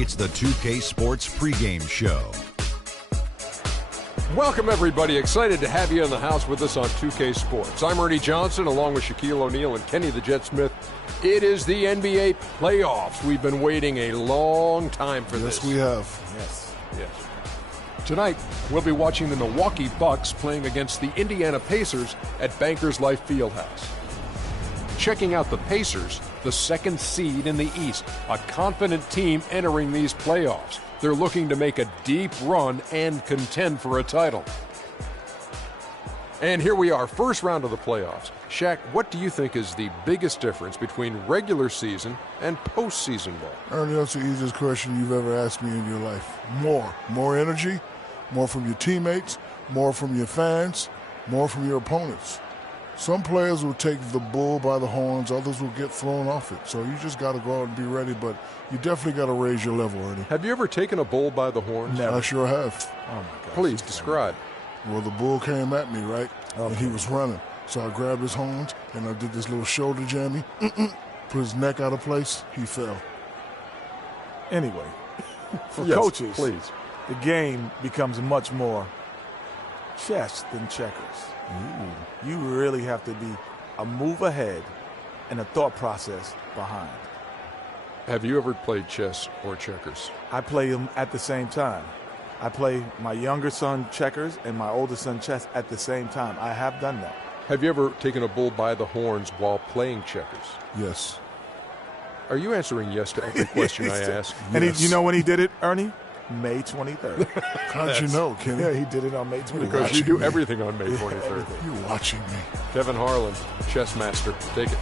It's the 2K Sports pregame show. Welcome, everybody. Excited to have you in the house with us on 2K Sports. I'm Ernie Johnson, along with Shaquille O'Neal and Kenny the Jet Smith. It is the NBA playoffs. We've been waiting a long time for this. Yes, we have. Yes. Tonight, we'll be watching the Milwaukee Bucks playing against the Indiana Pacers at Bankers Life Fieldhouse. Checking out the Pacers, the second seed in the East, a confident team entering these playoffs. They're looking to make a deep run and contend for a title. And here we are, first round of the playoffs. Shaq, what do you think is the biggest difference between regular season and postseason ball? Ernie, that's the easiest question you've ever asked me in your life. More energy, more from your teammates, more from your fans, more from your opponents. Some players will take the bull by the horns, others will get thrown off it. So you just got to go out and be ready, but you definitely got to raise your level, Ernie. Have you ever taken a bull by the horns? Never. I sure have. Oh, my God. Please, describe. Well, the bull came at me, right? And he was running. So I grabbed his horns, and I did this little shoulder jammy. Put his neck out of place. He fell. Anyway, for Yes, coaches, please. the game becomes much more chess than checkers. You really have to be a move ahead and a thought process behind. Have you ever played chess or checkers? I play them at the same time. I play my younger son checkers and my older son chess at the same time. I have done that. Have you ever taken a bull by the horns while playing checkers? Yes. Are you answering yes to every question I ask? And Yes. you know when he did it, Ernie? May 23rd. How'd you know, Kenny? Yeah, he did it on May 23rd. Because you do everything on May 23rd. You're watching me. Kevin Harlan, chess master. Take it.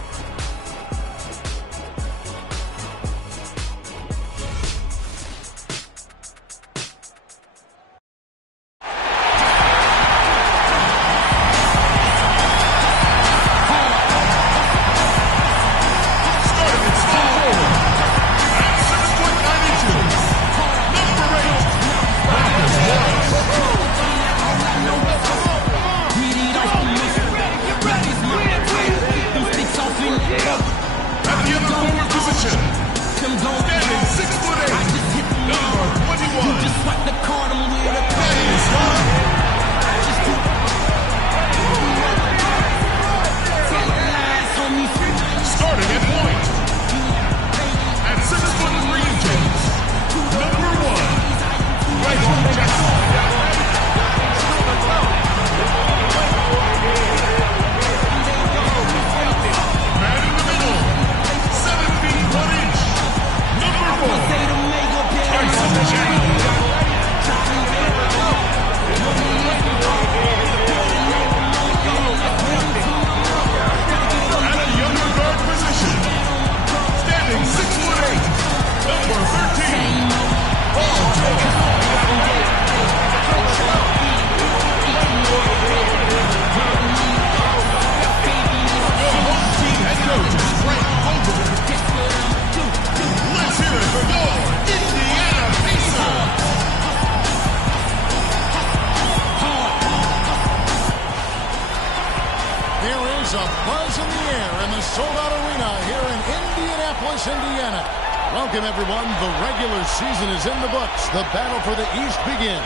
Welcome, everyone. The regular season is in the books. The battle for the East begins.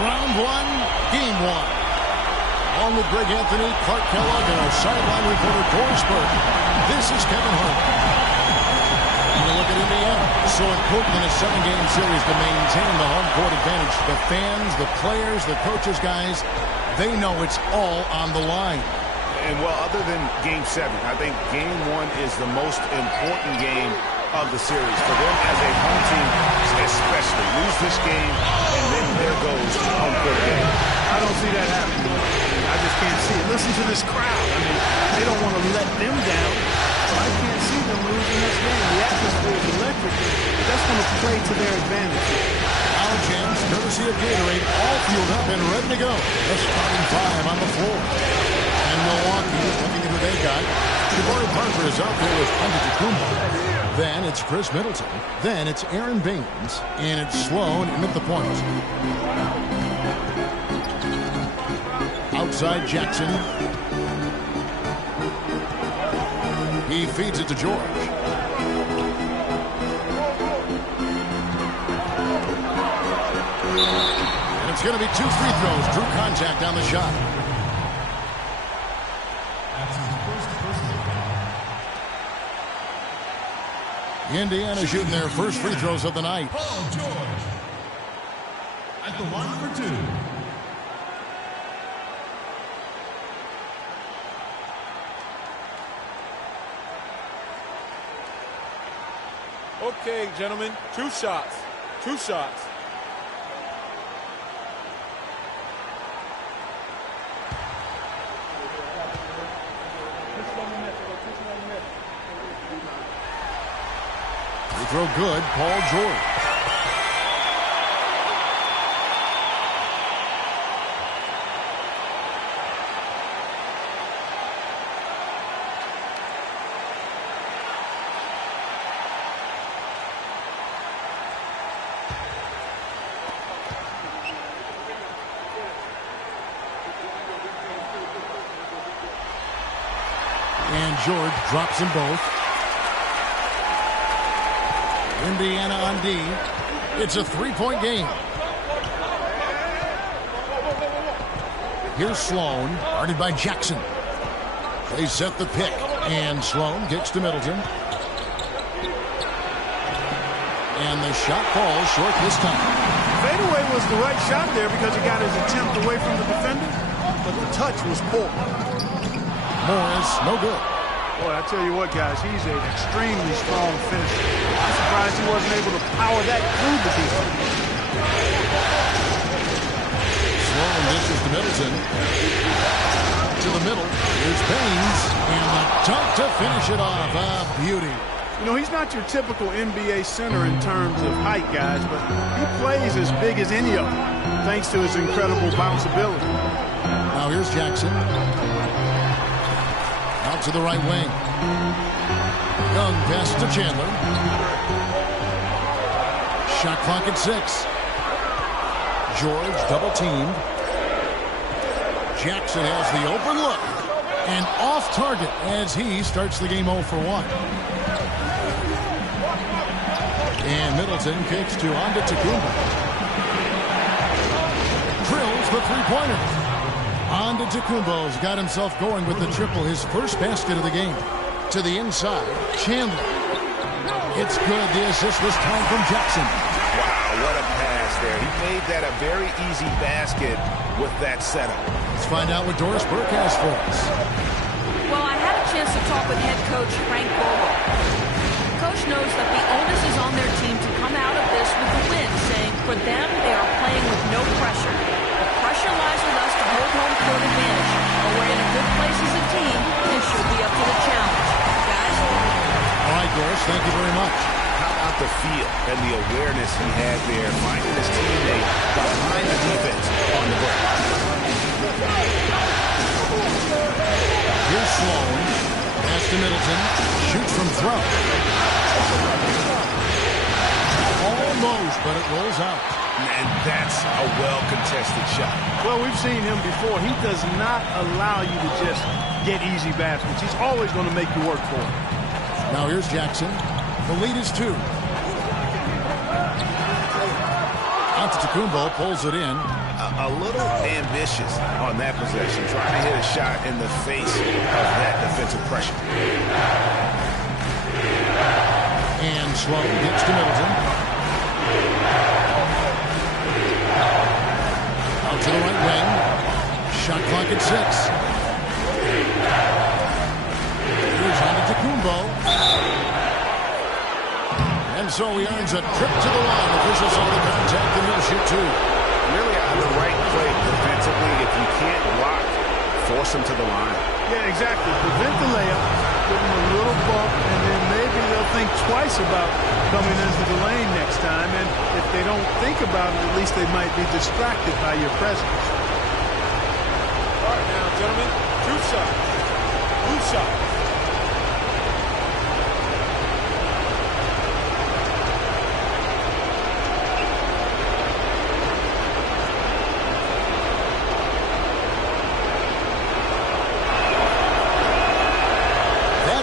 Round one, game one. Along with Greg Anthony, Clark Kellogg, and our sideline reporter, Doris Burke, this is Kevin Harlan. And you look at Indiana. So important in a 7-game series to maintain the home court advantage. The fans, the players, the coaches, guys, they know it's all on the line. And, well, other than Game 7, I think Game 1 is the most important game of the series. For them as a home team, especially, lose this game, and then there goes the home court game. I don't see that happening. I just can't see it. Listen to this crowd. I mean, they don't want to let them down. So I can't see them losing this game. The atmosphere is electric. That's going to play to their advantage. Now James, courtesy of Gatorade, all fueled up and ready to go. The starting five on the floor. And Milwaukee, looking at who they got. Jabari Parker is out there with Antetokounmpo. Then it's Chris Middleton. Then it's Aaron Baines. And it's Sloan in at the point. Outside Jackson. He feeds it to George. And it's going to be 2 free throws. Drew contact on the shot. Indiana shooting their first free throws of the night. Paul George at the line for 2. Okay, gentlemen, 2 shots. 2 shots. Free throw good, Paul George. And George drops them both. Indiana on D. It's a 3-point game. Here's Sloan, guarded by Jackson. They set the pick, and Sloan kicks to Middleton. And the shot falls short this time. Fadeaway was the right shot there because he got his attempt away from the defender, but the touch was poor. Morris, no good. Boy, I tell you what, guys, he's an extremely strong finisher. I'm surprised he wasn't able to power that through the defense. Sloan dishes to Middleton. To the middle. Here's Baines. And the dunk to finish it off. A beauty. You know, he's not your typical NBA center in terms of height, guys, but he plays as big as any of them, thanks to his incredible bounce ability. Now here's Jackson. Out to the right wing. Young pass to Chandler. Shot clock at 6. George double teamed. Jackson has the open look. And off target as he starts the game 0 for 1. And Middleton kicks to Antetokounmpo. Drills the three-pointer. Antetokounmpo's got himself going with the triple, his first basket of the game. To the inside, Chandler. It's good. The assist this time from Jackson. Wow, what a pass there. He made that a very easy basket with that setup. Let's find out what Doris Burke has for us. Well, I had a chance to talk with head coach Frank Vogel. Coach knows that the onus is on their team to come out of this with a win, saying for them, they are playing with no pressure. The pressure lies with us to hold home court advantage, but we're in a good place as a team and should be up to the challenge. Guys? All right, Doris, thank you very much. How about the feel and the awareness he had there, finding his teammate behind the defense on the break. Here's Sloan. Pass to Middleton. Shoots from throw. Almost, but it rolls out. And that's a well-contested shot. Well, we've seen him before. He does not allow you to just get easy baskets. He's always going to make you work for it. Now here's Jackson. The lead is 2. Antetokounmpo pulls it in. A little ambitious on that possession, trying to hit a shot in the face of that defensive pressure. And Sloan gets to Middleton. Out to the right wing. Shot clock at 6. Here's Antetokounmpo. And so he earns a trip to the line. Officials saw the contact and he'll shoot 2. Really out of the right play defensively. If you can't block, force him to the line. Yeah, exactly. Prevent the layup, give him a little bump, and then maybe they'll think twice about coming into the lane next time. And if they don't think about it, at least they might be distracted by your presence. All right, now, gentlemen, 2 shots. 2 shots.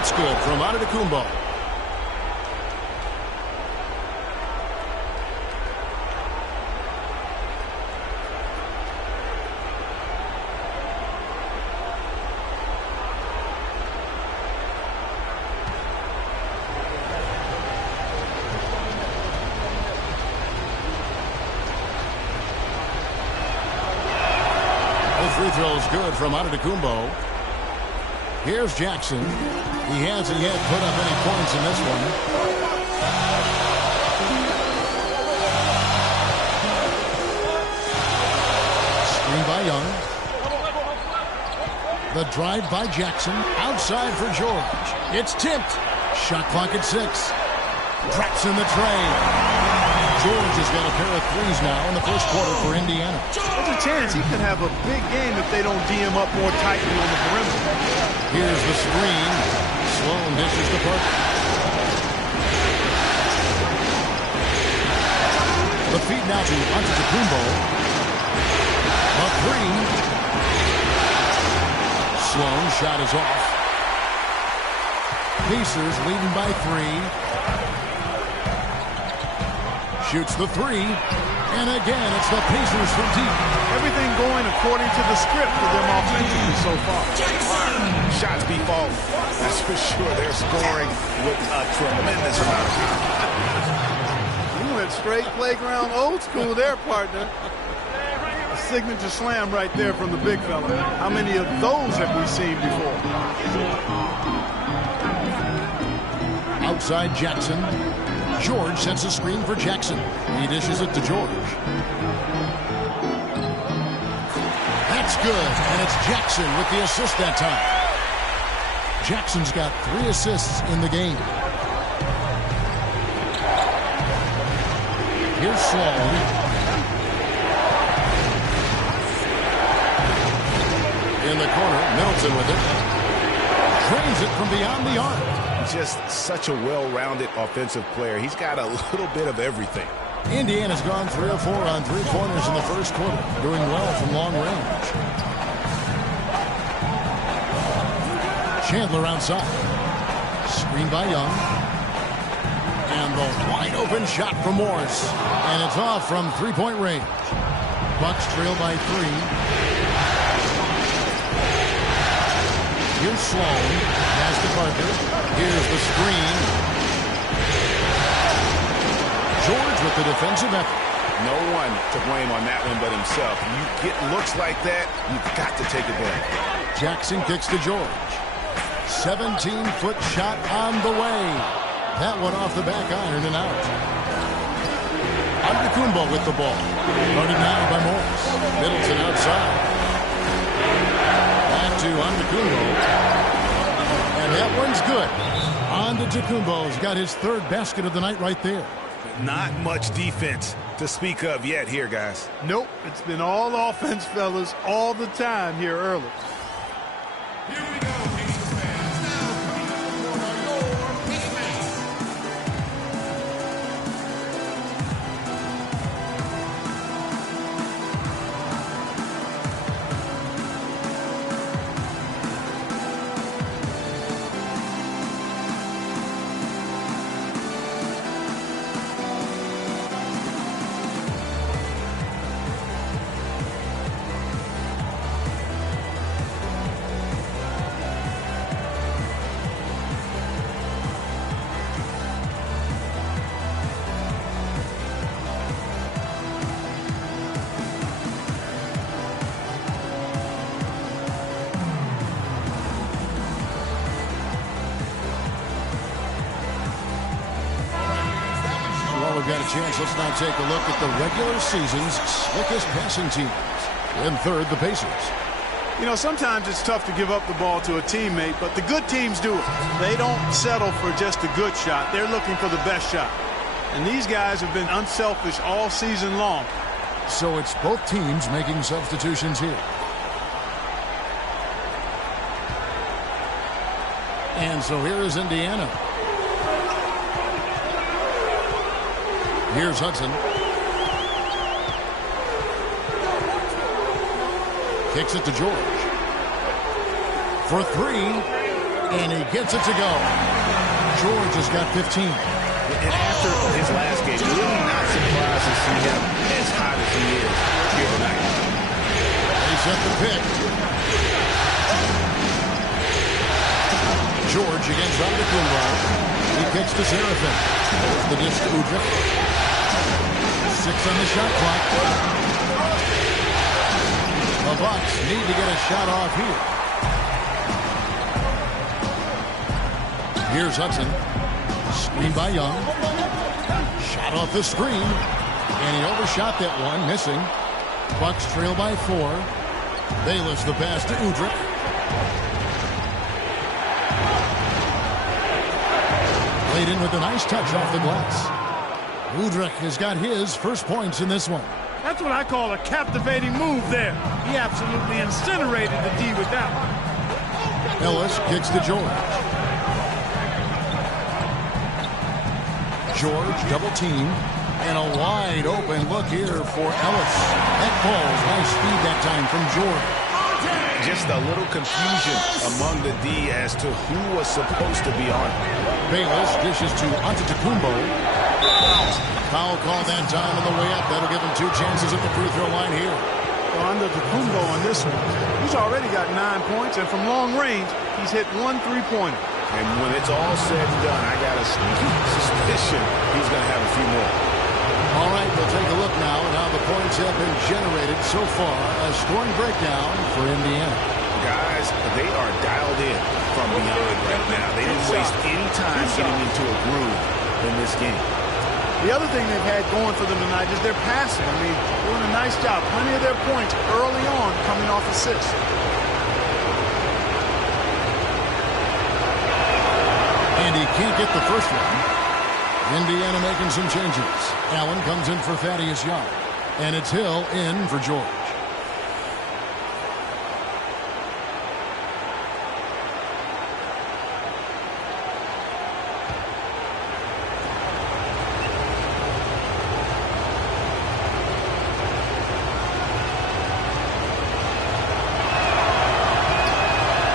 That's good from Antetokounmpo. free throws good from Antetokounmpo. Here's Jackson. He hasn't yet put up any points in this one. Screen by Young. The drive by Jackson. Outside for George. It's tipped. Shot clock at 6. Traps in the tray. George has got a pair of threes now in the first quarter for Indiana. There's a chance he could have a big game if they don't D him up more tightly on the perimeter. Here's the screen. Sloan dishes to Parker. The feed now to Antetokounmpo. A three. Sloan shot is off. Pacers leading by 3. Shoots the 3. And again, it's the Pacers from deep. Everything going according to the script for them offensively so far. Shots be falling. That's for sure. They're scoring with a tremendous amount of confidence. You went straight playground old school there, partner. A signature slam right there from the big fella. How many of those have we seen before? Outside Jackson. George sets a screen for Jackson. He dishes it to George. That's good, and it's Jackson with the assist that time. Jackson's got 3 assists in the game. Here's Sloan. In the corner, Middleton with it. Drains it from beyond the arc. Just such a well-rounded offensive player. He's got a little bit of everything. Indiana's gone 3 of 4 on 3-pointers in the first quarter, doing well from long range. Chandler outside. Screen by Young. And the wide-open shot from Morris. And it's off from 3-point range. Bucks trail by 3. Here's Sloan. Pass to Parker. Here's the screen. George with the defensive effort. No one to blame on that one but himself. You get looks like that, you've got to take advantage. Jackson kicks to George. 17-foot shot on the way. That one off the back iron and out. Antetokounmpo with the ball. Guarded now by Morris. Middleton outside. Back to Antetokounmpo. And that one's good. Antetokounmpo's got his 3rd basket of the night right there. Not much defense to speak of yet here, guys. Nope. It's been all offense, fellas, all the time here early. Here we go, Pacers fans. Now, your teammates. We've got a chance. Let's now take a look at the regular season's slickest passing teams. In 3rd, the Pacers. You know, sometimes it's tough to give up the ball to a teammate, but the good teams do it. They don't settle for just a good shot. They're looking for the best shot. And these guys have been unselfish all season long. So it's both teams making substitutions here. And so here is Indiana. Here's Hudson. Kicks it to George. For 3. And he gets it to go. George has got 15. And after his last game, really not surprised to see him as hot as he is here tonight. They set the pick. George against Antetokounmpo. He kicks to Seraphin. There's the dish to Udrih. 6 on the shot clock. The Bucks need to get a shot off here. Here's Hudson. Screen by Young. Shot off the screen. And he overshot that one, missing. Bucks trail by 4. Bayless the pass to Udrih. Played in with a nice touch off the glass. Udrih has got his first points in this one. That's what I call a captivating move there. He absolutely incinerated the D with that one. Ellis kicks to George. George double team. And a wide open look here for Ellis. That ball's nice speed that time from George. Just a little confusion among the D as to who was supposed to be on it. Bayless dishes to Antetokounmpo. Foul call that time on the way up. That'll give him 2 chances at the free throw line here. Well, Antetokounmpo on this one, he's already got 9 points, and from long range, he's hit 1 3-pointer. And when it's all said and done, I got a sneaky suspicion he's going to have a few more. All right, we'll take a look now at how the points have been generated so far. A scoring breakdown for Indiana. Guys, they are dialed in from beyond right now. They didn't waste any time getting into a groove in this game. The other thing they've had going for them tonight is their passing. I mean, doing a nice job. Plenty of their points early on coming off assists. And he can't get the first one. Indiana making some changes. Allen comes in for Thaddeus Young. And it's Hill in for George.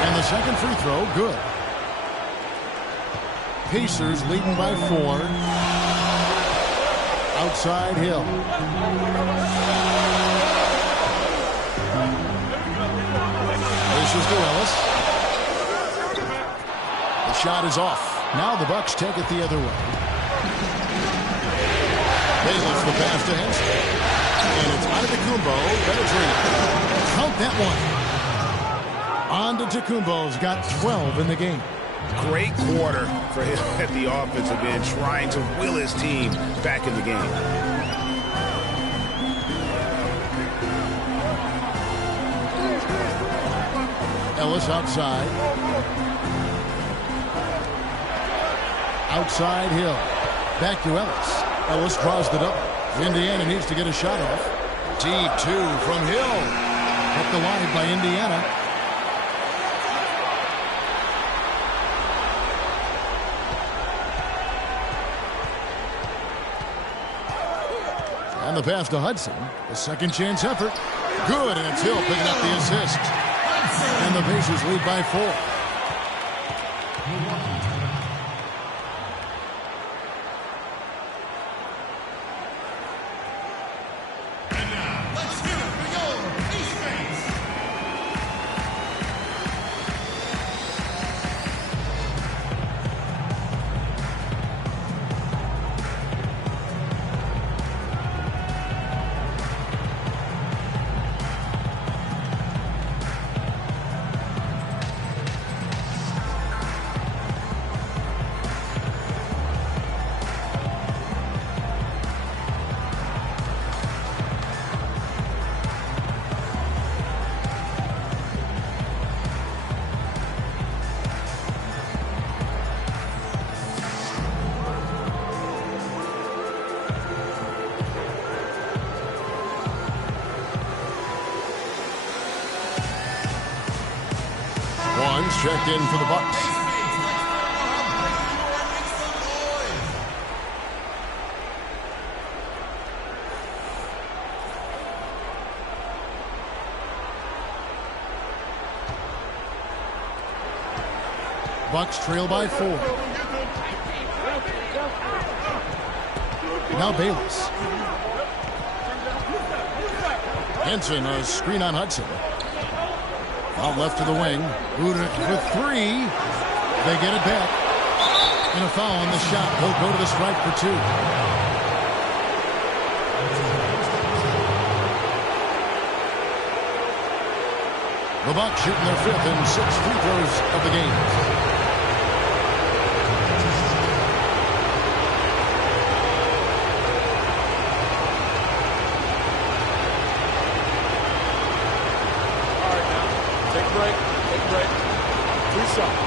And the second free throw, good. Pacers leading by 4. Outside Hill. This is to Ellis. The shot is off. Now the Bucks take it the other way. Bayless the pass to Henson. And it's Antetokounmpo penetrating. Count that one. Antetokounmpo's got 12 in the game. Great quarter for him at the offensive end, trying to will his team back in the game. Ellis outside. Outside Hill. Back to Ellis. Ellis draws the double. Indiana needs to get a shot off. Deep 2 from Hill. Kept alive by Indiana. And the pass to Hudson. A second chance effort. Good, and it's Hill picking up the assist. And the Pacers lead by 4. Checked in for the Bucks. Bucks trail by 4. Now Bayless. Henson, a screen on Hudson. Out left to the wing. Udrih with 3. They get it back. And a foul on the shot. He'll go to the strike for 2. The Bucks shooting their 5th and 6th free throws of the game. All right, now, take a break. Take a break. 2 shots.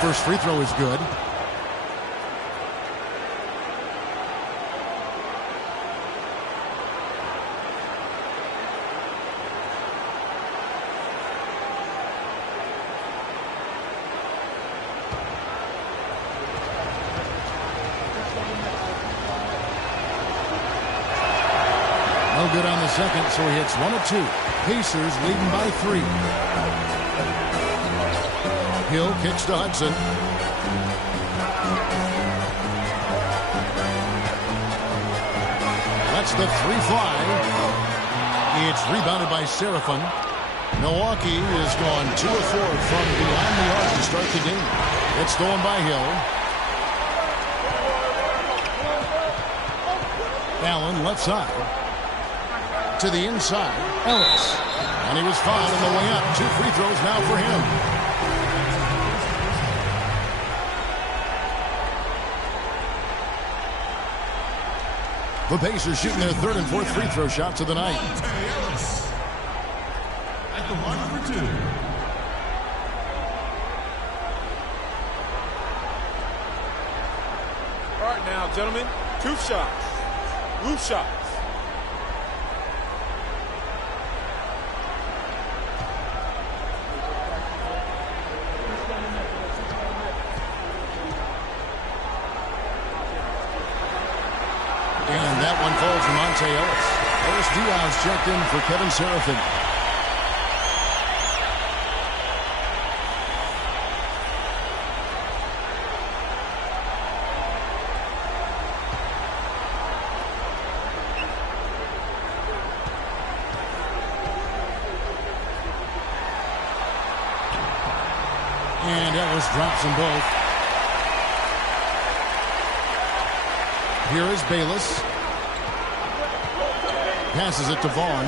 First free throw is good. No good on the second, so he hits 1 of 2. Pacers leading by 3. Hill kicks to Hudson. That's the 3 fly. It's rebounded by Seraphin. Milwaukee has gone 2 of 4 from beyond the arc to start the game. It's stolen by Hill. Allen left side. To the inside. Ellis. And he was fouled on the way up. 2 free throws now for him. The Pacers shooting their 3rd and 4th free throw shots of the night. At the line for 2. All right, now, gentlemen, 2 shots. Loose shots. And that one falls from Monte Ellis. Ellis Diaz checked in for Kevin Seraphin. And Ellis drops them both. Here is Bayless. Passes it to Vaughn.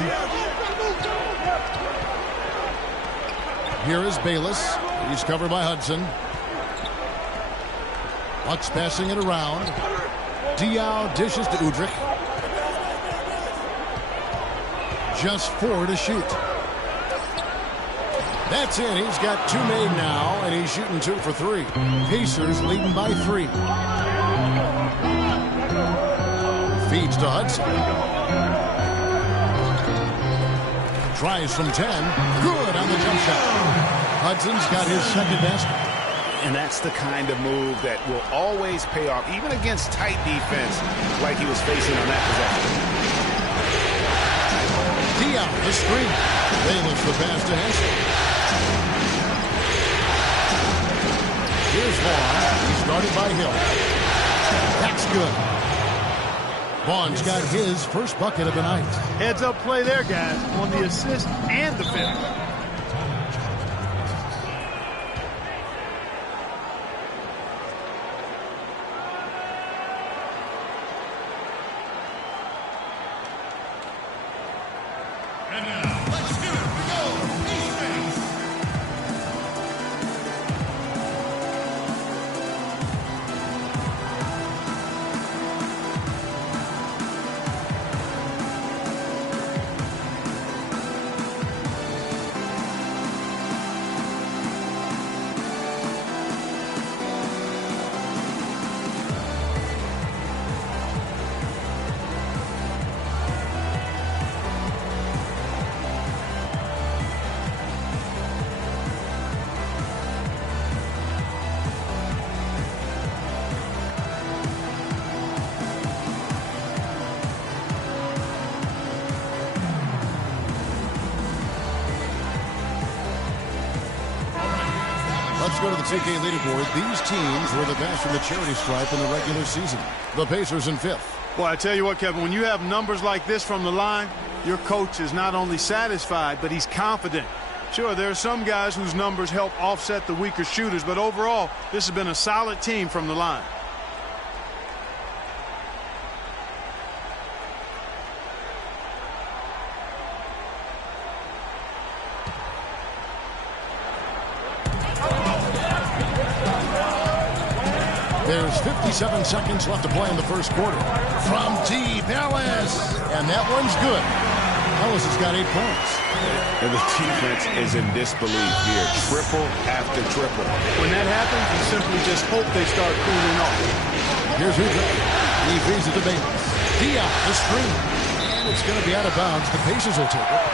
Here is Bayless. He's covered by Hudson. Bucks passing it around. Diaw dishes to Udrih. Just 4 to shoot. That's it. He's got 2 made now, and he's shooting 2 for 3. Pacers leading by 3. Feeds to Hudson. Tries from 10. Good on the jump shot. Hudson's got his 2nd basket. And that's the kind of move that will always pay off, even against tight defense like he was facing on that possession. Diaw, the screen. Bayless the pass to Henson. Here's Vaughn. He's guarded by Hill. That's good. Vaughn's got his first bucket of the night. Heads up play there, guys, on the assist and the finish. And now, let's hear it. We go. East Base. Let's go to the 2K leaderboard. These teams were the best from the charity stripe in the regular season. The Pacers in 5th. Well, I tell you what, Kevin, when you have numbers like this from the line, your coach is not only satisfied, but he's confident. Sure, there are some guys whose numbers help offset the weaker shooters, but overall, this has been a solid team from the line. There's 57 seconds left to play in the first quarter. From deep, Ellis. And that one's good. Ellis has got 8 points. And the defense is in disbelief here. Triple after triple. When that happens, you simply just hope they start cooling off. Here's Udrih. He feeds it to Bayless. Diop, the screen. And it's going to be out of bounds. The Pacers will take it.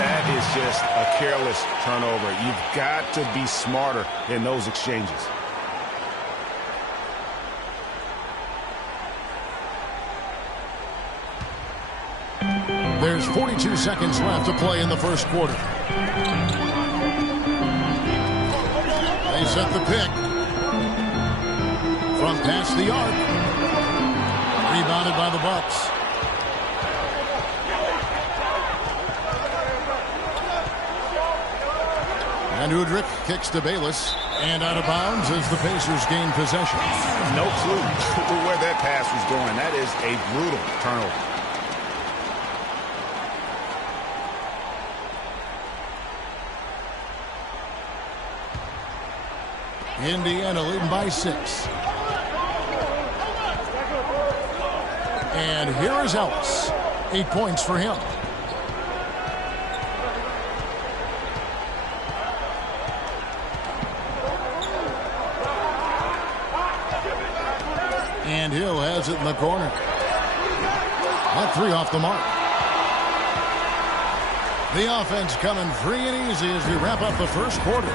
That is just a careless turnover. You've got to be smarter in those exchanges. There's 42 seconds left to play in the first quarter. They set the pick. From past the arc. Rebounded by the Bucks. And Udrih kicks to Bayless. And out of bounds as the Pacers gain possession. No clue where that pass was going. That is a brutal turnover. Indiana leading by 6. And here is Ellis. 8 points for him. And Hill has it in the corner. That 3 off the mark. The offense coming free and easy as we wrap up the first quarter.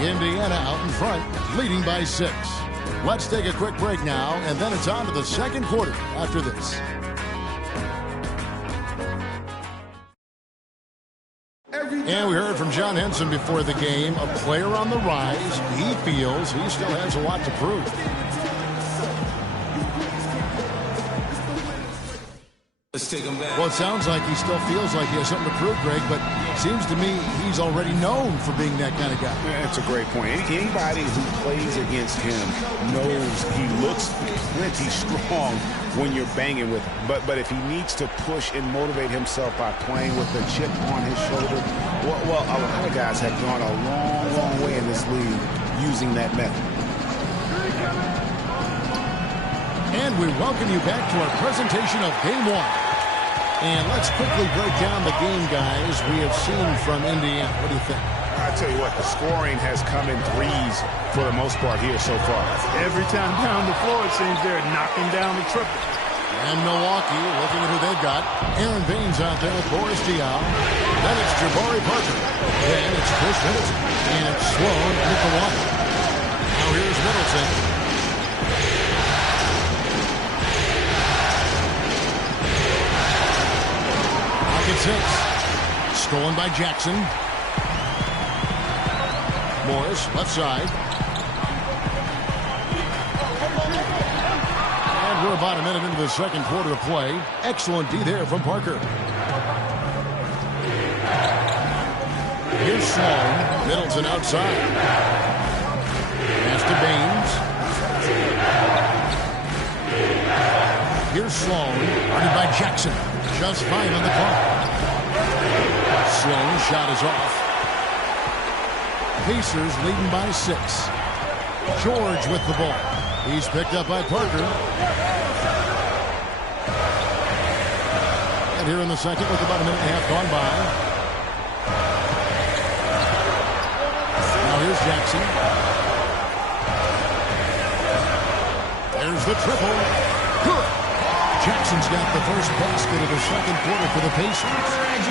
Indiana out in front, leading by 6. Let's take a quick break now, and then it's on to the second quarter after this. And we heard from John Henson before the game, a player on the rise. He feels he still has a lot to prove. Let's take him back. Well, it sounds like he still feels like he has something to prove, Greg, but it seems to me he's already known for being that kind of guy. That's a great point. Anybody who plays against him knows he looks plenty strong when you're banging with him. But if he needs to push and motivate himself by playing with a chip on his shoulder, well, a lot of guys have gone a long, long way in this league using that method. And we welcome you back to our presentation of Game 1. And let's quickly break down the game, guys, we have seen from Indiana. What do you think? I tell you what, the scoring has come in threes for the most part here so far. Every time down the floor, it seems they're knocking down the triple. And Milwaukee, looking at who they've got. Aaron Baines out there with Boris Diaw. Then it's Jabari Parker. Then it's Chris Middleton. And it's Sloan with the one. Now here's Middleton. Stolen by Jackson. Morris, left side. And we're about a minute into the second quarter of play. Excellent D there from Parker. Here's Sloan. Middleton outside. Pass to Baines. Here's Sloan. Guarded by Jackson. Just 5 on the clock. Sloan shot is off. Pacers leading by 6. George with the ball. He's picked up by Parker. And here in the second with about a minute and a half gone by. Now here's Jackson. There's the triple. Good. Jackson's got the first basket of the second quarter for the Pacers.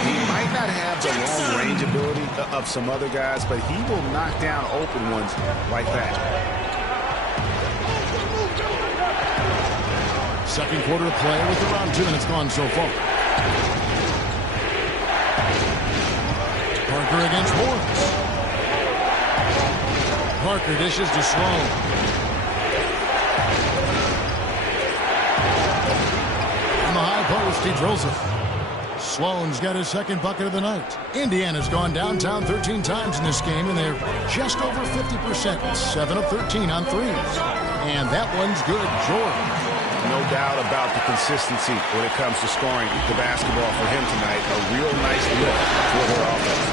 He might not have the long-range ability of some other guys, but he will knock down open ones like that. Second quarter of play with around 2 minutes gone so far. Parker against Morris. Parker dishes to Sloan. Post, he drills it. Sloan's got his second bucket of the night. Indiana's gone downtown 13 times in this game, and they're just over 50%, 7 of 13 on threes. And that one's good. Jordan. No doubt about the consistency when it comes to scoring the basketball for him tonight. A real nice lift for their offense.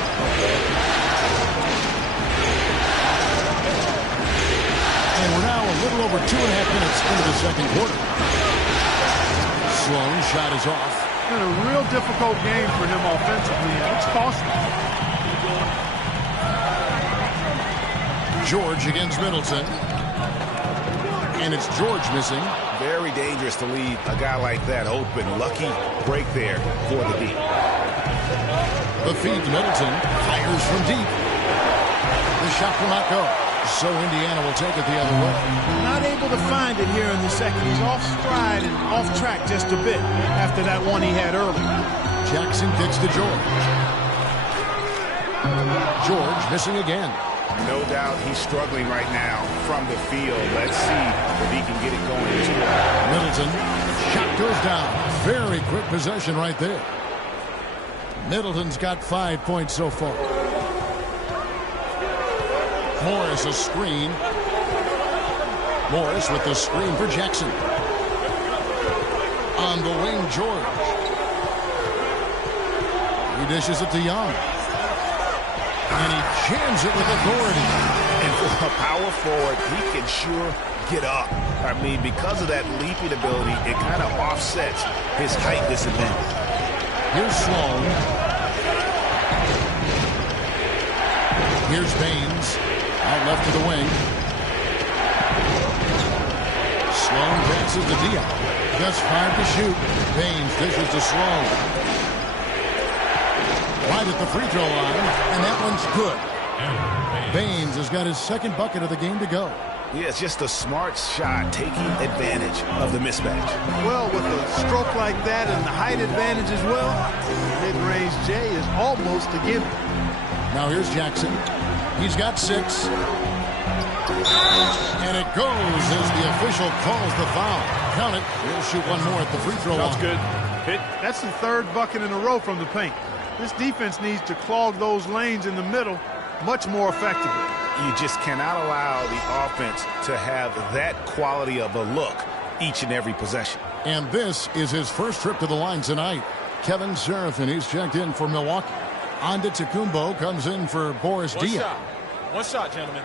And we're now a little over 2.5 minutes into the second quarter. Sloan shot is off. It's been a real difficult game for him offensively, and it's costly. George against Middleton. And it's George missing. Very dangerous to leave a guy like that open. Lucky break there for the D. The feed to Middleton. Fires from deep. The shot will not go. So Indiana will take it the other way. Not able to find it here in the second. He's off stride and off track just a bit after that one he had early. Jackson kicks to George. George missing again. No doubt he's struggling right now from the field. Let's see if he can get it going this quarter. Middleton. Shot goes down. Very quick possession right there. Middleton's got 5 points so far. Morris a screen. Morris with the screen for Jackson. On the wing, George. He dishes it to Young. And he jams it with authority. And for a power forward, he can sure get up. I mean, because of that leaping ability, it kind of offsets his height disadvantage. Here's Sloan. Here's Baines. Out left to the wing. Sloan passes to Diop. Just 5 to shoot. Baines dishes to Sloan. Right at the free throw line, and that one's good. Baines has got his second bucket of the game to go. Yeah, it's just a smart shot, taking advantage of the mismatch. Well, with a stroke like that and the height advantage as well, mid-range J is almost a gimme. Now here's Jackson. He's got 6. And it goes as the official calls the foul. Count it. He'll shoot one more at the free throw line. That's good. That's the third bucket in a row from the paint. This defense needs to clog those lanes in the middle much more effectively. You just cannot allow the offense to have that quality of a look each and every possession. And this is his first trip to the line tonight. Kevin Serafin, he's checked in for Milwaukee. Antetokounmpo comes in for Boris Diaw. One shot, gentlemen.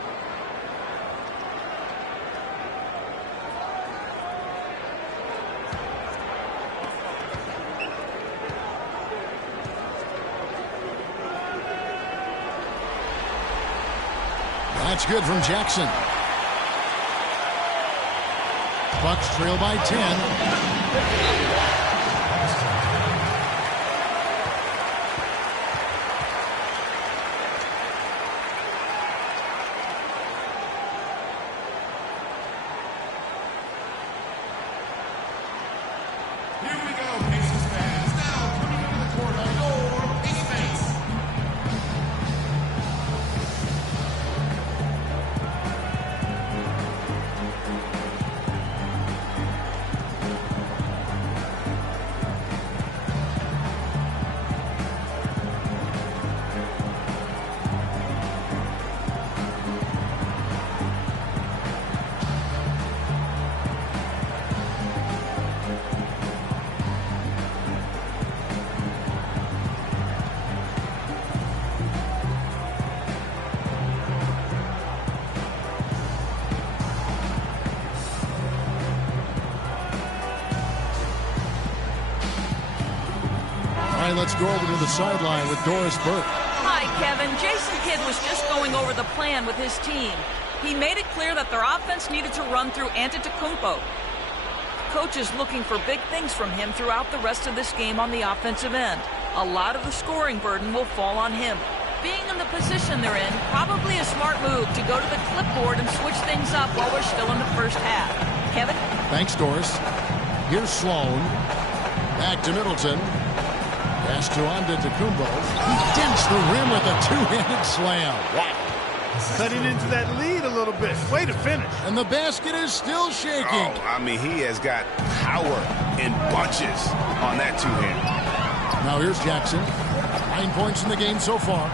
That's good from Jackson. Bucks trail by 10. Let's go over to the sideline with Doris Burke. Hi, Kevin. Jason Kidd was just going over the plan with his team. He made it clear that their offense needed to run through Antetokounmpo. Coach is looking for big things from him throughout the rest of this game on the offensive end. A lot of the scoring burden will fall on him. Being in the position they're in, probably a smart move to go to the clipboard and switch things up while we're still in the first half. Kevin? Thanks, Doris. Here's Sloan. Back to Middleton. Pass to Antetokounmpo. He dents the rim with a two-handed slam. Wow. Cutting into that lead a little bit. Way to finish. And the basket is still shaking. Oh, I mean, he has got power in bunches on that two-hand. Now here's Jackson. 9 points in the game so far.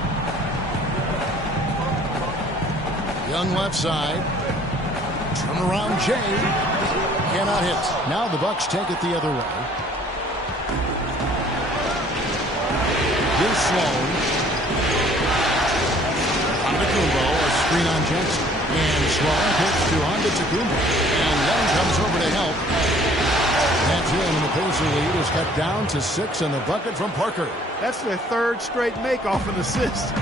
Young left side. Turnaround Jay. Cannot hit. Now the Bucks take it the other way. Here's Sloan. Antetokounmpo, a screen on Jackson. And Sloan pitch to Antetokounmpo. And Young comes over to help. That's in, and the Pacer lead is cut down to 6 in the bucket from Parker. That's their third straight make off an assist.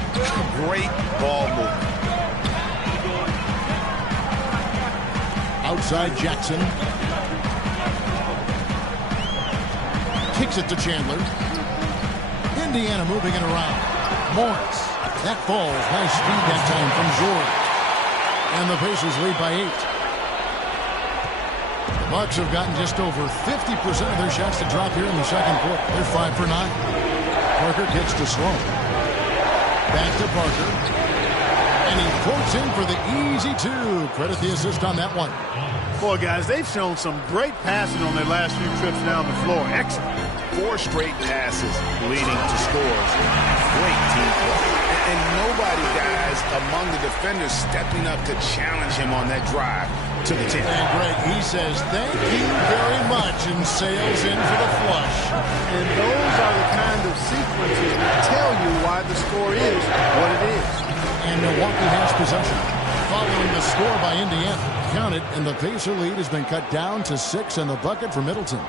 Great ball movement. Outside Jackson. Kicks it to Chandler. Indiana moving it around. Morris. That falls. Nice speed that time from George. And the Pacers lead by 8. The Bucks have gotten just over 50% of their shots to drop here in the second quarter. They're 5 for 9. Parker kicks to Sloan. Back to Parker. And he floats in for the easy 2. Credit the assist on that one. Boy, guys, they've shown some great passing on their last few trips down the floor. Excellent. 4 straight passes leading to scores. Great team play. And nobody, guys, among the defenders stepping up to challenge him on that drive to the 10. And Greg, he says, thank you very much, and sails in for the flush. And those are the kind of sequences that tell you why the score is what it is. And Milwaukee has possession. Following the score by Indiana. Count it, and the Pacer lead has been cut down to 6 in the bucket for Middleton.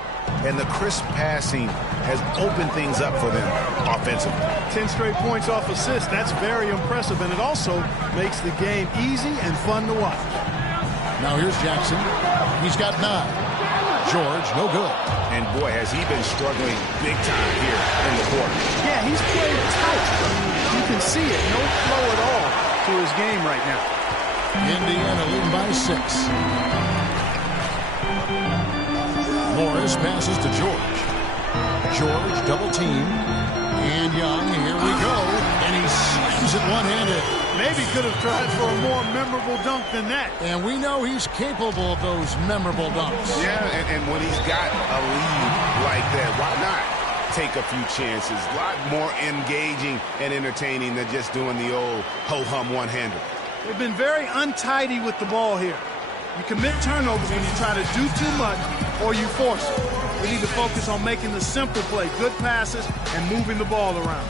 And the crisp passing has opened things up for them offensively. 10 straight points off assists. That's very impressive, and it also makes the game easy and fun to watch. Now here's Jackson. He's got 9. George, no good. And boy, has he been struggling big time here in the quarter. Yeah, he's played tight. I mean, you can see it. No flow at all to his game right now. Indiana leading by 6. Morris passes to George. George double team. And Young, here we go. And he slams it one-handed. Maybe could have tried for a more memorable dunk than that. And we know he's capable of those memorable dunks. Yeah, and when he's got a lead like that, why not take a few chances? A lot more engaging and entertaining than just doing the old ho-hum one-hander. They've been very untidy with the ball here. You commit turnovers when you try to do too much or you force it. We need to focus on making the simple play, good passes, and moving the ball around.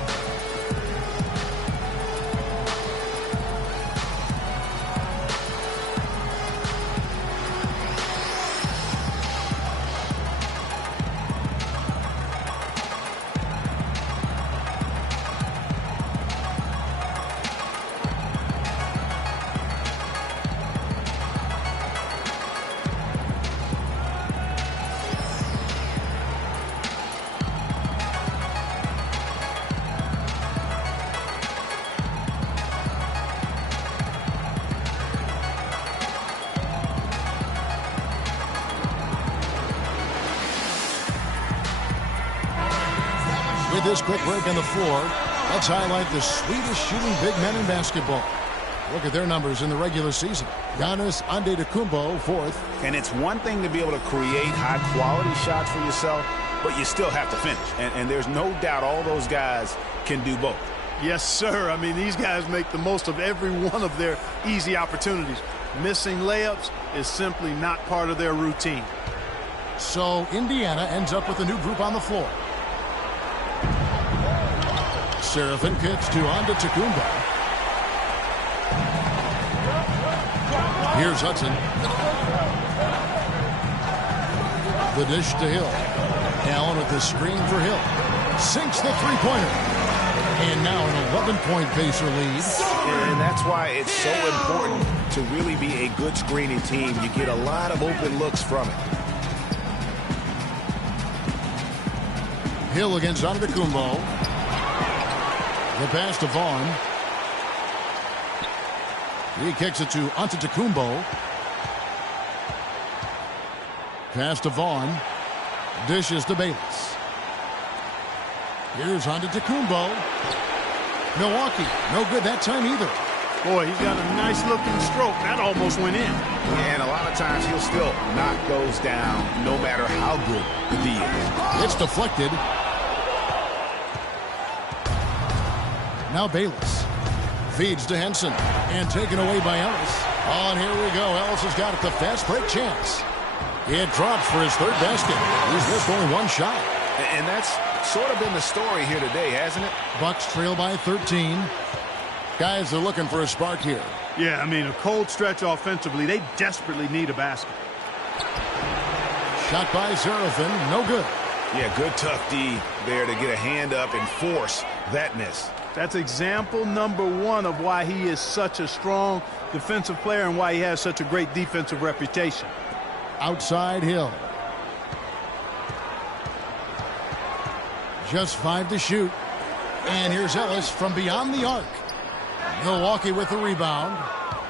With this quick break on the floor, let's highlight the Swedish shooting big men in basketball. Look at their numbers in the regular season. Giannis Antetokounmpo, 4th. And it's one thing to be able to create high-quality shots for yourself, but you still have to finish. And there's no doubt all those guys can do both. Yes, sir. I mean, these guys make the most of every one of their easy opportunities. Missing layups is simply not part of their routine. So Indiana ends up with a new group on the floor. Seraphin kicks to Antetokounmpo. Here's Hudson. The dish to Hill. Allen with the screen for Hill. Sinks the three-pointer. And now an 11-point Pacer lead. And that's why it's so important to really be a good screening team. You get a lot of open looks from it. Hill against Antetokounmpo. The pass to Vaughn. He kicks it to Antetokounmpo. Pass to Vaughn. Dishes to Bayless. Here's Antetokounmpo. Milwaukee, no good that time either. Boy, he's got a nice looking stroke. That almost went in. Yeah, and a lot of times he'll still knock those down no matter how good the D is. It's deflected. Now Bayless. Feeds to Henson. And taken away by Ellis. Oh, and here we go. Ellis has got it. The fast break chance. It drops for his third basket. He's missed only one shot. And that's sort of been the story here today, hasn't it? Bucks trail by 13. Guys are looking for a spark here. Yeah, I mean, a cold stretch offensively. They desperately need a basket. Shot by Seraphin. No good. Yeah, good tough D there to get a hand up and force that miss. That's example number one of why he is such a strong defensive player and why he has such a great defensive reputation. Outside Hill. Just 5 to shoot. And here's Ellis from beyond the arc. Milwaukee with the rebound.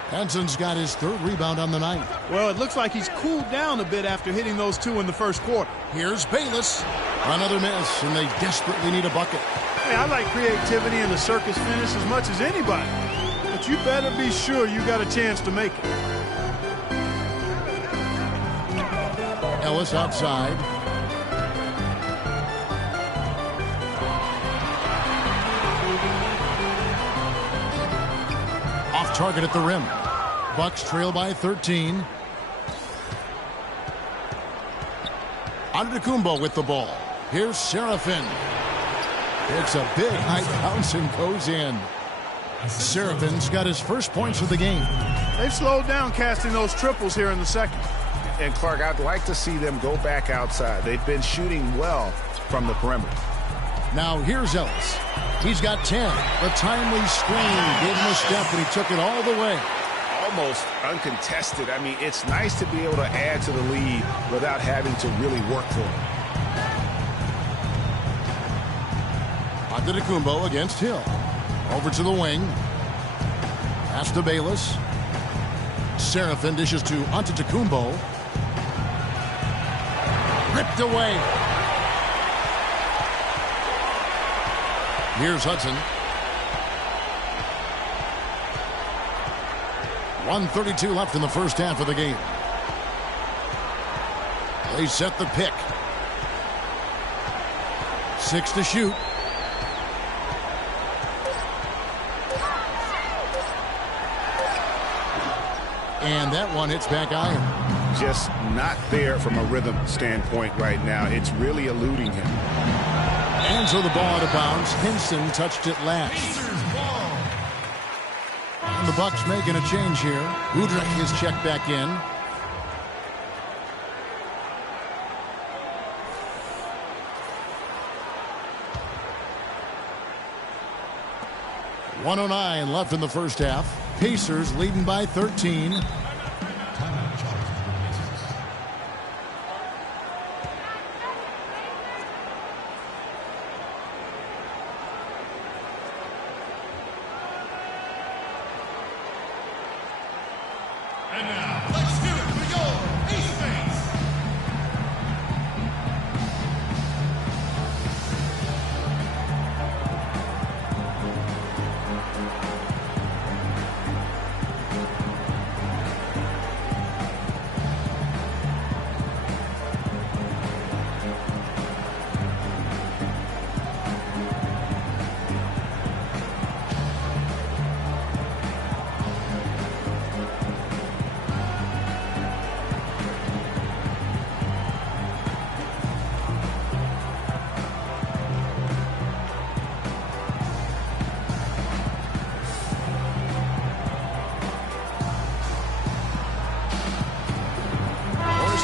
Henson's got his third rebound on the night. Well, it looks like he's cooled down a bit after hitting those two in the first quarter. Here's Bayless. Another miss, and they desperately need a bucket. Hey, I like creativity and the circus finish as much as anybody. But you better be sure you got a chance to make it. Ellis outside. Off target at the rim. Bucks trail by 13. Antetokounmpo with the ball. Here's Seraphin. It's a big high bounce and goes in. Seraphin's got his first points of the game. They've slowed down casting those triples here in the second. And Clark, I'd like to see them go back outside. They've been shooting well from the perimeter. Now here's Ellis. He's got 10. The timely screen gave him a step, and he took it all the way. Almost uncontested. I mean, it's nice to be able to add to the lead without having to really work for it. Antetokounmpo against Hill. Over to the wing. Pass to Bayless. Seraphin dishes to Antetokounmpo. Ripped away. Here's Hudson. 1:32 left in the first half of the game. They set the pick. 6 to shoot. And that one hits back iron. Just not there from a rhythm standpoint right now. It's really eluding him. And so the ball out of bounds. Henson touched it last. And the Bucks making a change here. Udrih is checked back in. .109 left in the first half. Pacers leading by 13. And now, let's do it for your East Base.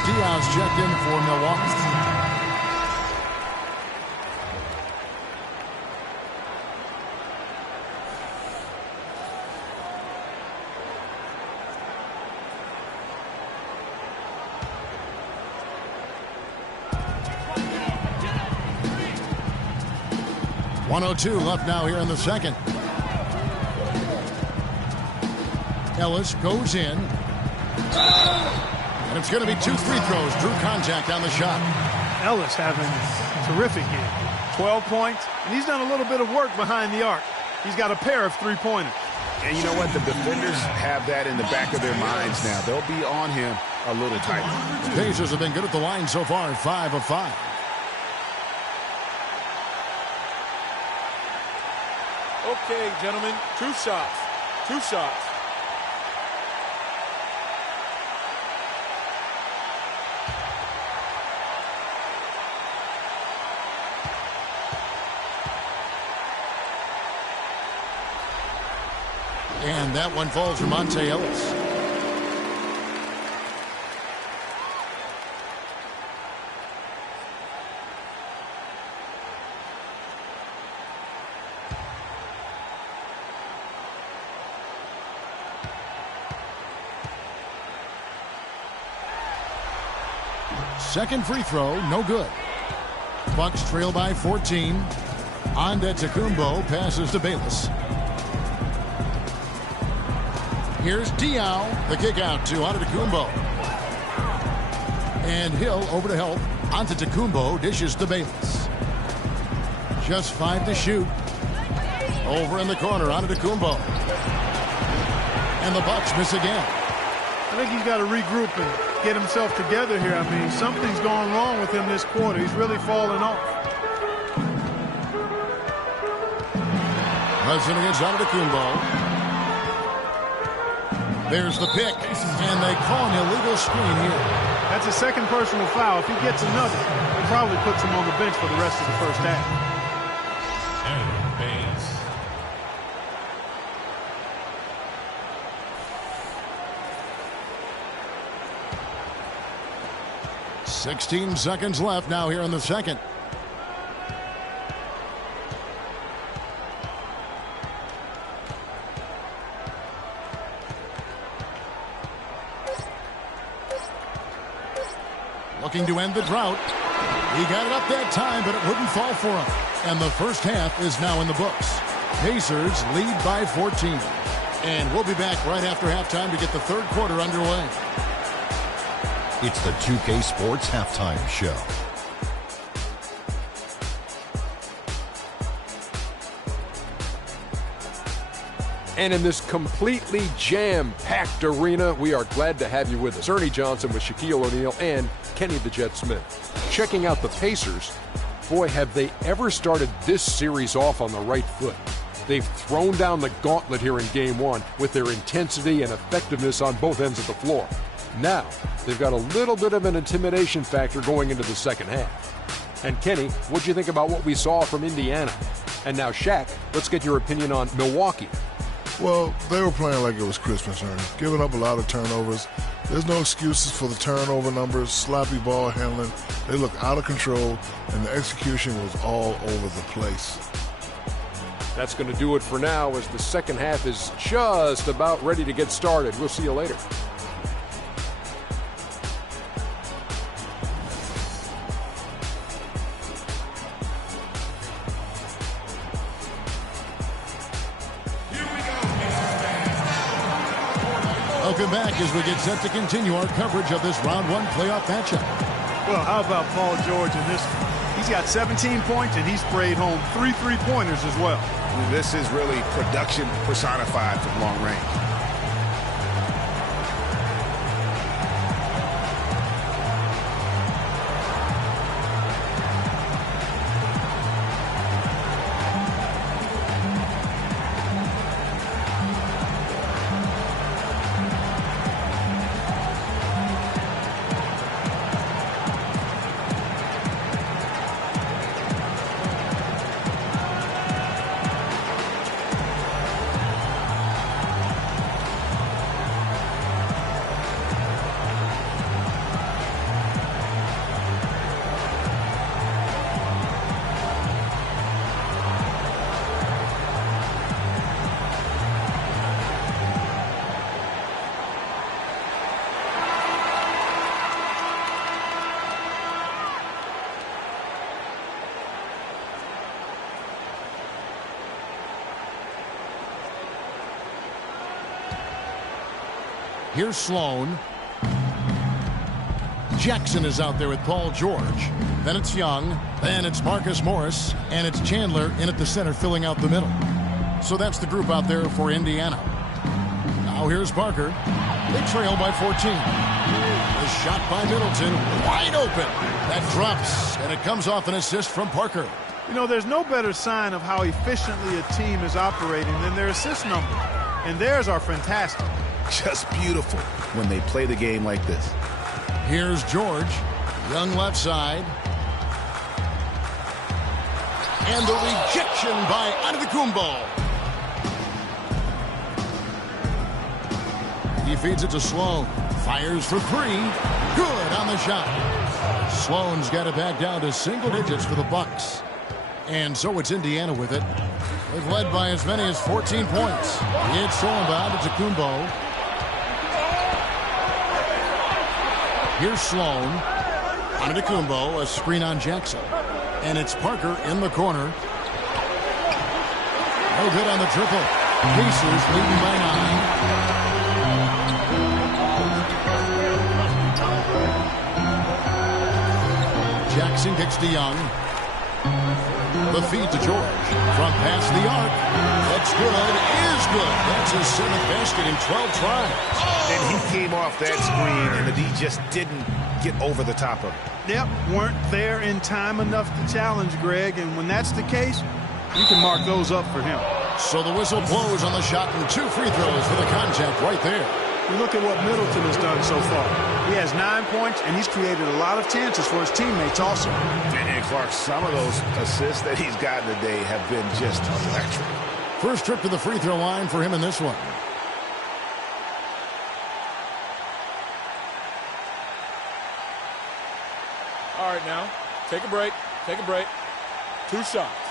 Diaz checked in for Milwaukee. .102 left now here in the second. Ellis goes in. And it's going to be 2 free throws. Drew contact on the shot. Ellis having a terrific game. 12 points, and he's done a little bit of work behind the arc. He's got a pair of three-pointers. And you know what? The defenders have that in the back of their minds now. They'll be on him a little tighter. The Pacers have been good at the line so far, 5 of 5. Okay, gentlemen, 2 shots. 2 shots. And that one falls for Monte Ellis. Second free throw, no good. Bucks trail by 14. Antetokounmpo passes to Bayless. Here's Diaw, the kick out to Antetokounmpo. And Hill over to help. Antetokounmpo dishes to Bayless. Just 5 to shoot. Over in the corner, Antetokounmpo. And the Bucks miss again. I think he's got to regroup and get himself together here. I mean, something's going wrong with him this quarter. He's really falling off. Hudson against Antetokounmpo. There's the pick, and they call an illegal screen here. That's a second personal foul. If he gets another, it probably puts him on the bench for the rest of the first half. Aaron Baines. 16 seconds left now here in the second. Looking to end the drought. He got it up that time, but it wouldn't fall for him. And the first half is now in the books. Pacers lead by 14. And we'll be back right after halftime to get the third quarter underway. It's the 2K Sports Halftime Show. And in this completely jam-packed arena, we are glad to have you with us. Ernie Johnson with Shaquille O'Neal and Kenny the Jet Smith. Checking out the Pacers, boy, have they ever started this series off on the right foot. They've thrown down the gauntlet here in Game 1 with their intensity and effectiveness on both ends of the floor. Now, they've got a little bit of an intimidation factor going into the second half. And Kenny, what'd you think about what we saw from Indiana? And now, Shaq, let's get your opinion on Milwaukee. Well, they were playing like it was Christmas, Ernie. Giving up a lot of turnovers. There's no excuses for the turnover numbers, sloppy ball handling. They look out of control, and the execution was all over the place. That's going to do it for now as the second half is just about ready to get started. We'll see you later. Welcome back as we get set to continue our coverage of this round 1 playoff matchup. Well, how about Paul George in this one? He's got 17 points, and he sprayed home 3 3-pointers as well. I mean, this is really production personified from long range. Here's Sloan. Jackson is out there with Paul George. Then it's Young. Then it's Marcus Morris. And it's Chandler in at the center filling out the middle. So that's the group out there for Indiana. Now here's Parker. They trail by 14. The shot by Middleton. Wide open. That drops. And it comes off an assist from Parker. You know, there's no better sign of how efficiently a team is operating than their assist numbers. And theirs are fantastic. Just beautiful when they play the game like this. Here's George. Young left side. And the rejection by Antetokounmpo. He feeds it to Sloan. Fires for three. Good on the shot. Sloan's got it back down to single digits for the Bucks. And so it's Indiana with it. They've led by as many as 14 points. It's stolen by Antetokounmpo. Here's Sloan. Antetokounmpo, a screen on Jackson. And it's Parker in the corner. No good on the triple. Pacers leading by 9. Jackson kicks to Young. The feed to George. From past the arc. That's good. Is good. That's his 7th basket in 12 tries. And he came off that screen, and the D just didn't get over the top of it. Yep, weren't there in time enough to challenge Greg, and when that's the case, you can mark those up for him. So the whistle blows on the shot and 2 free throws for the contact right there. You look at what Middleton has done so far. He has 9 points, and he's created a lot of chances for his teammates also. And Clark, some of those assists that he's gotten today have been just electric. First trip to the free throw line for him in this one. All right, now, take a break. Take a break. 2 shots.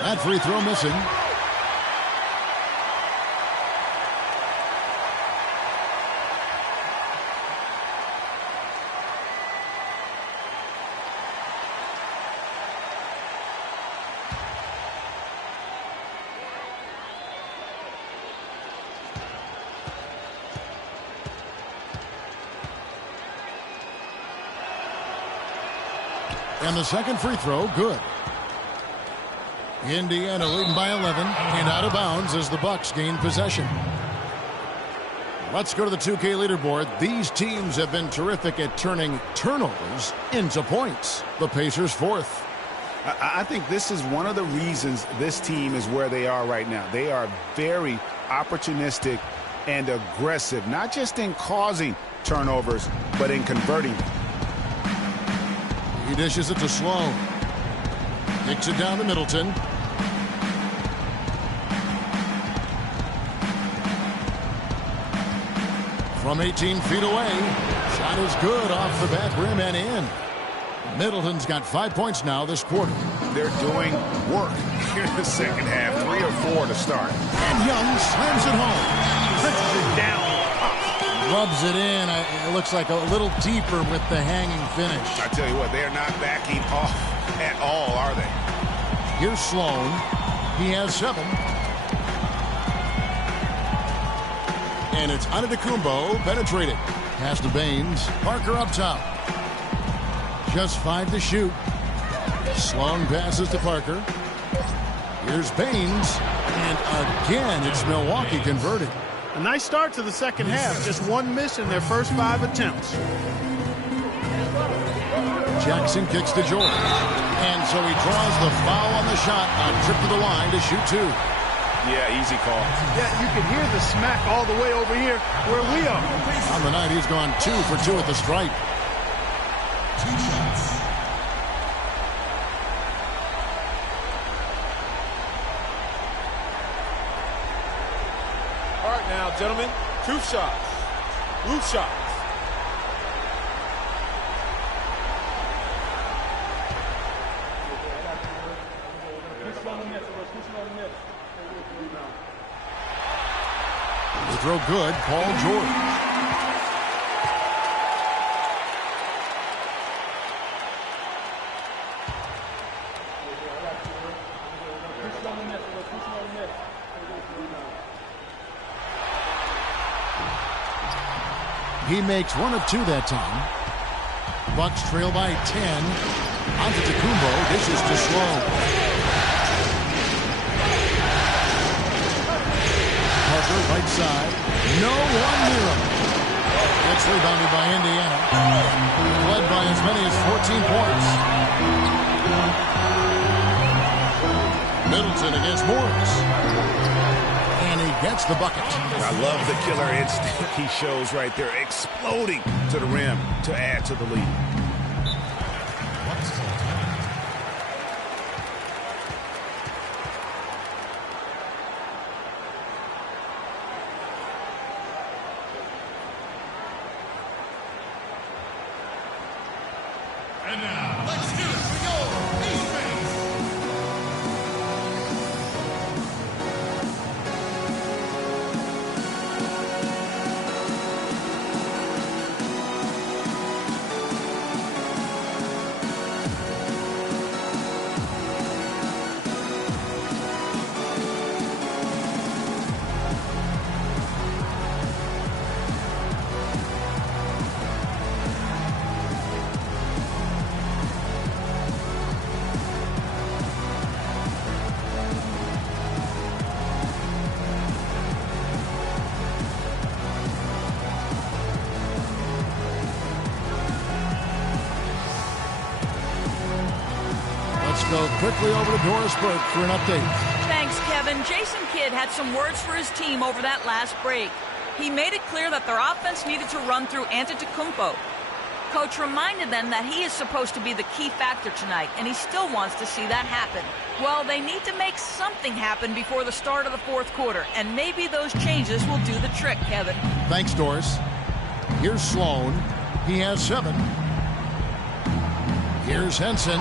That free throw missing. And the second free throw, good. Indiana leading by 11 and out of bounds as the Bucks gain possession. Let's go to the 2K leaderboard. These teams have been terrific at turning turnovers into points. The Pacers 4th. I think this is one of the reasons this team is where they are right now. They are very opportunistic and aggressive, not just in causing turnovers, but in converting them. He dishes it to Sloan. Kicks it down to Middleton. From 18 feet away. Shot is good off the back rim and in. Middleton's got 5 points now this quarter. They're doing work here in the second half. 3 or 4 to start. And Young slams it home. Punches it down. Rubs it in. It looks like a little deeper with the hanging finish. I tell you what, they're not backing off at all, are they? Here's Sloan. He has 7. And it's Antetokounmpo penetrating. Pass to Baines. Parker up top. Just 5 to shoot. Sloan passes to Parker. Here's Baines. And again, it's Milwaukee converting. A nice start to the second half. Just 1 miss in their first 5 attempts. Jackson kicks to Jordan. And so he draws the foul on the shot. A trip to the line to shoot 2. Yeah, easy call. Yeah, you can hear the smack all the way over here where we are. On the night, he's gone 2 for 2 at the stripe. 2 shots. All right, now, gentlemen, 2 shots. Blue shots. The throw good, Paul George. He makes 1 of 2 that time. Bucks trail by 10. Antetokounmpo dishes to Sloan. Parker, right side. No one near him. Gets rebounded by Indiana. Led by as many as 14 points. Middleton against Morris. And he gets the bucket. I love the killer instinct he shows right there. Exploding to the rim to add to the lead. And now, let's do it for your East Base. Let's go quickly over to Doris Burke for an update. Thanks, Kevin. Jason Kidd had some words for his team over that last break. He made it clear that their offense needed to run through Antetokounmpo. Coach reminded them that he is supposed to be the key factor tonight, and he still wants to see that happen. Well, they need to make something happen before the start of the fourth quarter, and maybe those changes will do the trick, Kevin. Thanks, Doris. Here's Sloan. He has 7. Here's Henson.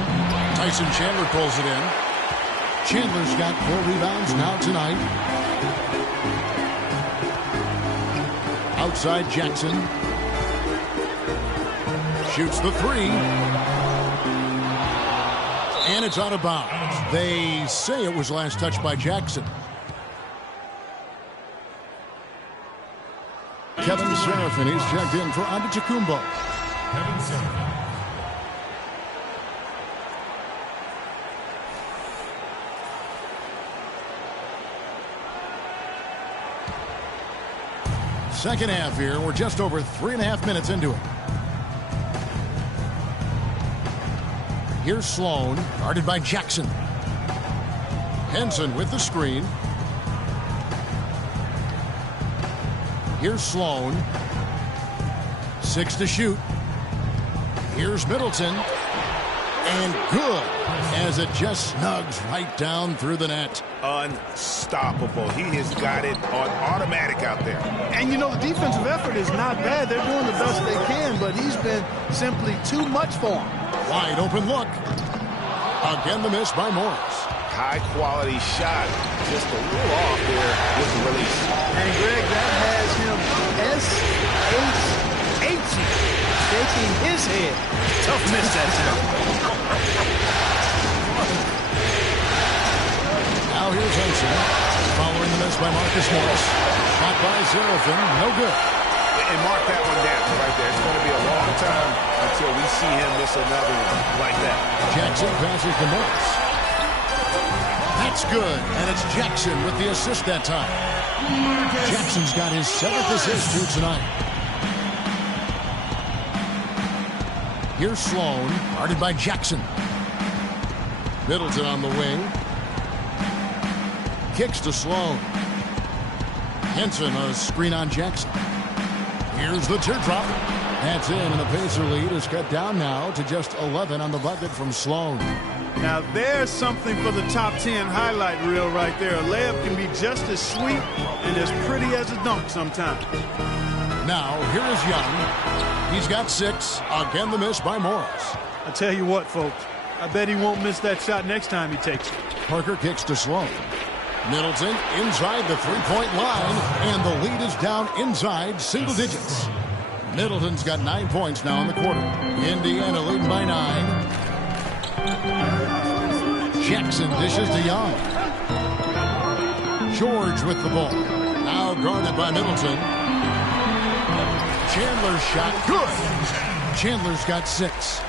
Tyson Chandler pulls it in. Chandler's got 4 rebounds now tonight. Outside Jackson. Shoots the 3. And it's out of bounds. They say it was last touched by Jackson. Kevin Serafin, he's checked in for Antetokounmpo. Kevin Serafin. Second half here. We're just over 3.5 minutes into it. Here's Sloan, guarded by Jackson. Henson with the screen. Here's Sloan. 6 to shoot. Here's Middleton. And good, as it just snugs right down through the net. Unstoppable. He has got it on automatic out there. And, you know, the defensive effort is not bad. They're doing the best they can, but he's been simply too much for him. Wide open look. Again, the miss by Morris. High-quality shot. Just a little off there with the release. And, Greg, that has him S-H-H-ing, shaking his head. Tough miss that time. Now here's Henson. Following the miss by Marcus Morris. Shot by Serafin. No good. And mark that one down right there. It's going to be a long time until we see him miss another one like that. Jackson passes to Morris. That's good. And it's Jackson with the assist that time. Jackson's got his 7th assist here tonight. Here's Sloan, guarded by Jackson. Middleton on the wing. Kicks to Sloan. Henson, a screen on Jackson. Here's the teardrop. That's in, and the Pacer lead is cut down now to just 11 on the bucket from Sloan. Now there's something for the top 10 highlight reel right there. A layup can be just as sweet and as pretty as a dunk sometimes. Now, here is Young. He's got 6. Again, the miss by Morris. I tell you what, folks. I bet he won't miss that shot next time he takes it. Parker kicks to Sloan. Middleton inside the three-point line, and the lead is down inside single digits. Middleton's got 9 points now in the quarter. Indiana leading by 9. Jackson dishes to Young. George with the ball. Now guarded by Middleton. Chandler's shot. Good. Chandler's got 6.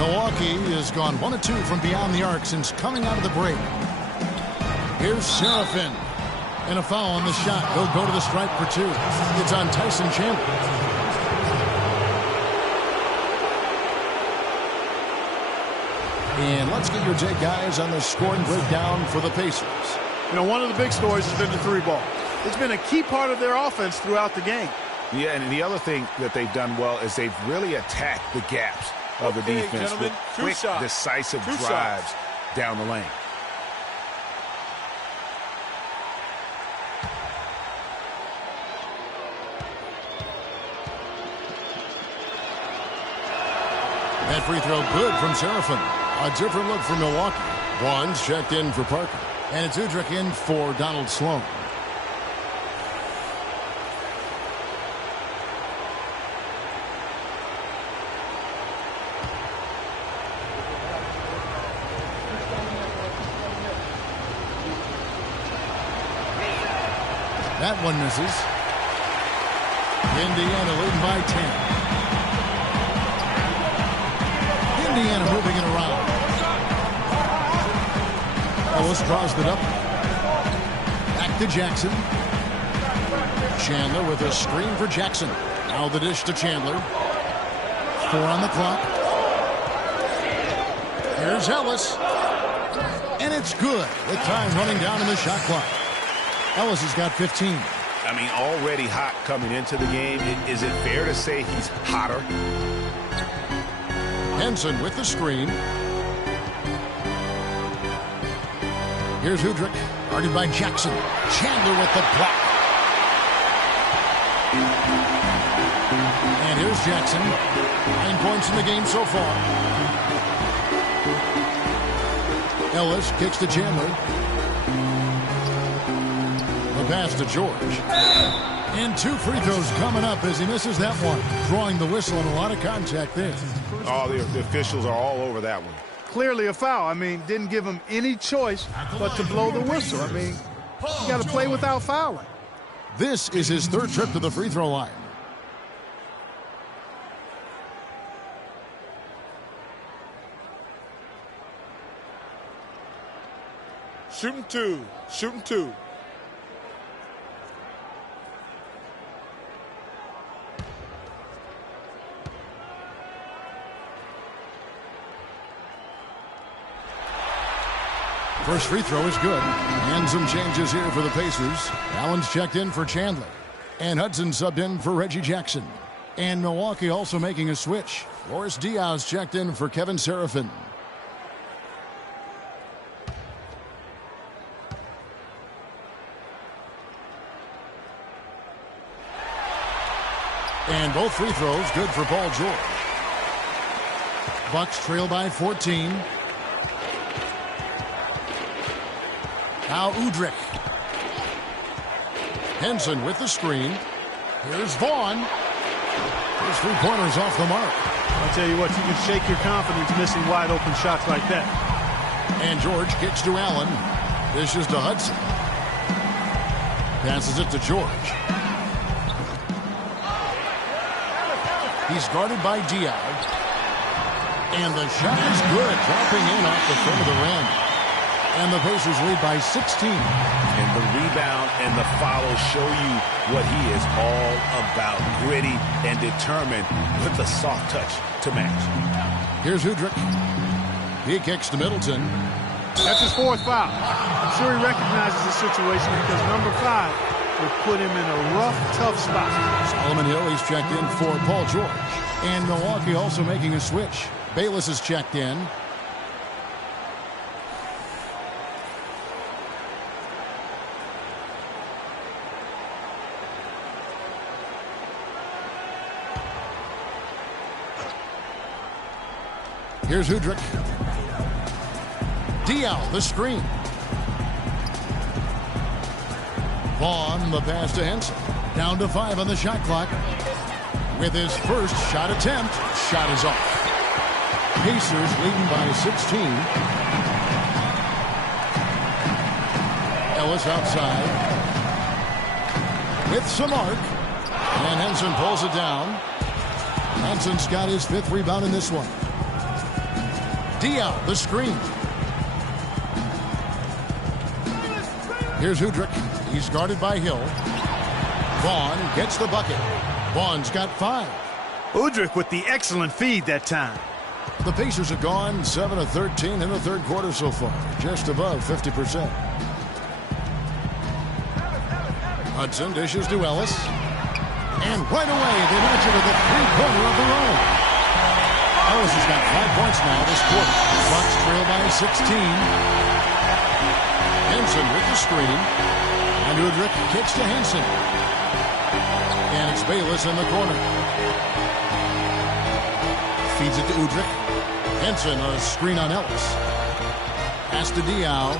Milwaukee has gone 1 of 2 from beyond the arc since coming out of the break. Here's Seraphin. And a foul on the shot. He'll go to the stripe for 2. It's on Tyson Chandler. And let's get your take, guys, on the scoring breakdown for the Pacers. You know, one of the big stories has been the 3-ball. It's been a key part of their offense throughout the game. Yeah, and the other thing that they've done well is they've really attacked the gaps of the defense with quick, decisive drives down the lane. That free throw good from Seraphin. A different look for Milwaukee. One's checked in for Parker. And it's Udrih in for Donald Sloan. That one misses. Indiana leading by 10. Indiana moving it around. Ellis draws it up. Back to Jackson. Chandler with a screen for Jackson. Now the dish to Chandler. 4 on the clock. Here's Ellis. And it's good. With time running down in the shot clock. Ellis has got 15. I mean, already hot coming into the game. Is it fair to say he's hotter? Henson with the screen. Here's Udrih, guarded by Jackson. Chandler with the block. And here's Jackson. 9 points in the game so far. Ellis kicks to Chandler. The pass to George. And 2 free throws coming up as he misses that one. Drawing the whistle and a lot of contact there. Oh, the officials are all over that one. Clearly a foul. I mean, didn't give him any choice but to blow the whistle. I mean, you got to play without fouling. This is his 3rd trip to the free throw line. Shooting 2. Shooting 2. First free throw is good. And some changes here for the Pacers. Allen's checked in for Chandler. And Hudson subbed in for Reggie Jackson. And Milwaukee also making a switch. Boris Diaz checked in for Kevin Seraphin. And both free throws good for Paul George. Bucks trail by 14. Now Udrih. Henson with the screen. Here's Vaughn. His 3-pointers off the mark. I'll tell you what, you can shake your confidence missing wide open shots like that. And George kicks to Allen. Dishes to Hudson. Passes it to George. He's guarded by Diaz. And the shot is good. Dropping in off the front of the rim. And the Pacers lead by 16. And the rebound and the follow show you what he is all about. Gritty and determined with a soft touch to match. Here's Udrih. He kicks to Middleton. That's his 4th foul. I'm sure he recognizes the situation because number 5 would put him in a rough, tough spot. Solomon Hill, he's checked in for Paul George. And Milwaukee also making a switch. Bayless is checked in. Here's Udrih. Diaw, the screen. Vaughn, the pass to Henson. Down to 5 on the shot clock. With his first shot attempt, shot is off. Pacers leading by 16. Ellis outside. With some arc. And Henson pulls it down. Henson's got his 5th rebound in this one. Diaw, the screen. Here's Udrih. He's guarded by Hill. Vaughn gets the bucket. Vaughn's got 5. Udrih with the excellent feed that time. The Pacers have gone 7 of 13 in the third quarter so far, just above 50%. Hudson dishes to Ellis. And right away, they match it with a three-pointer of their own. Ellis has got 5 points now this quarter. Bucks trail by 16. Henson with the screen. And Udrih kicks to Henson. And it's Bayless in the corner. Feeds it to Udrih. Henson, a screen on Ellis. Pass to Diaw.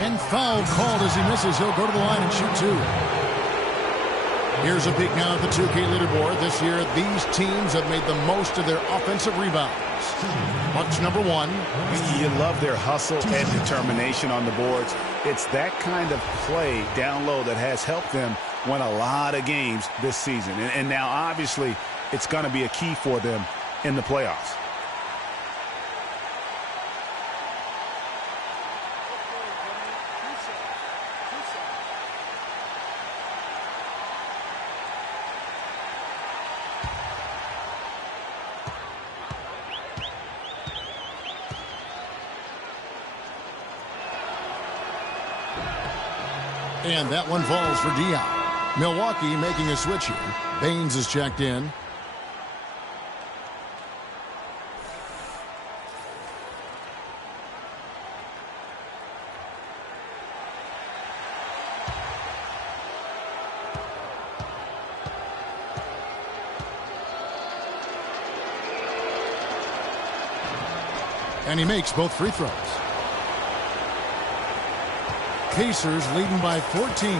And foul called as he misses. He'll go to the line and shoot 2. Here's a peek now at the 2K leaderboard. This year, these teams have made the most of their offensive rebounds. Bucks number 1. You love their hustle and determination on the boards. It's that kind of play down low that has helped them win a lot of games this season. And now, obviously, it's going to be a key for them in the playoffs. And that one falls for Diaw. Milwaukee making a switch here. Baines is checked in. And he makes both free throws. Pacers leading by 14.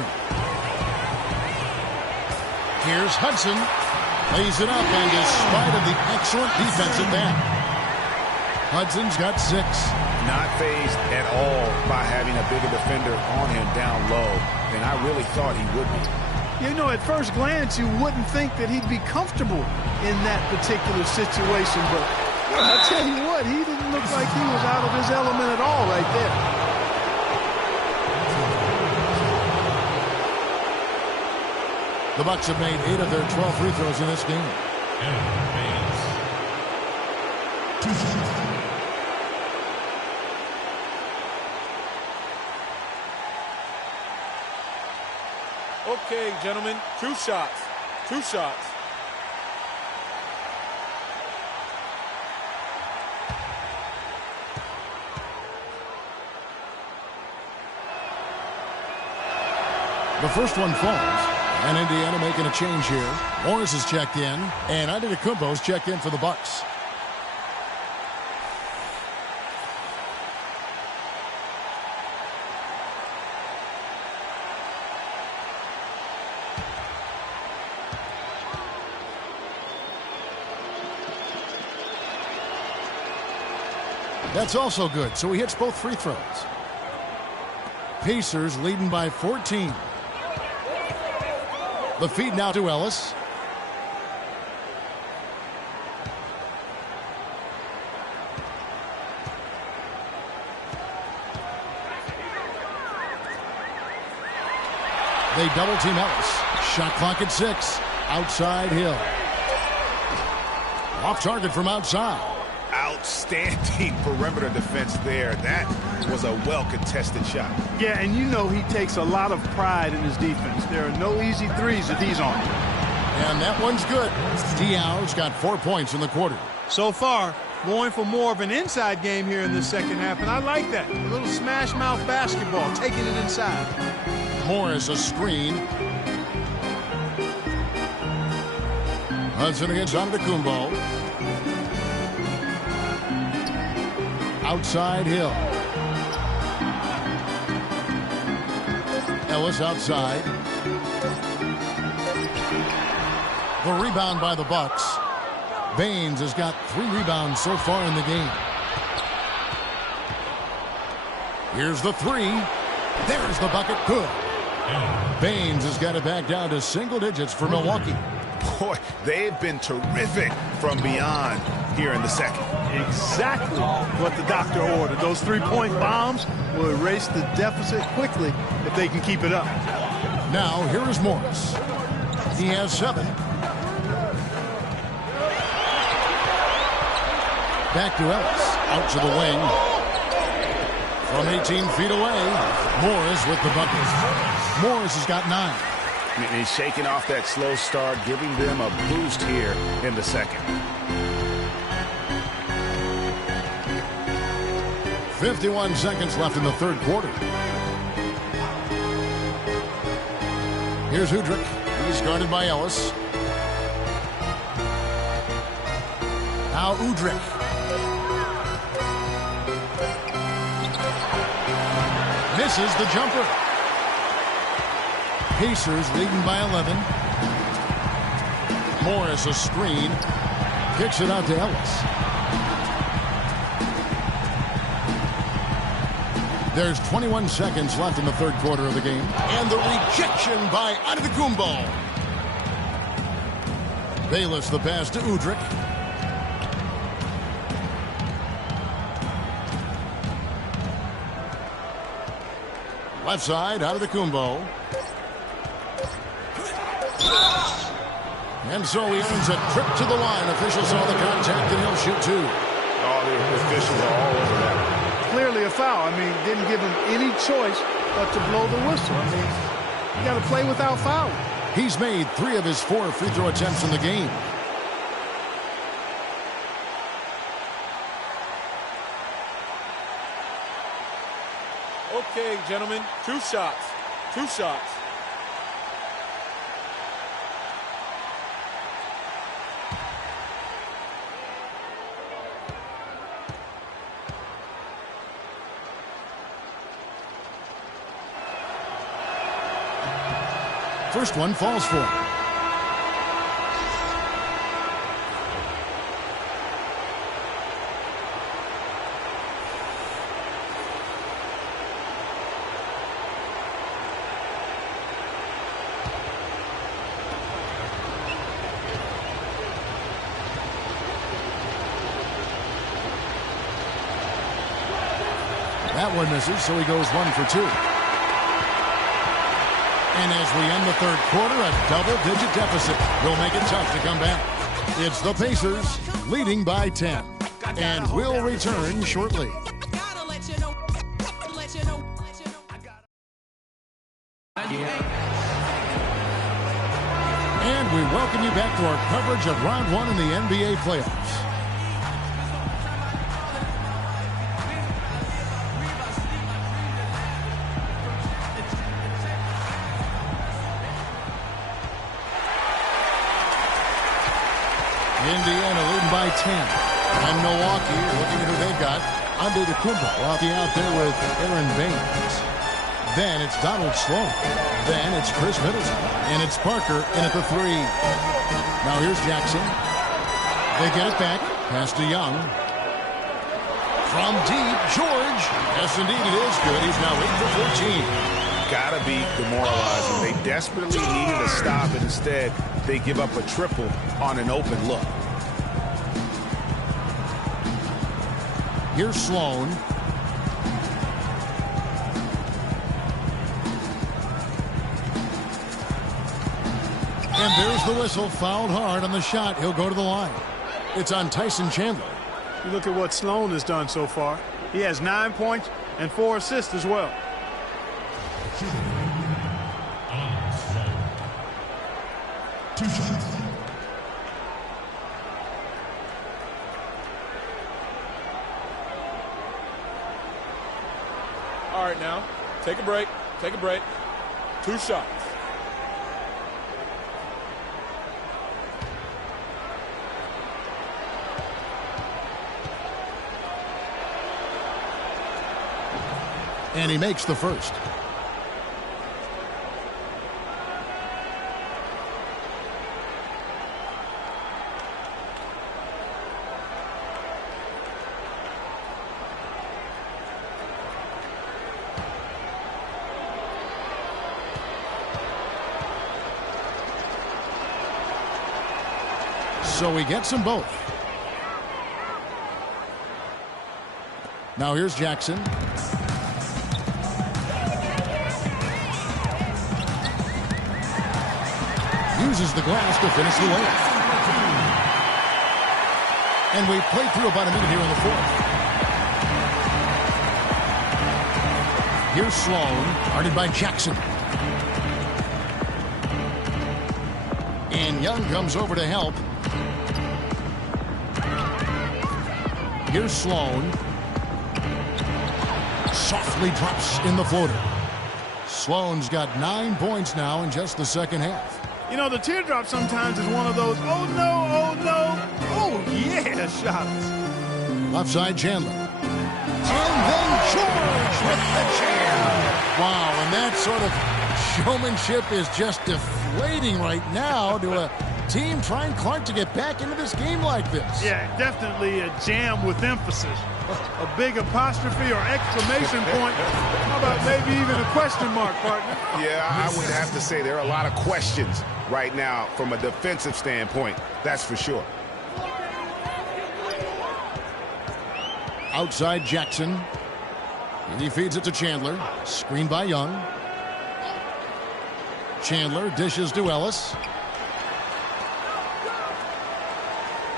Here's Hudson. Lays it up, and despite of the excellent defense at that, Hudson's got 6. Not fazed at all by having a bigger defender on him down low, and I really thought he would be. You know, at first glance, you wouldn't think that he'd be comfortable in that particular situation, but I'll tell you what, he didn't look like he was out of his element at all right there. The Bucks have made 8 of their 12 free throws in this game. Okay, gentlemen, 2 shots. 2 shots. The first one falls. And Indiana making a change here. Morris is checked in, and Antetokounmpo's checked in for the Bucks. That's also good, so he hits both free throws. Pacers leading by 14. The feed now to Ellis. They double team Ellis. Shot clock at 6. Outside Hill. Off target from outside. Outstanding perimeter defense there. That was a well-contested shot. Yeah, and you know he takes a lot of pride in his defense. There are no easy threes that he's on. And that one's good. Diaw's got 4 points in the quarter. So far, going for more of an inside game here in the second half, and I like that. A little smash mouth basketball, taking it inside. Morris a screen. Hudson against Antetokounmpo. Outside Hill. Ellis outside. The rebound by the Bucks. Baines has got 3 rebounds so far in the game. Here's the 3. There's the bucket. Good. Baines has got it back down to single digits for Milwaukee. Boy, they've been terrific from beyond here in the second. Exactly what the doctor ordered. Those three-point bombs will erase the deficit quickly if they can keep it up. Now, here is Morris. He has 7. Back to Ellis. Out to the wing. From 18 feet away, Morris with the bucket. Morris has got 9. And he's shaking off that slow start, giving them a boost here in the second. 51 seconds left in the third quarter. Here's Udrih. He's guarded by Ellis. Now Udrih. Misses the jumper. Pacers leading by 11. Morris a screen. Kicks it out to Ellis. There's 21 seconds left in the third quarter of the game. And the rejection by Antetokounmpo. Bayless the pass to Udrih. Left side, Antetokounmpo. And so he earns a trip to the line. Officials saw the contact and he'll shoot 2. All the officials are all over that. Clearly a foul. I mean, didn't give him any choice but to blow the whistle. I mean, you got to play without fouling. He's made 3 of his 4 free throw attempts in the game. Okay, gentlemen, 2 shots. 2 shots. First one falls for him. That one misses, so he goes 1 for 2. And as we end the third quarter, a double-digit deficit will make it tough to come back. It's the Pacers leading by 10. And we'll return shortly. And we welcome you back to our coverage of Round 1 in the NBA playoffs. Indiana leading by 10. And Milwaukee, looking at who they've got, Antetokounmpo out there with Aaron Baines. Then it's Donald Sloan. Then it's Chris Middleton. And it's Parker in at the 3. Now here's Jackson. They get it back. Pass to Young. From deep, George. Yes, indeed, it is good. He's now 8 for 14. Gotta be demoralizing. They desperately needed a stop, and instead they give up a triple on an open look. Here's Sloan. And there's the whistle. Fouled hard on the shot. He'll go to the line. It's on Tyson Chandler. You look at what Sloan has done so far. He has 9 points and 4 assists as well. Two shots. All right, now, take a break. Take a break. 2 shots. And he makes the first. so he gets them both. Now here's Jackson. Uses the glass to finish the layup. And we played through about a minute here in the fourth. Here's Sloan, guarded by Jackson. And Young comes over to help. Here's Sloan. Softly drops in the floater. Sloan's got 9 points now in just the second half. You know, the teardrop sometimes is one of those, oh no, oh no, oh yeah, shots. Left side, Chandler. And then George with the jam. Wow, and that sort of showmanship is just deflating right now to a team trying Clark to get back into this game like this. Yeah, definitely a jam with emphasis. A big apostrophe or exclamation point. How about maybe even a question mark, partner? Yeah, I would have to say there are a lot of questions right now from a defensive standpoint. That's for sure. Outside Jackson. He feeds it to Chandler. Screened by Young. Chandler dishes to Ellis.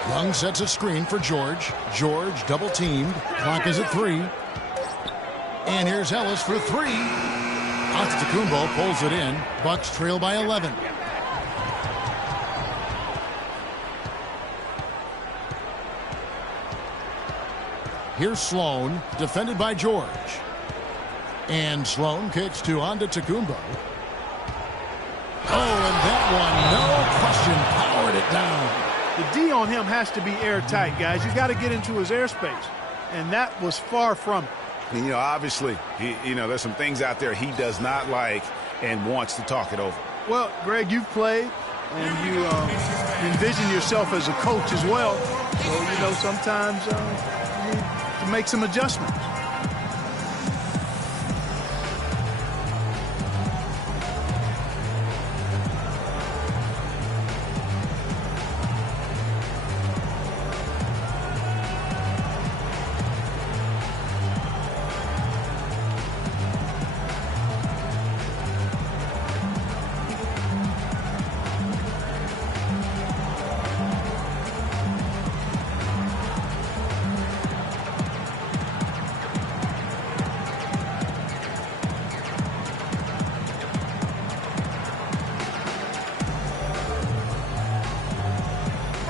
Young sets a screen for George. George double teamed. Clock is at 3. And here's Ellis for 3. Antetokounmpo pulls it in. Bucks trail by 11. Here's Sloan, defended by George. And Sloan kicks to Antetokounmpo. Oh, and that one, no question, powered it down. The D on him has to be airtight, guys. You got to get into his airspace. And that was far from it. You know, obviously, there's some things out there he does not like and wants to talk it over. Well, Greg, you've played, and you envision yourself as a coach as well. So, sometimes you need to make some adjustments.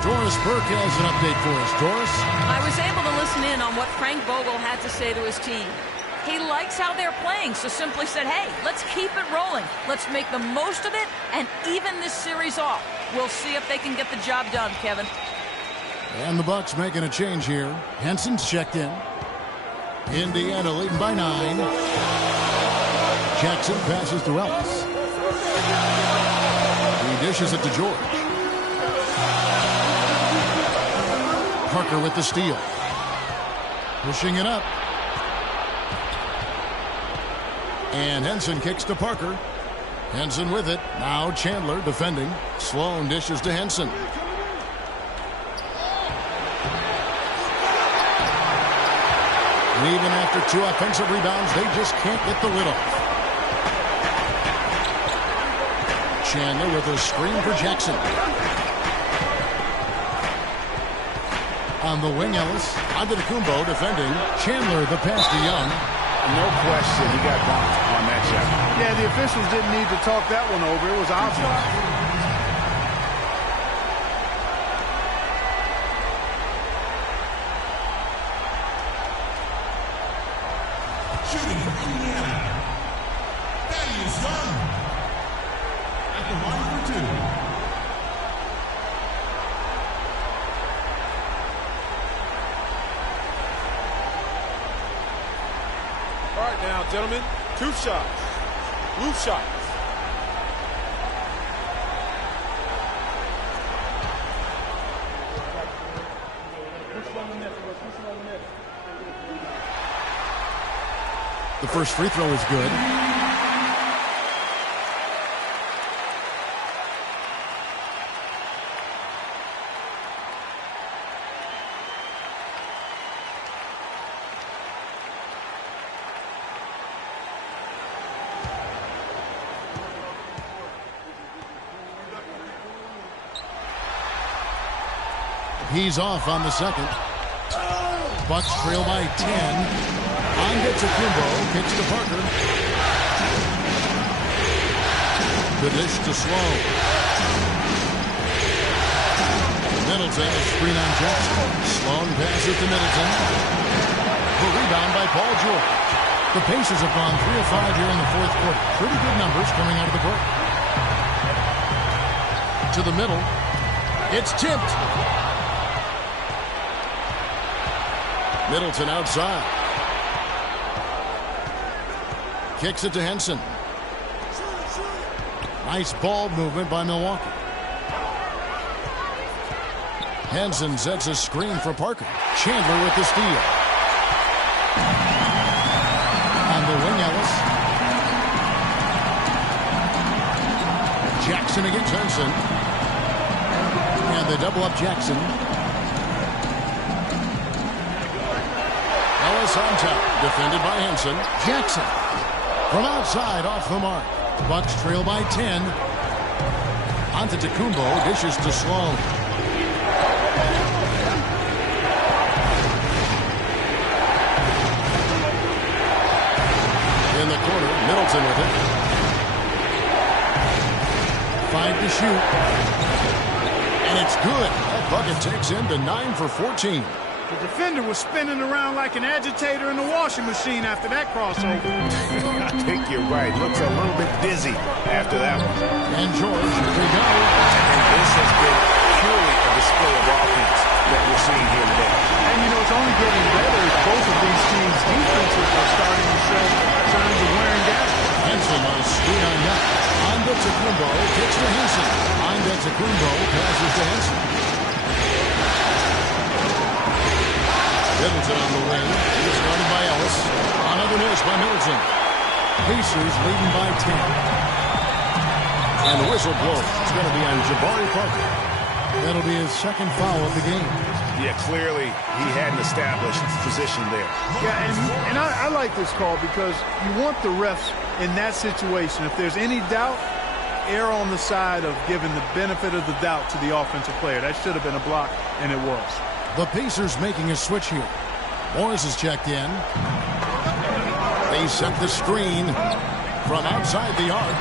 Doris Burke has an update for us. Doris? I was able to listen in on what Frank Vogel had to say to his team. He likes how they're playing, so simply said, hey, let's keep it rolling. Let's make the most of it and even this series off. We'll see if they can get the job done, Kevin. And the Bucks making a change here. Henson's checked in. Indiana leading by 9. Jackson passes to Ellis. He dishes it to George. Parker with the steal. Pushing it up. And Henson kicks to Parker. Henson with it. Now Chandler defending. Sloan dishes to Henson. And even after 2 offensive rebounds, they just can't get the lid off. Chandler with a screen for Jackson. On the wing, Ellis. Antetokounmpo defending. Chandler the pass to Young. No question he got bumped on that shot. Yeah, the officials didn't need to talk that one over. It was obvious. Shooting for Indiana. Thaddeus Young. At the line for 2. All right now, gentlemen, 2 shots. Loose shots. The first free throw is good. He's off on the second. Bucks trail by 10. Antetokounmpo kicks to Parker. The dish to Slow. Middleton, a screen on Jackson. Sloan passes to Middleton. The rebound by Paul George. The Pacers have gone 3 of 5 here in the fourth quarter. Pretty good numbers coming out of the break. To the middle. It's tipped. Middleton outside. Kicks it to Henson. Nice ball movement by Milwaukee. Henson sets a screen for Parker. Chandler with the steal. On the wing, Ellis. Jackson against Henson. And they double up Jackson. Ellis on top. Defended by Henson. Jackson. From outside off the mark. Bucks trail by 10. Antetokounmpo dishes to Sloan. In the corner, Middleton with it. 5 to shoot. And it's good. That bucket takes him to 9 for 14. The defender was spinning around like an agitator in the washing machine after that crossover. I think you're right. Looks a little bit dizzy after that one. And George, here we go. And this has been purely a display of offense that we're seeing here today. And, you know, it's only getting better as both of these teams' defenses are starting to show signs of wearing down. Henson on a screen on Young. Antetokounmpo kicks to Henson. Antetokounmpo passes to Henson. Middleton on the wing. He's guarded by Ellis. Another miss by Middleton. Pacers leading by 10. And the whistle blows. It's going to be on Jabari Parker. That'll be his second foul of the game. Yeah, clearly he hadn't established his position there. Yeah, and I like this call because you want the refs in that situation. If there's any doubt, err on the side of giving the benefit of the doubt to the offensive player. That should have been a block, and it was. The Pacers making a switch here. Morris is checked in. They set the screen from outside the arc.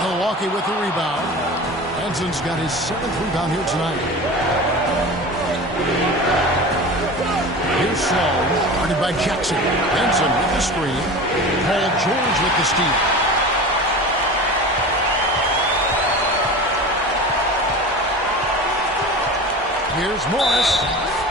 Milwaukee with the rebound. Henson's got his 7th rebound here tonight. Here's Sloan, guarded by Jackson. Henson with the screen. Paul George with the steal. Here's Morris.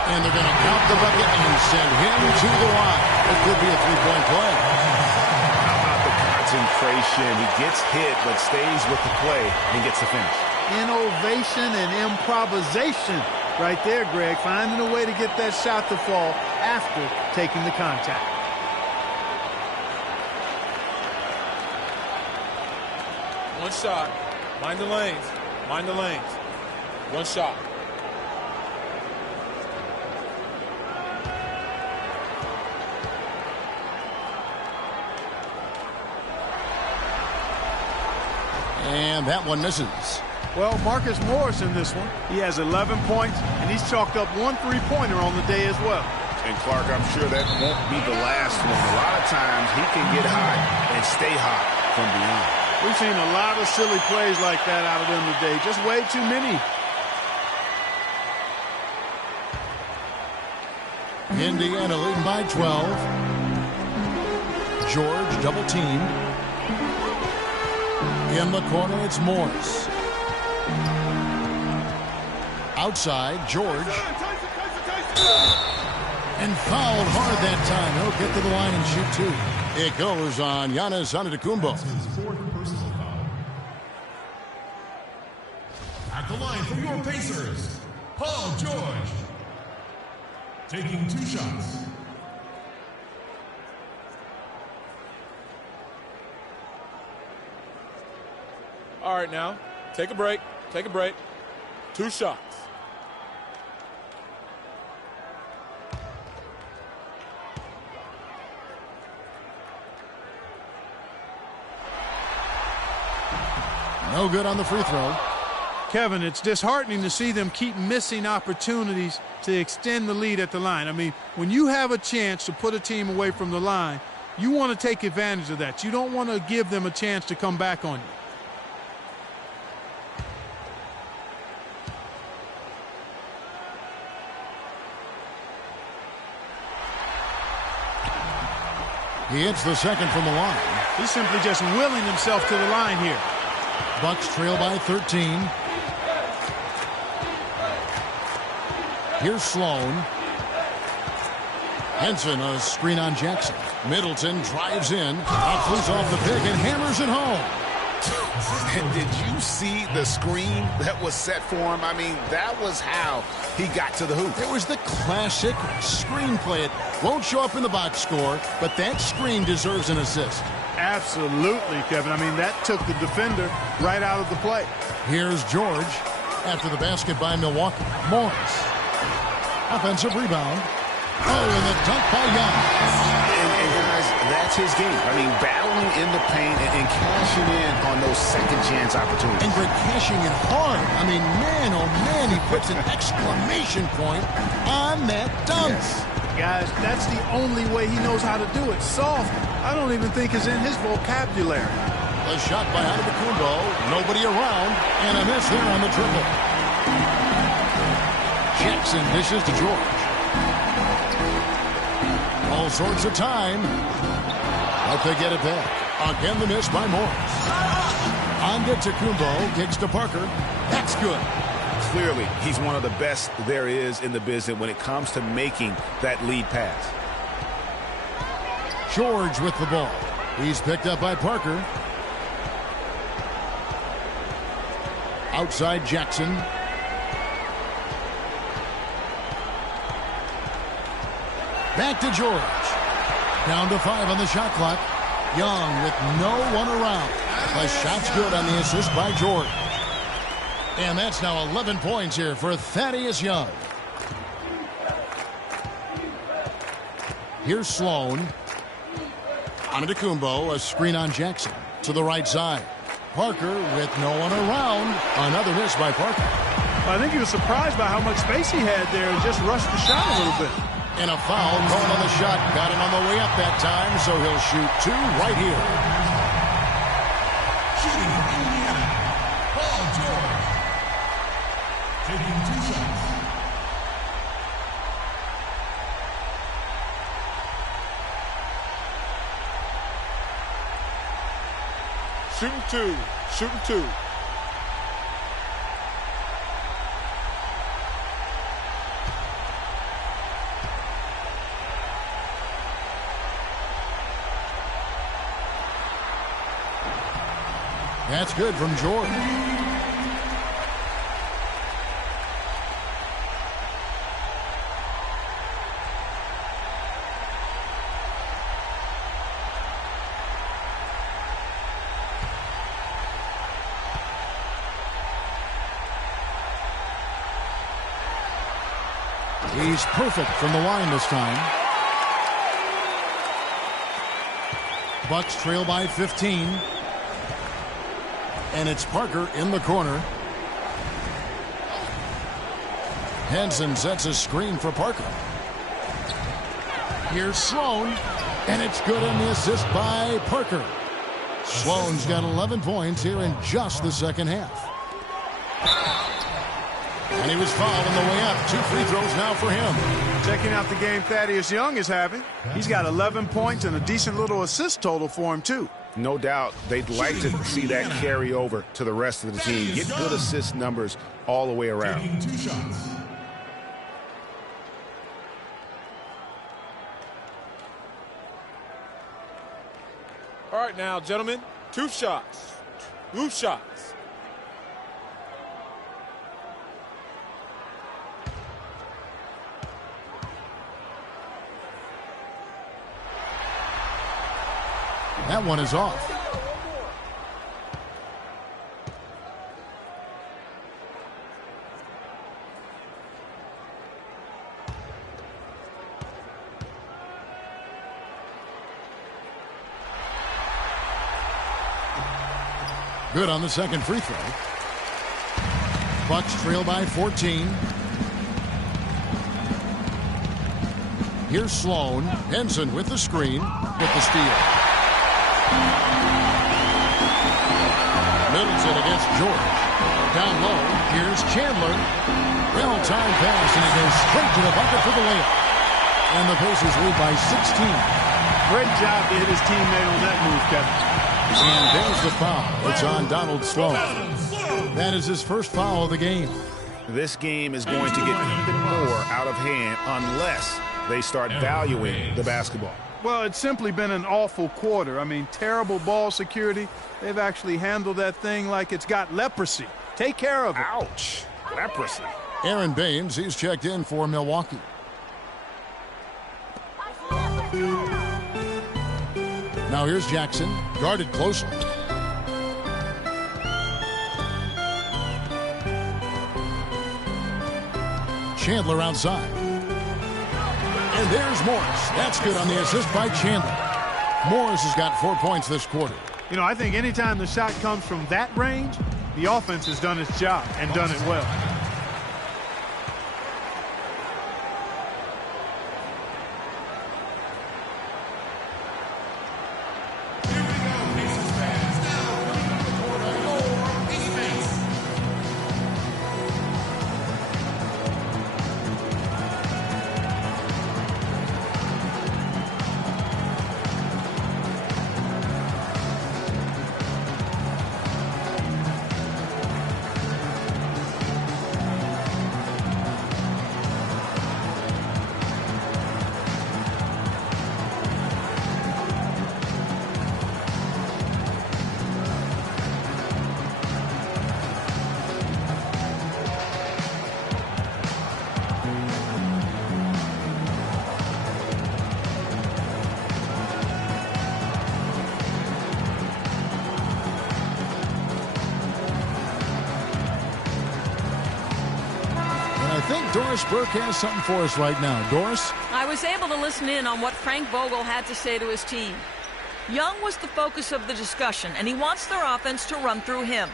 And they're going to count the bucket and send him to the line. It could be a three-point play. How about the concentration? He gets hit but stays with the play and gets the finish. Innovation and improvisation right there, Greg. Finding a way to get that shot to fall after taking the contact. One shot. Mind the lanes. Mind the lanes. One shot. And that one misses. Well, Marcus Morris in this one. He has 11 points, and he's chalked up 1 3-pointer on the day as well. And Clark, I'm sure that won't be the last one. A lot of times he can get hot and stay hot from beyond. We've seen a lot of silly plays like that out of them today. Just way too many. Indiana leading by 12. George double teamed. In the corner, it's Morris. Outside, George. And fouled hard that time. He'll get to the line and shoot 2. It goes on Giannis Antetokounmpo. At the line for your Pacers, Paul George. Taking 2 shots. All right, now, take a break. Take a break. 2 shots. No good on the free throw. Kevin, it's disheartening to see them keep missing opportunities to extend the lead at the line. I mean, when you have a chance to put a team away from the line, you want to take advantage of that. You don't want to give them a chance to come back on you. He hits the second from the line. He's simply just willing himself to the line here. Bucks trail by 13. Here's Sloan. Henson, a screen on Jackson. Middleton drives in, flees off the pick and hammers it home. And did you see the screen that was set for him? I mean, that was how he got to the hoop. It was the classic screenplay. It won't show up in the box score, but that screen deserves an assist. Absolutely, Kevin. I mean, that took the defender right out of the play. Here's George after the basket by Milwaukee. Morris. Offensive rebound. Oh, and the dunk by Young. And guys, that's his game. I mean, battling in the paint and cashing in on those second chance opportunities. And Greg cashing it hard. I mean, man, oh man, he puts an exclamation point on that dunk. Yes. Guys, that's the only way he knows how to do it. Soft, I don't even think is in his vocabulary. A shot by Antetokounmpo. Nobody around. And a miss there on the dribble. Jackson dishes to George. All sorts of time. But they get it back. Again, the miss by Morris. Antetokounmpo kicks to Parker. That's good. Clearly, he's one of the best there is in the business when it comes to making that lead pass. George with the ball. He's picked up by Parker. Outside Jackson. Back to George. Down to 5 on the shot clock. Young with no one around. The shot's good on the assist by George. And that's now 11 points here for Thaddeus Young. Here's Sloan. Antetokounmpo, a screen on Jackson. To the right side. Parker with no one around. Another miss by Parker. I think he was surprised by how much space he had there and just rushed the shot a little bit. And a foul called on the shot. Got him on the way up that time, so he'll shoot 2 right here. Shooting for Indiana, Paul George. Taking 2 shots. Shooting 2. Shooting 2. That's good from George. He's perfect from the line this time. Bucks trail by 15. And it's Parker in the corner. Henson sets a screen for Parker. Here's Sloan. And it's good on the assist by Parker. Sloan's got 11 points here in just the second half. And he was fouled on the way up. 2 free throws now for him. Checking out the game Thaddeus Young is having. He's got 11 points and a decent little assist total for him, too. No doubt they'd like to see that carry over to the rest of the team. Get good assist numbers all the way around. Taking 2 shots. All right now, gentlemen, 2 shots. 2 shots. That one is off. Good on the second free throw. Bucks trail by 14. Here's Sloan. Henson with the screen. With the steal. Middleton against George. Down low. Here's Chandler. Well-timed pass, and it goes straight to the bucket for the layup. And the Pacers lead by 16. Great job to hit his teammate on that move, Kevin. And there's the foul. It's on Donald Sloan. That is his first foul of the game. This game is going to get even more out of hand unless they start valuing the basketball. Well, it's simply been an awful quarter. I mean, terrible ball security. They've actually handled that thing like it's got leprosy. Take care of it. Ouch. Leprosy. Aaron Baines, he's checked in for Milwaukee. Now here's Jackson, guarded closely. Chandler outside. And there's Morris. That's good on the assist by Chandler. Morris has got 4 points this quarter. You know, I think anytime the shot comes from that range, the offense has done its job and done it well. Doris Burke has something for us right now. Doris? I was able to listen in on what Frank Vogel had to say to his team. Young was the focus of the discussion, and he wants their offense to run through him.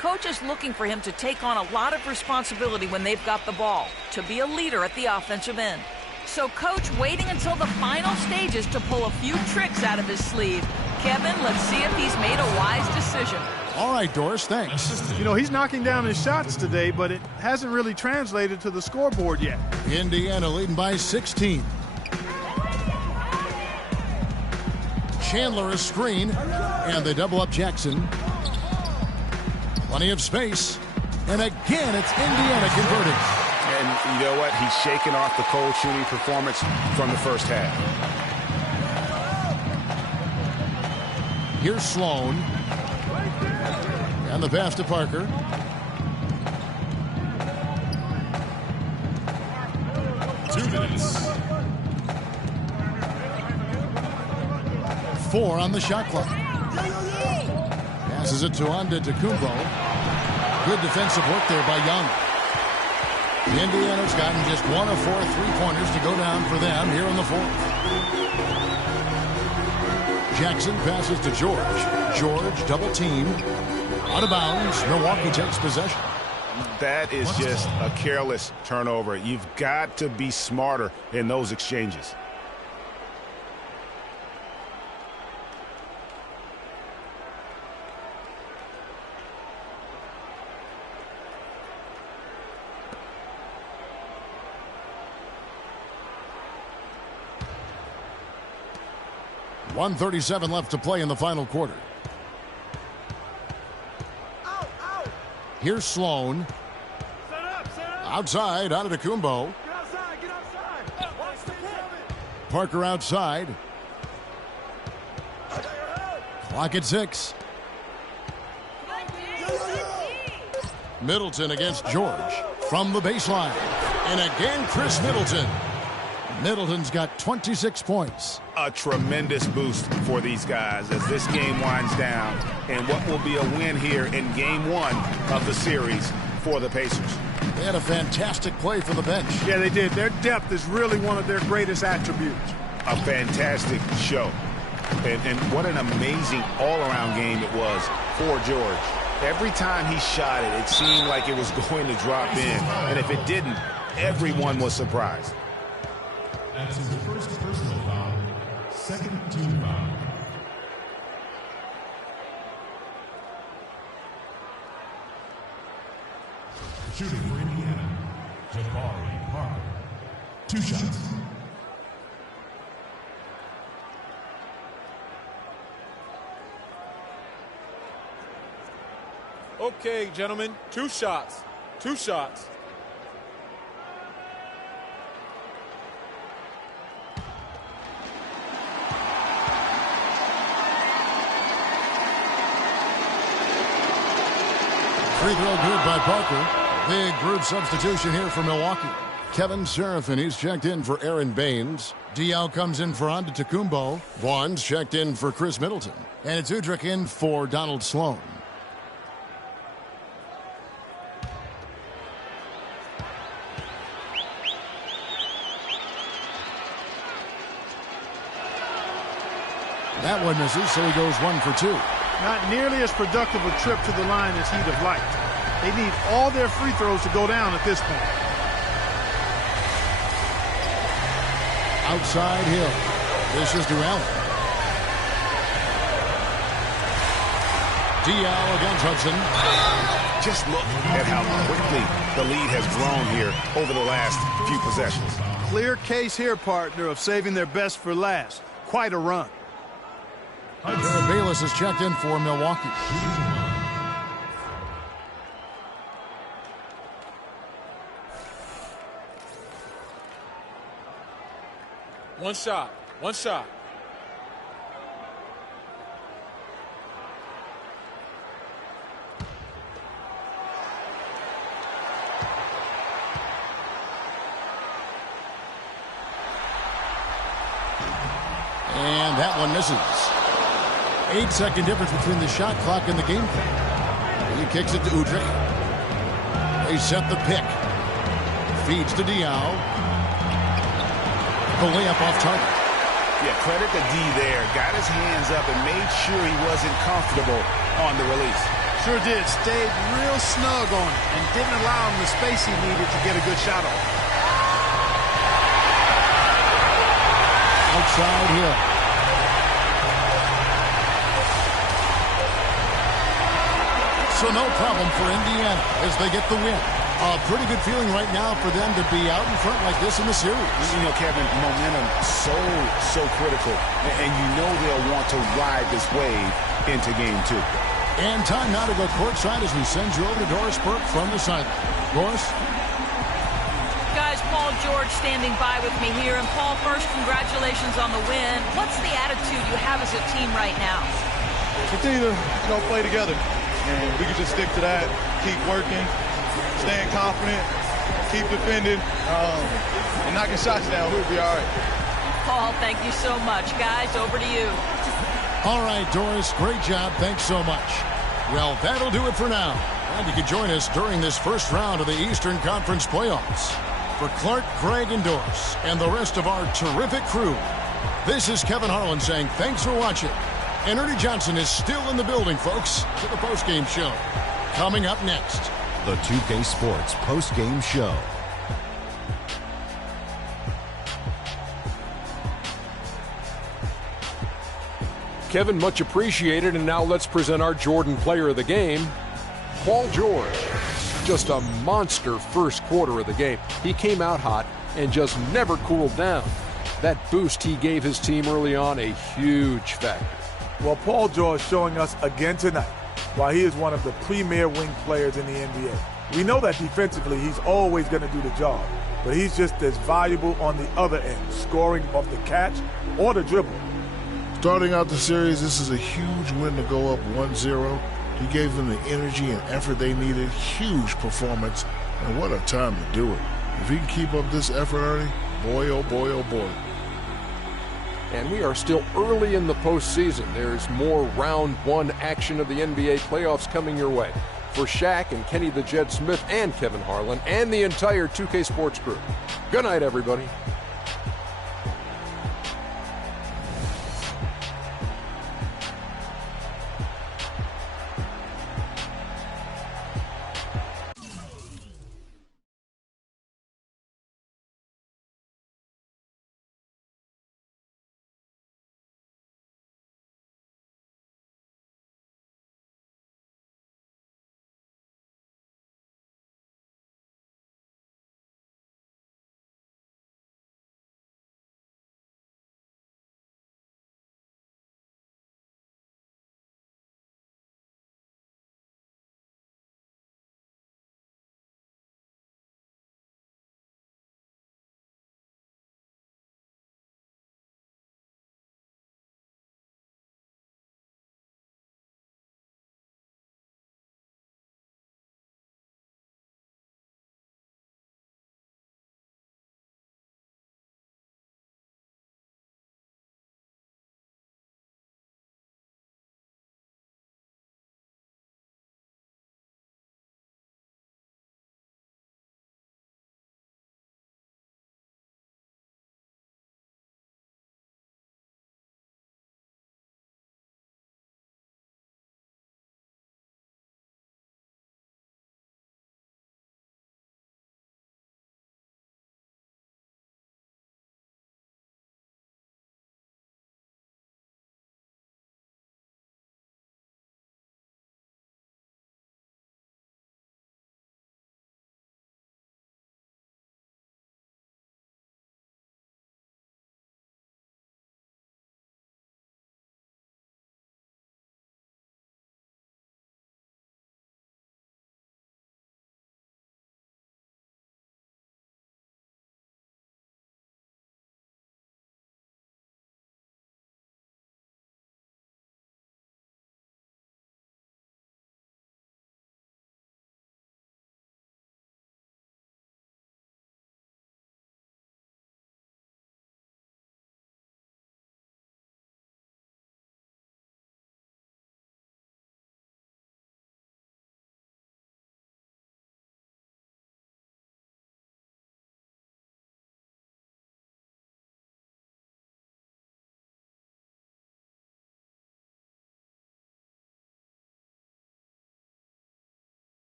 Coach is looking for him to take on a lot of responsibility when they've got the ball, to be a leader at the offensive end. So Coach waiting until the final stages to pull a few tricks out of his sleeve. Kevin, let's see if he's made a wise decision. All right, Doris, thanks. You know, he's knocking down his shots today, but it hasn't really translated to the scoreboard yet. Indiana leading by 16. Chandler a screen, and they double up Jackson. Plenty of space, and again it's Indiana converting. And you know what? He's shaking off the cold shooting performance from the first half. Here's Sloan. And the pass to Parker. Two minutes. 4 on the shot clock. Passes it to Antetokounmpo. Good defensive work there by Young. Indiana's gotten just 1 of 4 3-pointers to go down for them here in the fourth. Jackson passes to George. George double teamed. Out of bounds. Milwaukee takes possession. That is just a careless turnover. You've got to be smarter in those exchanges. .137 left to play in the final quarter. Here's Sloan. Outside, Antetokounmpo. Parker outside. Clock at 6. Middleton against George from the baseline. And again, Chris Middleton. Middleton's got 26 points. A tremendous boost for these guys as this game winds down and what will be a win here in game 1 of the series for the Pacers. They had a fantastic play for the bench. Yeah, they did. Their depth is really one of their greatest attributes. A fantastic show. And what an amazing all-around game it was for George. Every time he shot it, it seemed like it was going to drop in. And if it didn't, everyone was surprised. That's his first personal foul, second team foul. Shooting for Indiana, Jabari Parker. 2 shots. Okay, gentlemen, 2 shots. 2 shots. Free throw good by Parker. Big group substitution here for Milwaukee. Kevin Serafin, he's checked in for Aaron Baines. Diaw comes in for Antetokounmpo. Vaughn's checked in for Chris Middleton. And it's Udrih in for Donald Sloan. That one misses, so he goes 1 for 2. Not nearly as productive a trip to the line as he'd have liked. They need all their free throws to go down at this point. Outside Hill. This is to Allen. Diaw against Hudson. Just look at how quickly the lead has grown here over the last few possessions. Clear case here, partner, of saving their best for last. Quite a run. Jared Bayless has checked in for Milwaukee. One shot. 1 shot. And that one misses. 8-second difference between the shot clock and the game clock. He kicks it to Udrih. They set the pick. Feeds to Diaw. The layup off target. Yeah, credit the D there. Got his hands up and made sure he wasn't comfortable on the release. Sure did. Stayed real snug on it and didn't allow him the space he needed to get a good shot off. Outside Hill. So no problem for Indiana as they get the win. A pretty good feeling right now for them to be out in front like this in the series. You know, Kevin, momentum so critical. And you know they'll want to ride this wave into game 2. And time now to go courtside as we send you over to Doris Burke from the sideline. Doris? Guys, Paul George standing by with me here. And Paul, first, congratulations on the win. What's the attitude you have as a team right now? Continue to play together. And we can just stick to that, keep working, staying confident, keep defending, and knocking shots down. We'll be all right. Paul, thank you so much. Guys, over to you. All right, Doris, great job. Thanks so much. Well, that'll do it for now. And you can join us during this first round of the Eastern Conference playoffs. For Clark, Greg, and Doris, and the rest of our terrific crew, this is Kevin Harlan saying thanks for watching. And Ernie Johnson is still in the building, folks, to the postgame show. Coming up next, the 2K Sports postgame show. Kevin, much appreciated, and now let's present our Jordan player of the game, Paul George. Just a monster first quarter of the game. He came out hot and just never cooled down. That boost he gave his team early on, a huge factor. Well, Paul George showing us again tonight why he is one of the premier wing players in the NBA. We know that defensively he's always going to do the job, but he's just as valuable on the other end, scoring off the catch or the dribble. Starting out the series, this is a huge win to go up 1-0. He gave them the energy and effort they needed. Huge performance, and what a time to do it. If he can keep up this effort, Ernie, boy, oh boy, oh boy. And we are still early in the postseason. There's more round one action of the NBA playoffs coming your way. For Shaq and Kenny the Jet Smith and Kevin Harlan and the entire 2K Sports crew. Good night, everybody.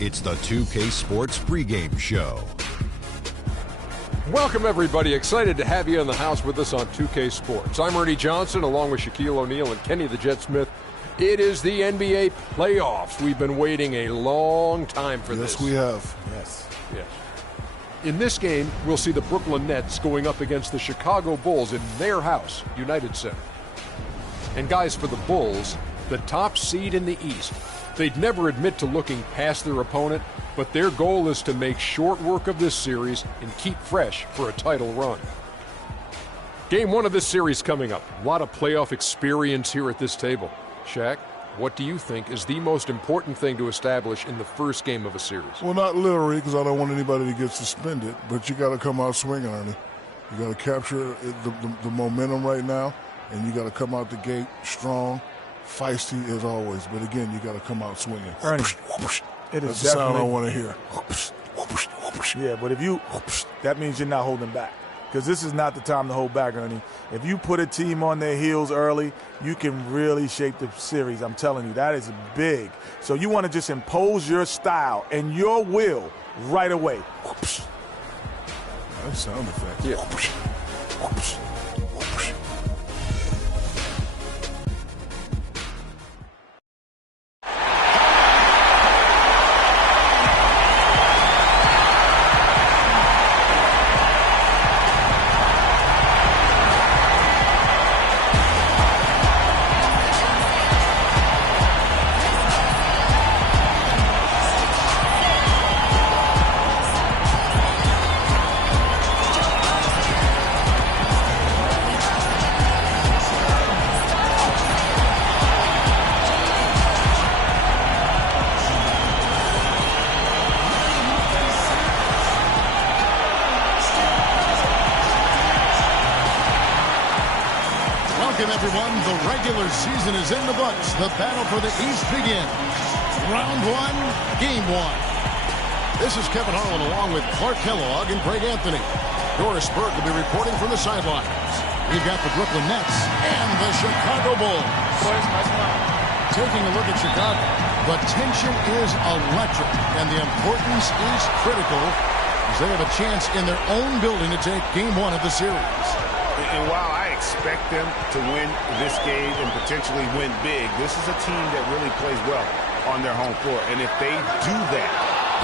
It's the 2K Sports pregame show. Welcome, everybody. Excited to have you in the house with us on 2K Sports. I'm Ernie Johnson, along with Shaquille O'Neal and Kenny the Jet Smith. It is the NBA playoffs. We've been waiting a long time for this. Yes, we have. Yes. In this game, we'll see the Brooklyn Nets going up against the Chicago Bulls in their house, United Center. And guys, for the Bulls, the top seed in the East, they'd never admit to looking past their opponent, but their goal is to make short work of this series and keep fresh for a title run. Game 1 of this series coming up. A lot of playoff experience here at this table. Shaq, what do you think is the most important thing to establish in the first game of a series? Well, not literally, because I don't want anybody to get suspended, but you got to come out swinging, Ernie. You got to capture the momentum right now, and you got to come out the gate strong, feisty as always. But again, you got to come out swinging. Ernie, it is That's the sound I want to hear. Yeah, but if you, that means you're not holding back. Because this is not the time to hold back, Ernie. If you put a team on their heels early, you can really shape the series. I'm telling you, that is big. So you want to just impose your style and your will right away. That's sound effect. Yeah. Everyone, the regular season is in the books. The battle for the East begins. Round 1, Game 1. This is Kevin Harlan along with Clark Kellogg and Greg Anthony. Doris Burke will be reporting from the sidelines. We've got the Brooklyn Nets and the Chicago Bulls. Taking a look at Chicago, the tension is electric and the importance is critical as they have a chance in their own building to take Game 1 of the series. And while I expect them to win this game and potentially win big, this is a team that really plays well on their home floor. And if they do that,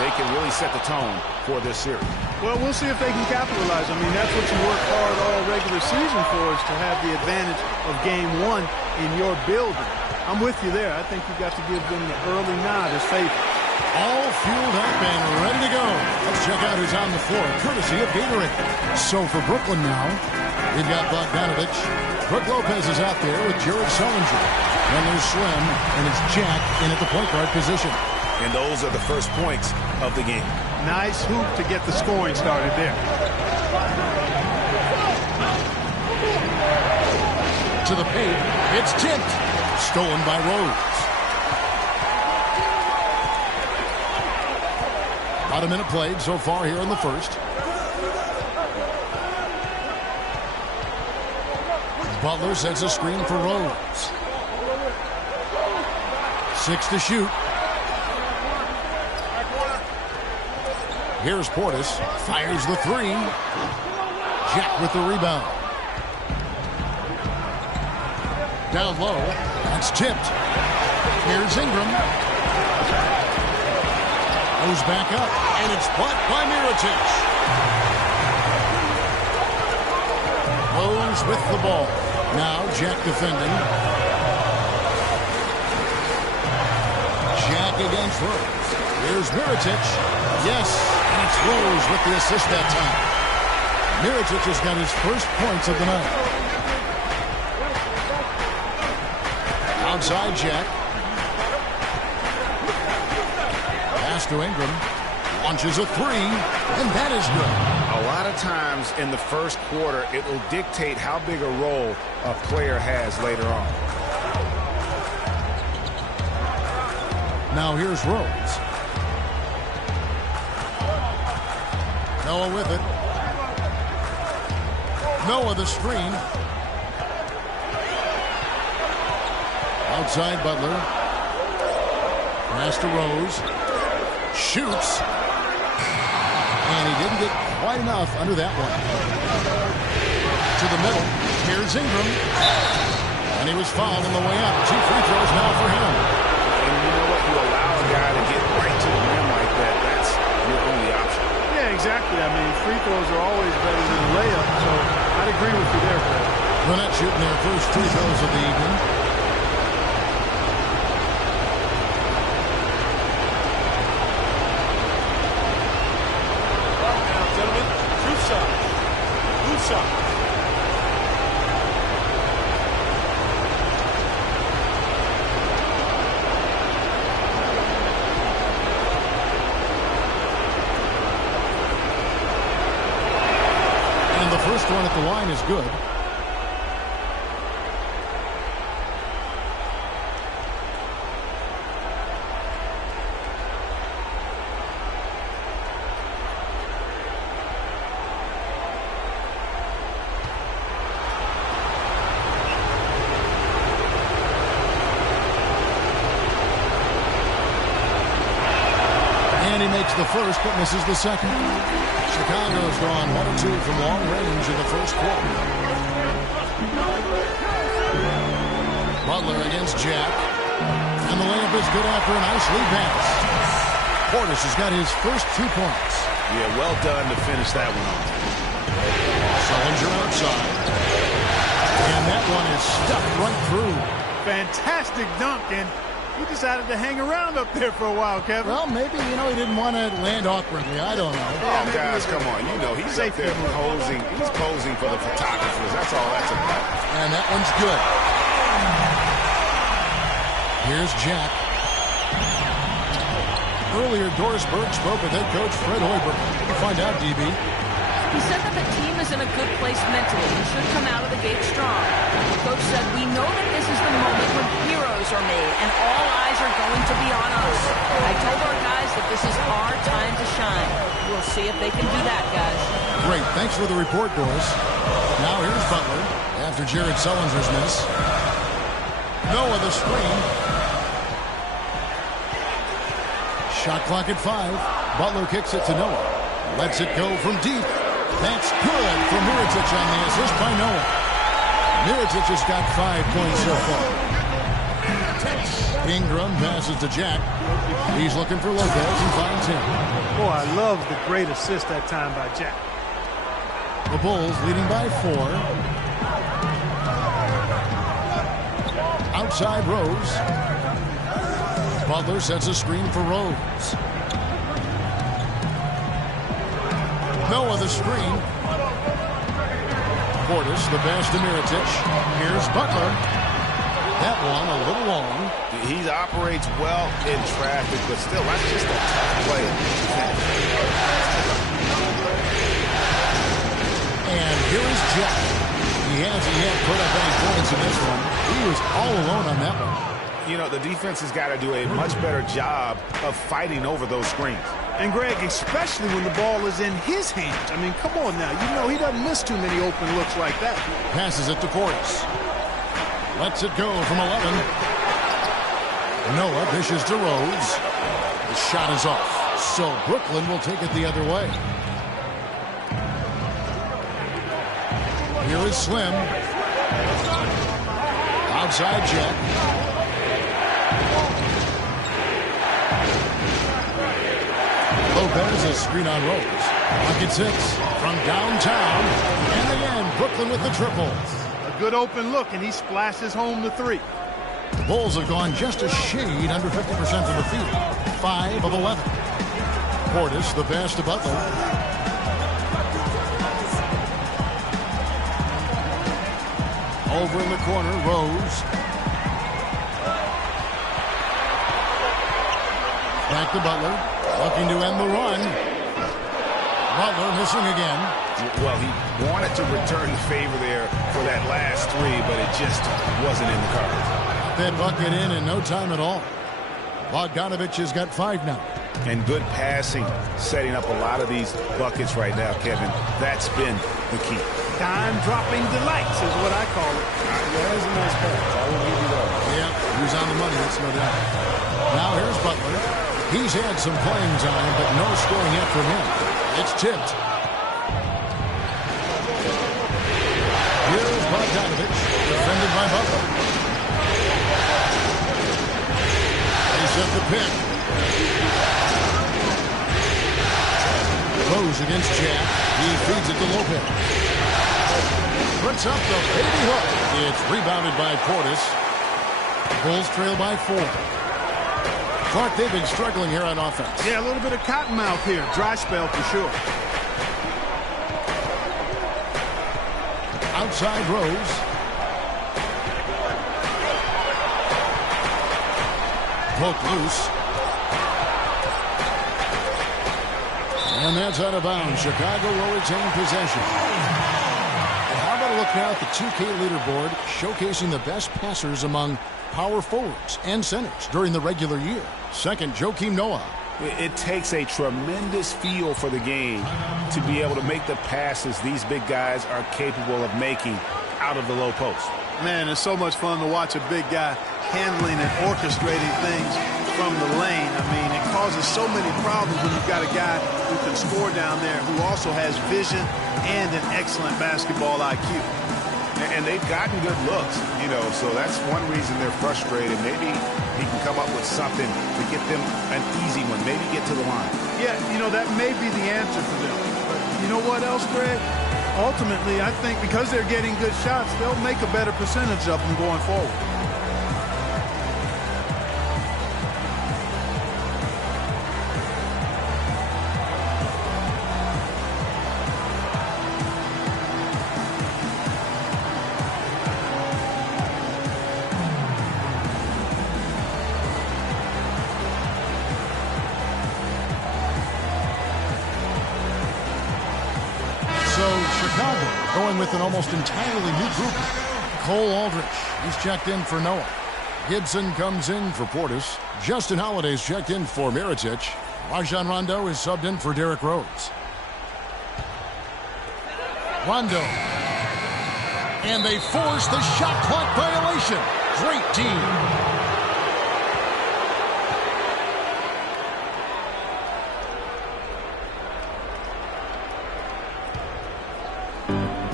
they can really set the tone for this series. Well, we'll see if they can capitalize. I mean, that's what you work hard all regular season for, is to have the advantage of Game 1 in your building. I'm with you there. I think you've got to give them the early nod as favorites. All fueled up and ready to go. Let's check out who's on the floor, courtesy of Gatorade. So for Brooklyn now, we've got Bogdanovich. Brook Lopez is out there with Jared Sullinger. And there's Slim, and it's Jack in at the point guard position. And those are the first points of the game. Nice hoop to get the scoring started there. To the paint, it's tipped. Stolen by Rose. About a minute played so far here in the first. Butler sets a screen for Rose. 6 to shoot. Here's Portis. Fires the 3. Jack with the rebound. Down low. That's tipped. Here's Ingram. Goes back up, and it's blocked by Mirotic. Rose with the ball. Now Jack defending. Jack against Rose. Here's Mirotic. Yes, and it's Rose with the assist that time. Mirotic has got his first points of the night. Outside Jack. Pass to Ingram. Launches a 3, and that is good. A lot of times in the first quarter, it will dictate how big a role a player has later on. Now here's Rose. Noah with it. Noah the screen. Outside Butler. Pass to Rose. Shoots. And he didn't get quite enough under that one. To the middle. Here's Ingram. And he was fouled on the way out. 2 free throws now for him. And you know what? You allow a guy to get right to the rim like that. That's your only option. Yeah, exactly. I mean, free throws are always better than a layup, so I'd agree with you there, Fred. Gwinnett shooting their first free throws of the evening. Now, gentlemen, true shot. Blue shot. And the first one at the line is good. And he makes the first, but misses the second. Chicago's gone 1 or 2 from long range in the first quarter. Butler against Jack. And the layup is good after a nice lead pass. Portis has got his first 2 points. Yeah, well done to finish that one off. Sullinger outside. And that one is stuck right through. Fantastic dunk, and he decided to hang around up there for a while, Kevin. Well, maybe, he didn't want to land awkwardly. I don't know. Oh, guys, come on. He's up there posing. He's posing for the photographers. That's all that's about. And that one's good. Here's Jack. Earlier, Doris Burke spoke with head coach Fred Hoiberg. We'll find out, DB. He said that the team is in a good place mentally and should come out of the gate strong. The coach said, we know that this is the moment when heroes are made and all eyes are going to be on us. I told our guys that this is our time to shine. We'll see if they can do that, guys. Great. Thanks for the report, Doris. Now here's Butler after Jared Sullinger's miss. Noah the screen. Shot clock at 5. Butler kicks it to Noah. Lets it go from deep. That's good for Mirotic on the assist by Noah. Mirotic has got 5 points so far. Ingram passes to Jack. He's looking for Lopez and finds him. Boy, I love the great assist that time by Jack. The Bulls leading by 4. Outside Rose. Butler sets a screen for Rose. Noah the screen. Portis, the pass to Mirotic. Here's Butler. That one a little long. He operates well in traffic, but still, that's just a tough play. And here is Jack. He hasn't yet put up any points in this one. He was all alone on that one. The defense has got to do a much better job of fighting over those screens. And, Greg, especially when the ball is in his hands. I mean, come on now. He doesn't miss too many open looks like that. Passes it to Portis. Lets it go from 11. Noah dishes to Rose. The shot is off. So Brooklyn will take it the other way. Here is Slim. Outside Jack. Lopez a screen on Rose. Bucket 6 from downtown. And again, Brooklyn with the triple. A good open look, and he splashes home the 3. The Bulls have gone just a shade under 50% from the field. 5 of 11. Portis, the pass to Butler. Over in the corner, Rose. Back to Butler. Looking to end the run. Butler missing again. Well, he wanted to return the favor there for that last 3, but it just wasn't in the cards. That bucket in no time at all. Bogdanovic has got 5 now. And good passing, setting up a lot of these buckets right now, Kevin. That's been the key. Dime-dropping delights is what I call it. Yeah, that's a nice pass. I will give you that. Yeah, he was on the money, that's no doubt. Now here's Butler. He's had some playing time, but no scoring yet from him. It's tipped. Here's Bogdanovich, defended by Butler. They set the pick. Rose against Jack. He feeds it to Lopez. Puts up the baby hook. It's rebounded by Portis. Bulls trail by 4. Clark, they've been struggling here on offense. Yeah, a little bit of cottonmouth here. Dry spell for sure. Outside Rose. Poked loose. And that's out of bounds. Chicago will retain possession. And how about a look now at the 2K leaderboard showcasing the best passers among power forwards and centers during the regular year. Second, Joakim Noah. It takes a tremendous feel for the game to be able to make the passes these big guys are capable of making out of the low post. Man, it's so much fun to watch a big guy handling and orchestrating things from the lane. I mean, it causes so many problems when you've got a guy who can score down there who also has vision and an excellent basketball IQ. And they've gotten good looks, you know, so that's one reason they're frustrated. Maybe he can come up with something to get them an easy one, maybe get to the line. Yeah, you know, that may be the answer for them. But you know what else, Greg? Ultimately, I think because they're getting good shots, they'll make a better percentage of them going forward. Going with an almost entirely new group. Cole Aldrich, he's checked in for Noah. Gibson comes in for Portis. Justin Holiday's checked in for Mirotic. Rajon Rondo is subbed in for Derrick Rose. Rondo. And they force the shot clock violation. Great team.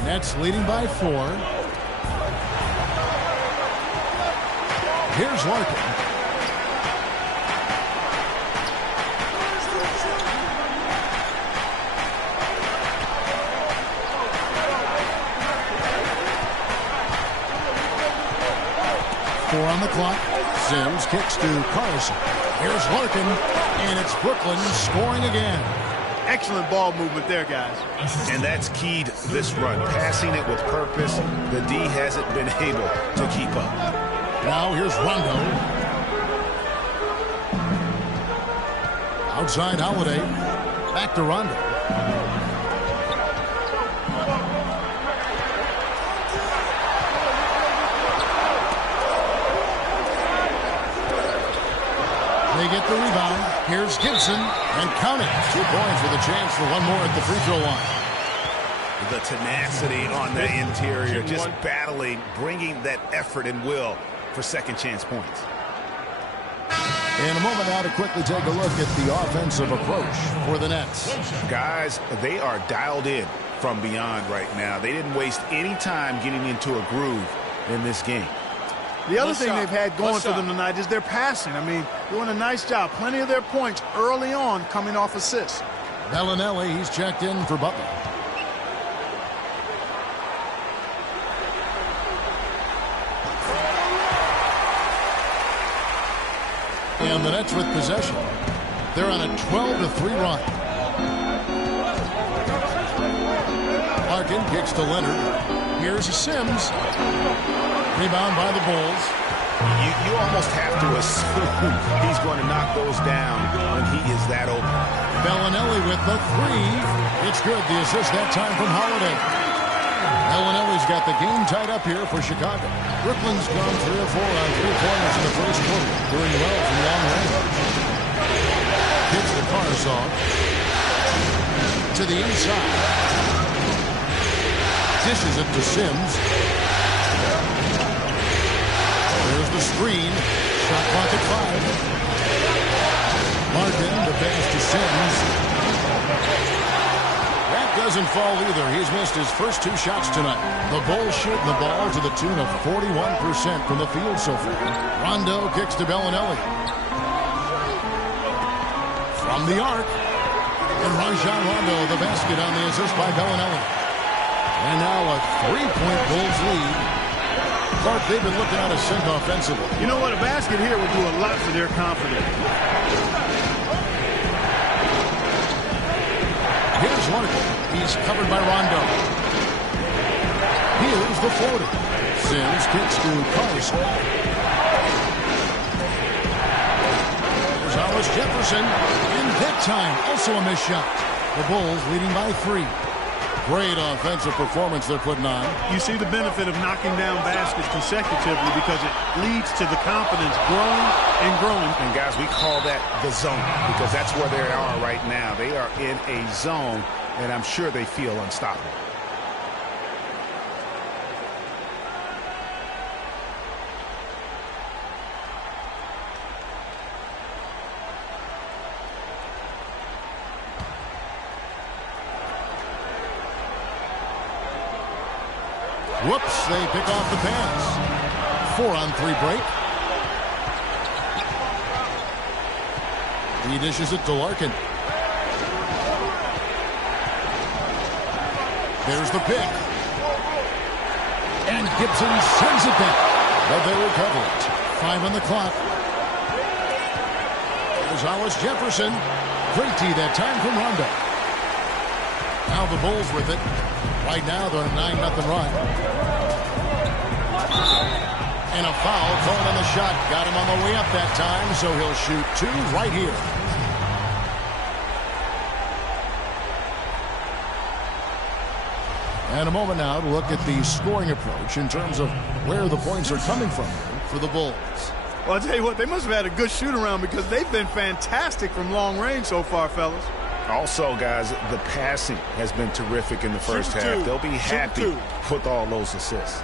Nets leading by 4. Here's Larkin. Four on the clock. Sims kicks to Carlson. Here's Larkin, and it's Brooklyn scoring again. Excellent ball movement there, guys. And that's keyed this run. Passing it with purpose. The D hasn't been able to keep up. Now here's Rondo. Outside Holiday. Back to Rondo. They get the rebound. Here's Gibson, and count it. 2 points with a chance for one more at the free throw line. The tenacity on the interior, just battling, bringing that effort and will for second chance points. In a moment now to quickly take a look at the offensive approach for the Nets. Guys, they are dialed in from beyond right now. They didn't waste any time getting into a groove in this game. The other thing they've had going for them tonight is their passing. I mean, doing a nice job. Plenty of their points early on coming off assists. Bellinelli, he's checked in for Butler. And the Nets with possession. They're on a 12-3 run. Larkin kicks to Leonard. Here's Sims. Rebound by the Bulls. You almost have to assume he's going to knock those down when he is that open. Bellinelli with the 3. It's good. The assist that time from Holiday. Bellinelli's got the game tied up here for Chicago. Brooklyn's gone 3 of 4 on 3-pointers in the first quarter. Doing well from long range. Hits the Carsall. To the inside. Dishes it to Sims. There's the screen. Shot clock at 5. pass to Sims. That doesn't fall either. He's missed his first 2 shots tonight. The Bulls shooting the ball to the tune of 41% from the field so far. Rondo kicks to Bellinelli. From the arc. And Rajon Rondo, the basket on the assist by Bellinelli. And now a 3-point Bulls lead. Clark, they've been looking out of sync offensively. You know what? A basket here will do a lot for their confidence. Here's Larkin. He's covered by Rondo. Here's the floater. Sims kicks to Carson. There's Hollis Jefferson. And that time, also a missed shot. The Bulls leading by 3. Great offensive performance they're putting on. You see the benefit of knocking down baskets consecutively because it leads to the confidence growing and growing. And guys, we call that the zone because that's where they are right now. They are in a zone, and I'm sure they feel unstoppable. Whoops, they pick off the pass. 4-on-3 break. He dishes it to Larkin. There's the pick. And Gibson sends it back. But they recover it. 5 on the clock. There's Hollis Jefferson. Great tee that time from Rondo. Now the Bulls with it. Right now they're 9-0 run. And a foul called on the shot. Got him on the way up that time, so he'll shoot 2 right here. And a moment now to look at the scoring approach in terms of where the points are coming from for the Bulls. Well, I'll tell you what, they must have had a good shoot-around because they've been fantastic from long range so far, fellas. Also, guys, the passing has been terrific in the first half. They'll be happy with all those assists.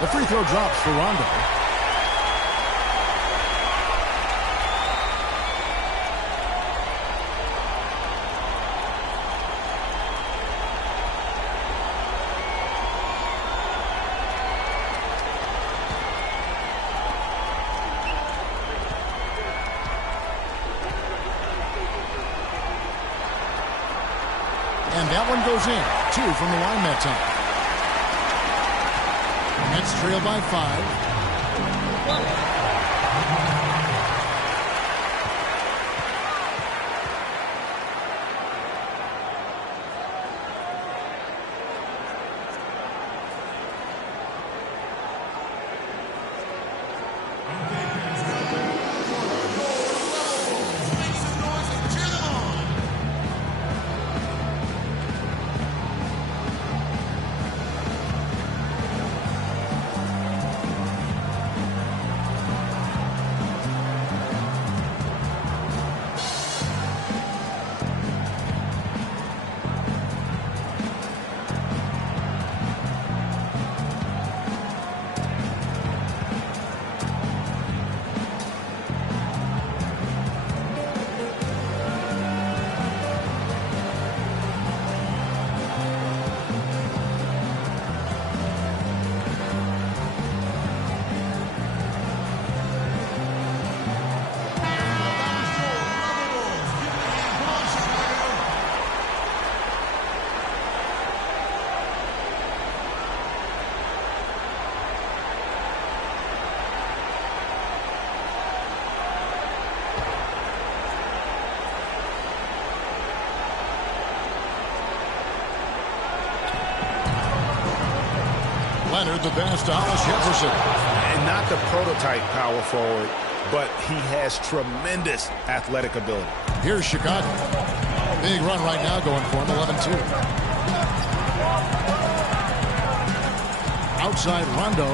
The free throw drops for Rondo. And that one goes in. 2 from the line that time. Nets trail by 5. Leonard, the pass to Hollis Jefferson. And not the prototype power forward, but he has tremendous athletic ability. Here's Chicago. Big run right now going for him, 11-2. Outside Rondo.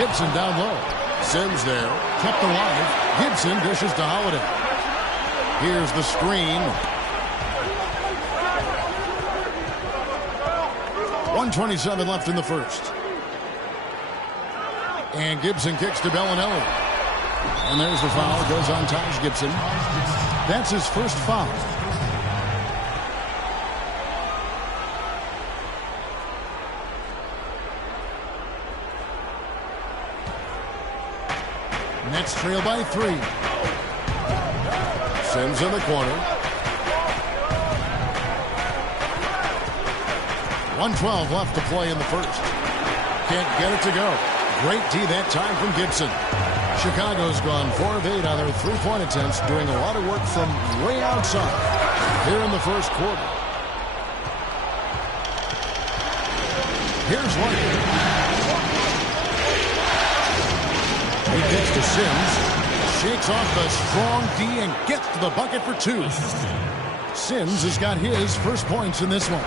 Gibson down low. Sims there, kept alive. Gibson dishes to Holiday. Here's the screen. 1:27 left in the first. And Gibson kicks to Bellinelli. And there's the foul. Goes on Taj Gibson. That's his first foul. Nets trail by 3. Sims in the corner. 1:12 left to play in the first. Can't get it to go. Great D that time from Gibson. Chicago's gone 4 of 8 on their three-point attempts, doing a lot of work from way outside here in the first quarter. Here's Larkin. He gets to Sims. Shakes off the strong D and gets to the bucket for 2. Sims has got his first points in this one.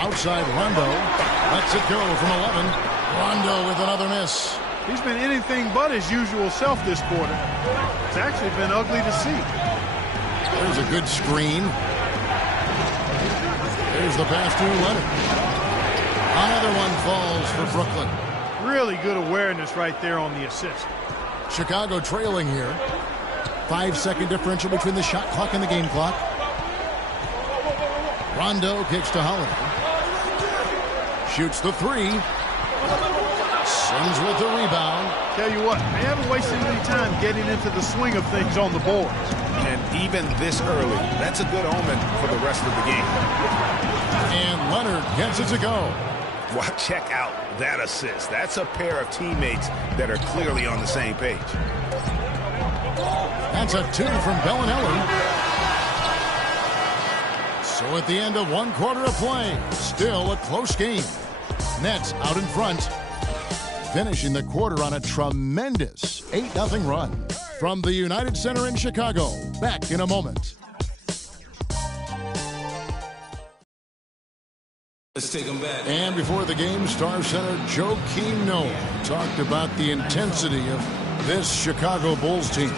Outside Rondo. Lets it go from 11. Rondo with another miss. He's been anything but his usual self this quarter. It's actually been ugly to see. There's a good screen. There's the pass to Leonard. Another one falls for Brooklyn. Really good awareness right there on the assist. Chicago trailing here. 5-second differential between the shot clock and the game clock. Rondo kicks to Holiday. Shoots the 3. Sims with the rebound. Tell you what, they haven't wasted any time getting into the swing of things on the board. And even this early, that's a good omen for the rest of the game. And Leonard gets it to go. Well, check out that assist. That's a pair of teammates that are clearly on the same page. That's a 2 from Bellinelli. So at the end of 1 quarter of play, still a close game. Nets out in front, finishing the quarter on a tremendous 8-0 run. From the United Center in Chicago, back in a moment. Let's take them back. And before the game, Star Center Joakim Noah talked about the intensity of this Chicago Bulls team.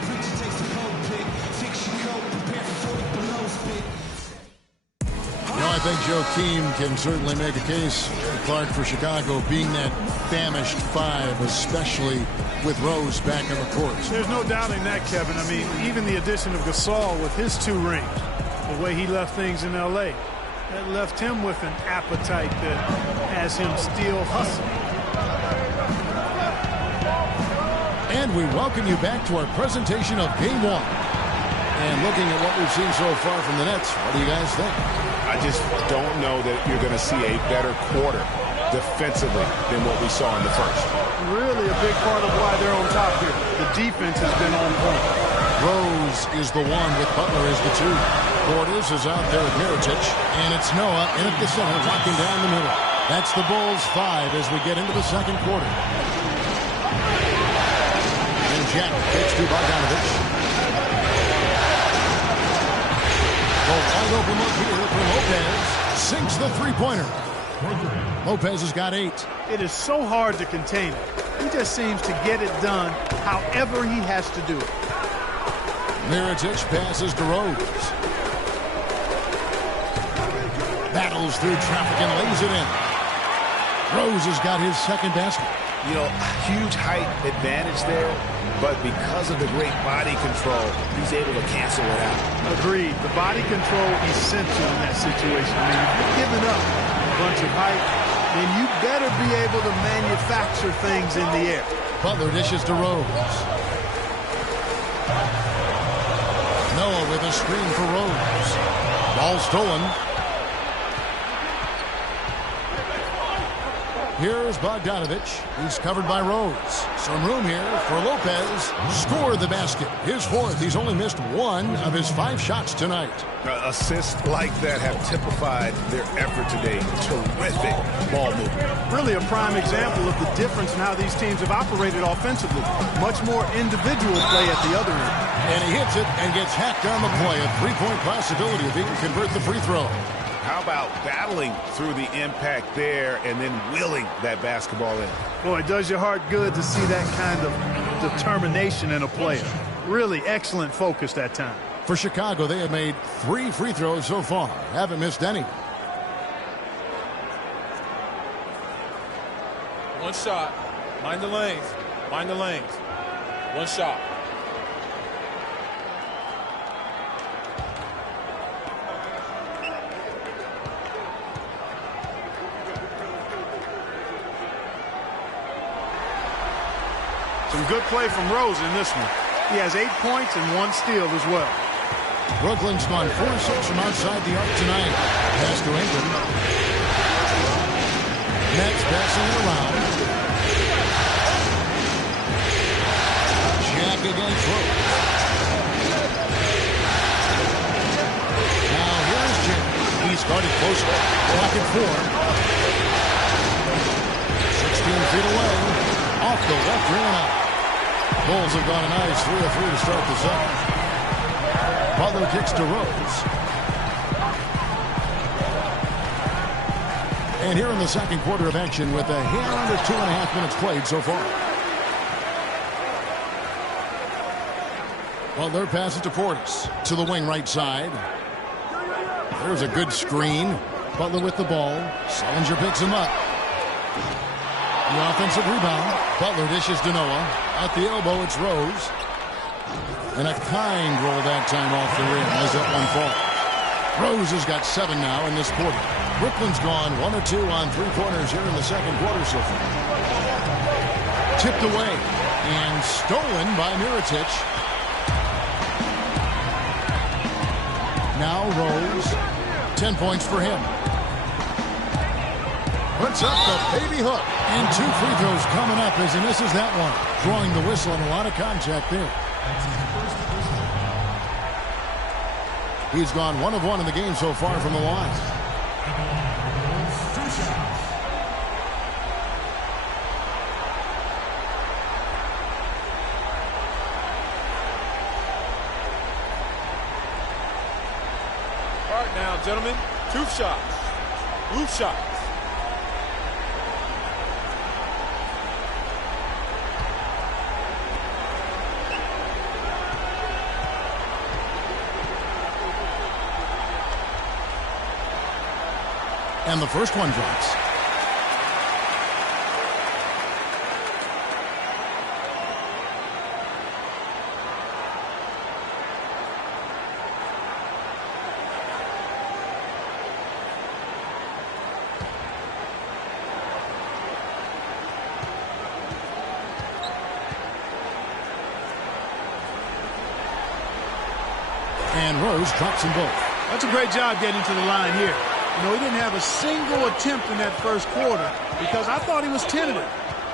I think Joakim can certainly make a case, Clark, for Chicago being that famished 5, especially with Rose back in the court. There's no doubting that, Kevin. I mean, even the addition of Gasol with his 2 rings, the way he left things in L.A., that left him with an appetite that has him still hustling. And we welcome you back to our presentation of Game 1. And looking at what we've seen so far from the Nets, what do you guys think? I just don't know that you're going to see a better quarter defensively than what we saw in the first. Really a big part of why they're on top here. The defense has been on point. Rose is the 1 with Butler as the 2. Portis is out there with Mirotic. And it's Noah in at the center, walking down the middle. That's the Bulls 5 as we get into the second quarter. And Jack kicks to Bogdanovich. A wide open look here for Lopez. Sinks the three-pointer. Lopez has got 8. It is so hard to contain him. He just seems to get it done however he has to do it. Mirotic passes to Rose. Battles through traffic and lays it in. Rose has got his second basket. You know, huge height advantage there, but because of the great body control, he's able to cancel it out. Agreed. The body control is essential in that situation. I mean, if you're giving up a bunch of height, then you better be able to manufacture things in the air. Butler dishes to Rose. Noah with a screen for Rose. Ball stolen. Here's Bogdanovich. He's covered by Rose. Some room here for Lopez. Scored the basket. His 4th. He's only missed 1 of his 5 shots tonight. Assists like that have typified their effort today. Terrific ball movement. Really a prime example of the difference in how these teams have operated offensively. Much more individual play at the other end. And he hits it and gets hacked on the play. A 3-point possibility if he can convert the free throw. How about battling through the impact there and then wheeling that basketball in? Boy, it does your heart good to see that kind of determination in a player. Really excellent focus that time. For Chicago, they have made 3 free throws so far. Haven't missed any. One shot. Mind the lanes. Mind the lanes. One shot. Some good play from Rose in this one. He has 8 points and 1 steal as well. Brooklyn's gone 4-6 from outside the arc tonight. Pass to Ingram. Nets passing it around. Jack against Rose. Now here's Jack. He's guarded closer. Pocket 4. 16 feet away. Off the left rim and out. Bulls have gone a nice 3 of 3 to start the second. Butler kicks to Rose. And here in the second quarter of action with a hair under 2.5 minutes played so far. Butler passes to Portis. To the wing right side. There's a good screen. Butler with the ball. Sullinger picks him up. The offensive rebound. Butler dishes to Noah. At the elbow, it's Rose. And a kind roll that time off the rim as that one falls. Rose has got 7 now in this quarter. Brooklyn's gone 1 of 2 on 3-pointers here in the second quarter so far. Tipped away and stolen by Mirotic. Now Rose. 10 points for him. Puts up the baby hook. And 2 free throws coming up as he misses that one. Drawing the whistle and a lot of contact there. He's gone 1 of 1 in the game so far from the line. All right now, gentlemen, 2 shots. Roof shots. And the first one drops. And Rose drops them both. That's a great job getting to the line here. You know, he didn't have a single attempt in that first quarter because I thought he was tentative.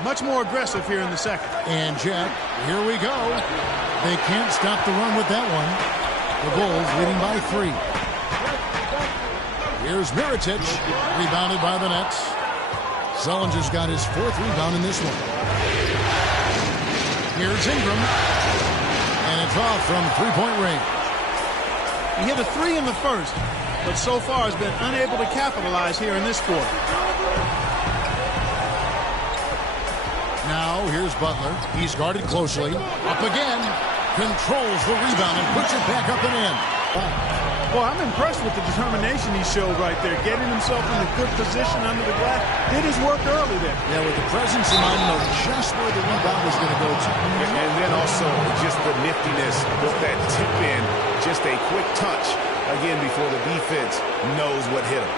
Much more aggressive here in the second. And Jack, here we go. They can't stop the run with that one. The Bulls leading by 3. Here's Mirotic, rebounded by the Nets. Sullinger's got his 4th rebound in this one. Here's Ingram. And it's off from 3-point range. He hit a 3 in the first, but so far has been unable to capitalize here in this quarter. Now here's Butler. He's guarded closely. Up again. Controls the rebound and puts it back up and in. Well, I'm impressed with the determination he showed right there, getting himself in a good position under the glass. Did his work early there. Yeah, with the presence of mind, know just where the rebound was going to go to. And then also just the niftiness with that tip in, just a quick touch, again, before the defense knows what hit him.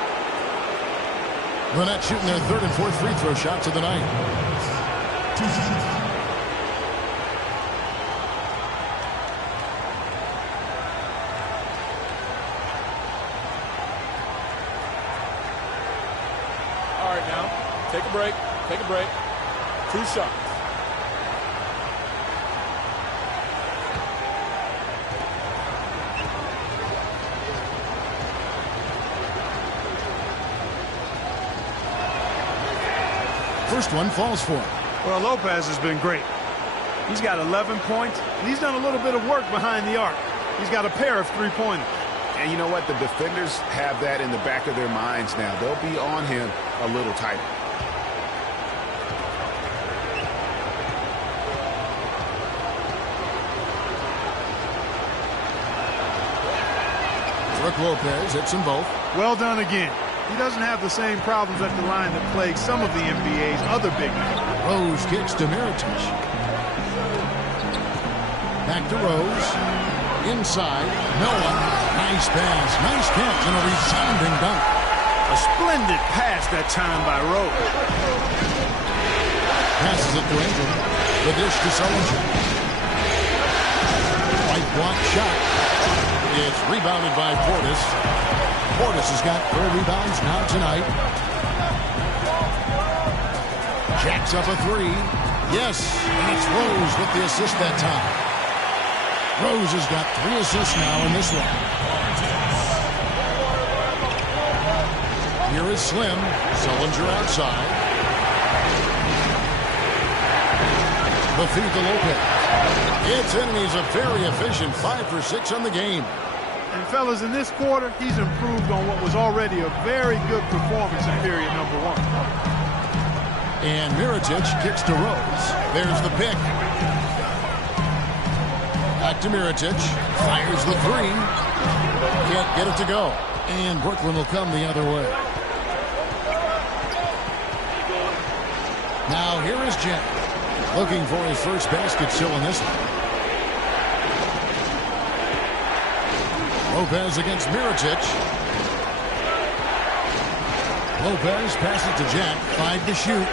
The Nets shooting their 3rd and 4th free throw shots of the night. All right, now, take a break. Take a break. 2 shots. First one falls for him. Well, Lopez has been great. He's got 11 points, and he's done a little bit of work behind the arc. He's got a pair of 3-pointers. And you know what? The defenders have that in the back of their minds now. They'll be on him a little tighter. Brook Lopez hits them both. Well done again. He doesn't have the same problems at the line that plague some of the NBA's other big men. Rose kicks to Mirotic. Back to Rose. Inside. Noah. Nice pass. Nice catch and a resounding dunk. A splendid pass that time by Rose. Passes it to Ingram. The dish to Sullinger. White block shot. It's rebounded by Portis. Portis has got 4 rebounds now tonight. Jacks up a 3. Yes, and it's Rose with the assist that time. Rose has got 3 assists now in this one. Here is Slim. Sullinger outside. The feed to Lopez. It's in, and he's a very efficient 5 for 6 on the game. And fellas, in this quarter, he's improved on what was already a very good performance in period number 1. And Mirotic kicks to Rose. There's the pick. Back to Mirotic. Fires the 3. Can't get it to go. And Brooklyn will come the other way. Now here is Jack. Looking for his first basket still in this one. Lopez against Mirotic. Lopez passes to Jack. 5 to shoot.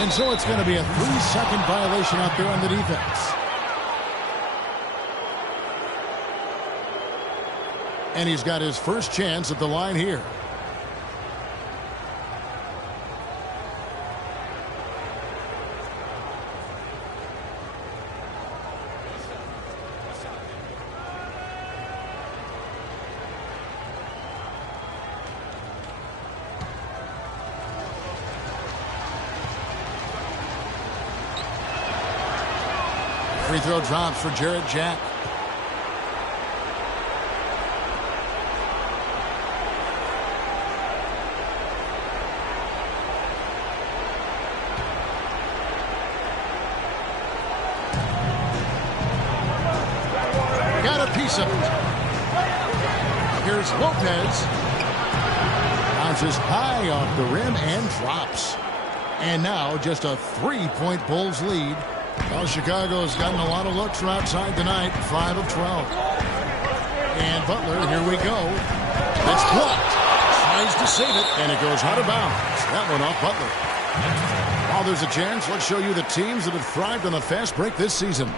And so it's going to be a 3-second violation out there on the defense. And he's got his first chance at the line here. Free throw drops for Jarrett Jack. Got a piece of it. Here's Lopez. Bounces high off the rim and drops. And now just a 3-point Bulls lead. Well, Chicago's gotten a lot of looks from outside tonight. 5 of 12. And Butler, here we go. It's blocked. Tries to save it, and it goes out of bounds. That one off Butler. While there's a chance, let's show you the teams that have thrived on the fast break this season.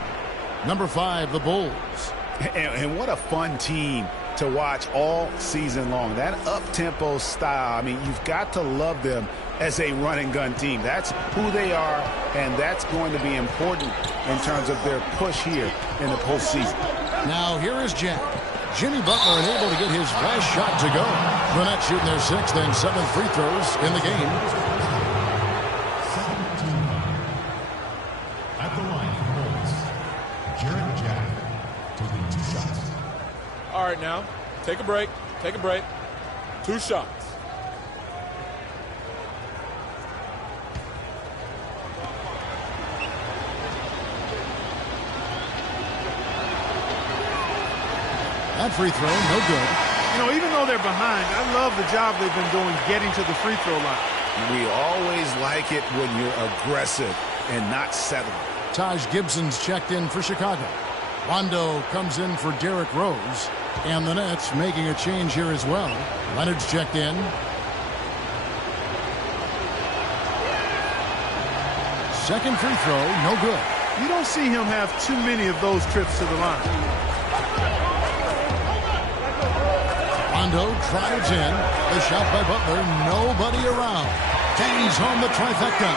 Number 5, the Bulls. And what a fun team to watch all season long. That up-tempo style, I mean, you've got to love them as a run-and-gun team. That's who they are, and that's going to be important in terms of their push here in the postseason. Now, here is Jack. Jimmy Butler unable to get his last shot to go. The Nets shooting their 6th and 7th free throws in the game. At the line for the Bulls, Jarrett Jack taking 2 shots. All right, now, take a break. Take a break. 2 shots. That free throw, no good. You know, even though they're behind, I love the job they've been doing getting to the free throw line. We always like it when you're aggressive and not settling. Taj Gibson's checked in for Chicago. Rondo comes in for Derrick Rose. And the Nets making a change here as well. Leonard's checked in. Second free throw, no good. You don't see him have too many of those trips to the line. Rondo drives in. The shot by Butler. Nobody around. Bangs home the trifecta.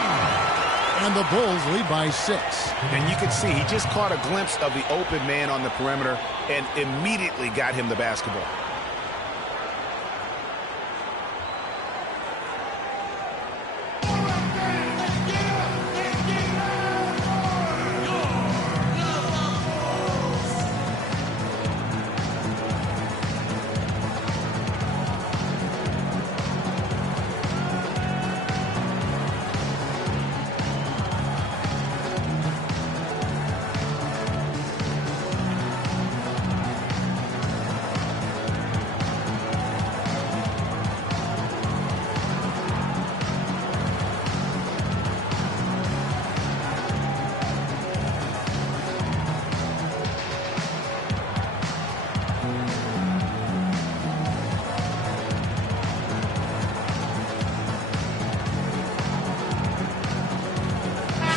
And the Bulls lead by 6. And you can see he just caught a glimpse of the open man on the perimeter and immediately got him the basketball.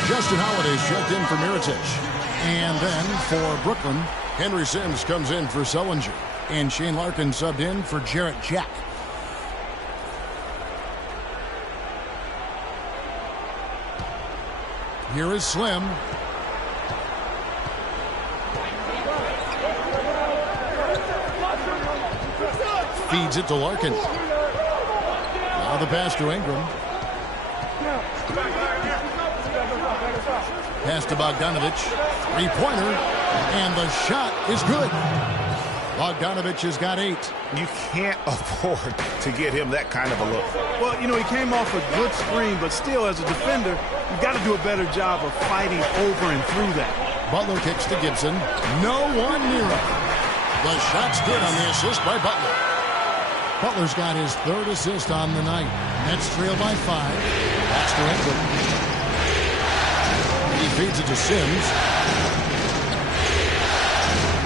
Justin Holiday's checked in for Mirotic. And then for Brooklyn, Henry Sims comes in for Sullinger. And Shane Larkin subbed in for Jarrett Jack. Here is Slim. Feeds it to Larkin. Now the pass to Ingram. Pass to Bogdanovic. Three-pointer. And the shot is good. Bogdanovic has got 8. You can't afford to get him that kind of a look. Well, you know, he came off a good screen, but still, as a defender, you've got to do a better job of fighting over and through that. Butler kicks to Gibson. No one near him. The shot's good on the assist by Butler. Butler's got his 3rd assist on the night. Nets trail by 5. Pass to Ingram. He feeds it to Sims.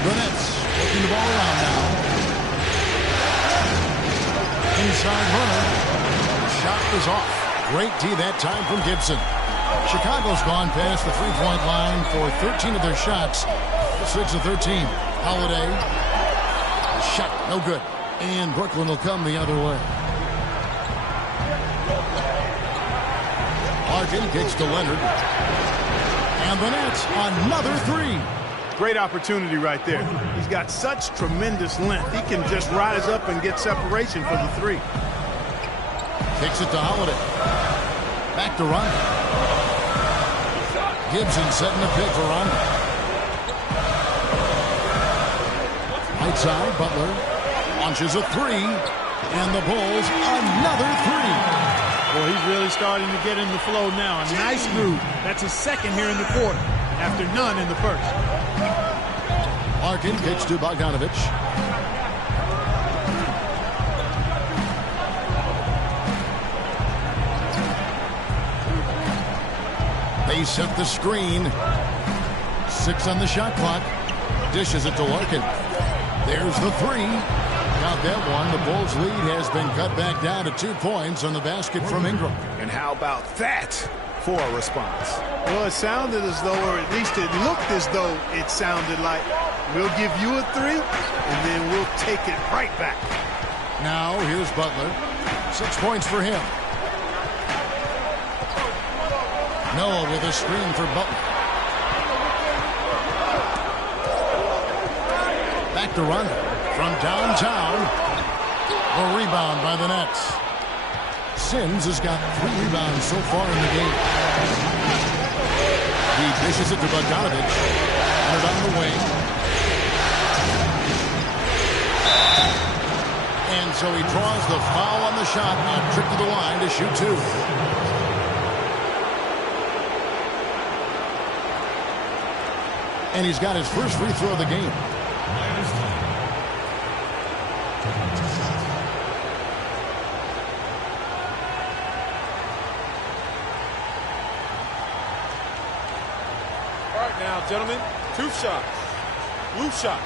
The Nets working the ball around now. Inside runner. The shot is off. Great D that time from Gibson. Chicago's gone past the three-point line for 13 of their shots. 6 of 13. Holiday. The shot, no good. And Brooklyn will come the other way. Larkin kicks to Leonard. And the Nets, another 3. Great opportunity right there. He's got such tremendous length. He can just rise up and get separation for the 3. Kicks it to Holiday. Back to Rondo. Gibson setting the pick for Rondo. Right side, Butler launches a 3. And the Bulls, another 3. Well, he's really starting to get in the flow now. A nice move. That's his 2nd here in the quarter, after none in the 1st. Larkin kicks to Bogdanovic. They set the screen. 6 on the shot clock. Dishes it to Larkin. There's the 3. Got that one. The Bulls' lead has been cut back down to 2 points on the basket from Ingram. And how about that for a response? Well, it sounded as though, or at least it looked as though it sounded like, we'll give you a 3, and then we'll take it right back. Now, here's Butler. 6 points for him. Noah with a screen for Butler. Back to Rondo. From downtown, a rebound by the Nets. Sims has got 3 rebounds so far in the game. He dishes it to Bogdanovic. And it on the wing. And so he draws the foul on the shot and trip to the line to shoot 2. And he's got his first free throw of the game. Now, gentlemen, 2 shots. Blue shots.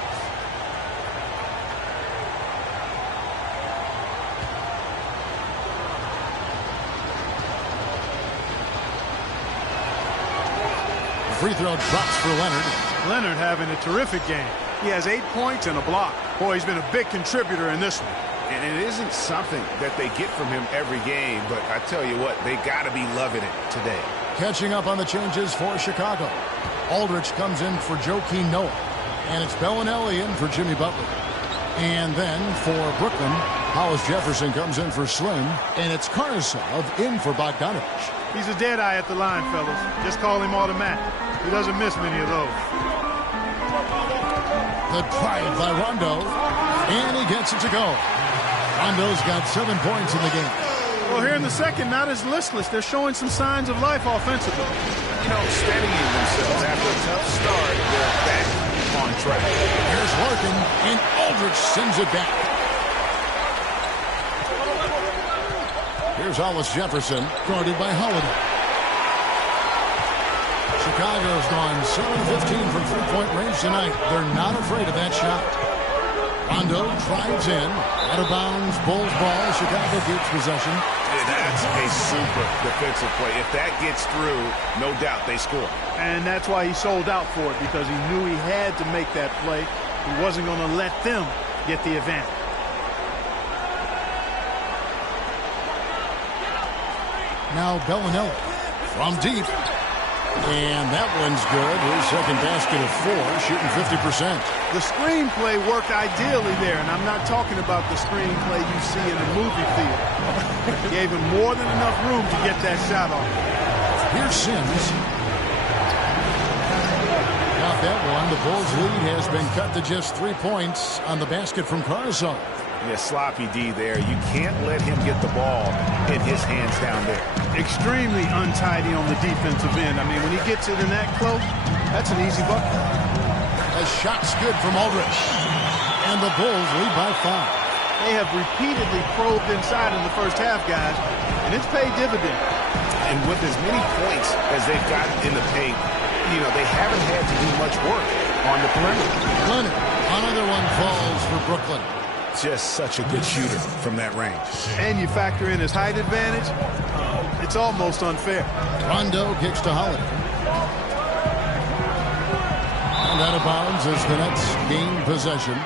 The free throw drops for Leonard. Leonard having a terrific game. He has 8 points and a block. Boy, he's been a big contributor in this one. And it isn't something that they get from him every game, but I tell you what, they got to be loving it today. Catching up on the changes for Chicago. Aldridge comes in for Joakim Noah. And it's Bellinelli in for Jimmy Butler. And then for Brooklyn, Hollis Jefferson comes in for Slim. And it's Karnasov in for Bogdanovic. He's a dead eye at the line, fellas. Just call him automatic. He doesn't miss many of those. The drive by Rondo. And he gets it to go. Rondo's got 7 points in the game. Well, here in the second, not as listless. They're showing some signs of life offensively. You know, steadying themselves after a tough start, they're back on track. Here's Larkin, and Aldridge sends it back. Here's Hollis Jefferson, guarded by Holiday. Chicago's gone 7-15 from three-point range tonight. They're not afraid of that shot. Rondo drives in. Out of bounds. Bulls ball. Chicago keeps possession. That's a super defensive play. If that gets through, no doubt they score. And that's why he sold out for it, because he knew he had to make that play. He wasn't going to let them get the advantage. Now Bellinelli from deep. And that one's good. His second basket of 4, shooting 50%. The screenplay worked ideally there, and I'm not talking about the screenplay you see in a movie theater. Gave him more than enough room to get that shot off. Here's Sims. Got that one. The Bulls' lead has been cut to just 3 points on the basket from Caruso. Yeah, sloppy D there. You can't let him get the ball in his hands down there. Extremely untidy on the defensive end. I mean, when he gets it in that close, that's an easy bucket. A shot's good from Aldridge. And the Bulls lead by 5. They have repeatedly probed inside in the first half, guys, and it's paid dividends. And with as many points as they've got in the paint, you know, they haven't had to do much work on the perimeter. Leonard, another one falls for Brooklyn. Just such a good shooter from that range. And you factor in his height advantage, it's almost unfair. Rondo kicks to Holiday. And out of bounds as the Nets gain possession.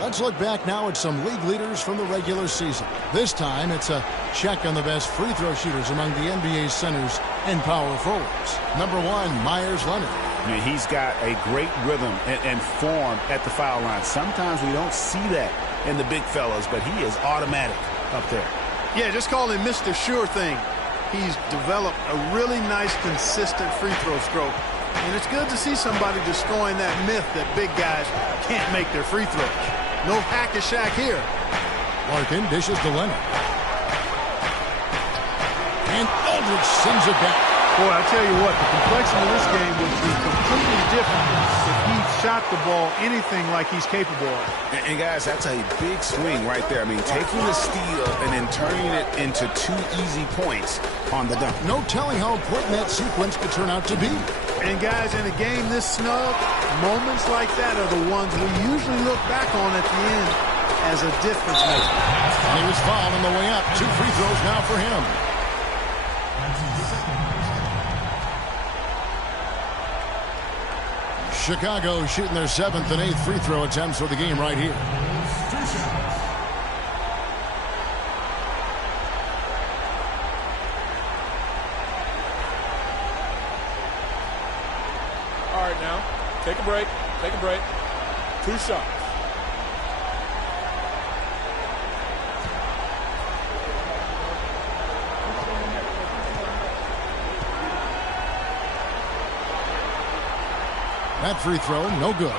Let's look back now at some league leaders from the regular season. This time it's a check on the best free throw shooters among the NBA centers and power forwards. Number 1, Myers Leonard. I mean, he's got a great rhythm and form at the foul line. Sometimes we don't see that in the big fellas, but he is automatic up there. Yeah, just call him Mr. Sure Thing. He's developed a really nice, consistent free throw stroke. And it's good to see somebody destroying that myth that big guys can't make their free throws. No hack-a-shack here. Larkin dishes to Leonard. And Aldridge sends it back. Boy, I tell you what, the complexion of this game would be completely different if he shot the ball anything like he's capable of. And guys, that's a big swing right there. I mean, taking the steal and then turning it into 2 easy points on the dunk. No telling how important that sequence could turn out to be. And guys, in a game this snug, moments like that are the ones we usually look back on at the end as a difference maker. And he was fouled on the way up. 2 free throws now for him. Chicago shooting their 7th and 8th free throw attempts for the game right here. All right, now, take a break. Take a break. 2 shots. That free throw, no good.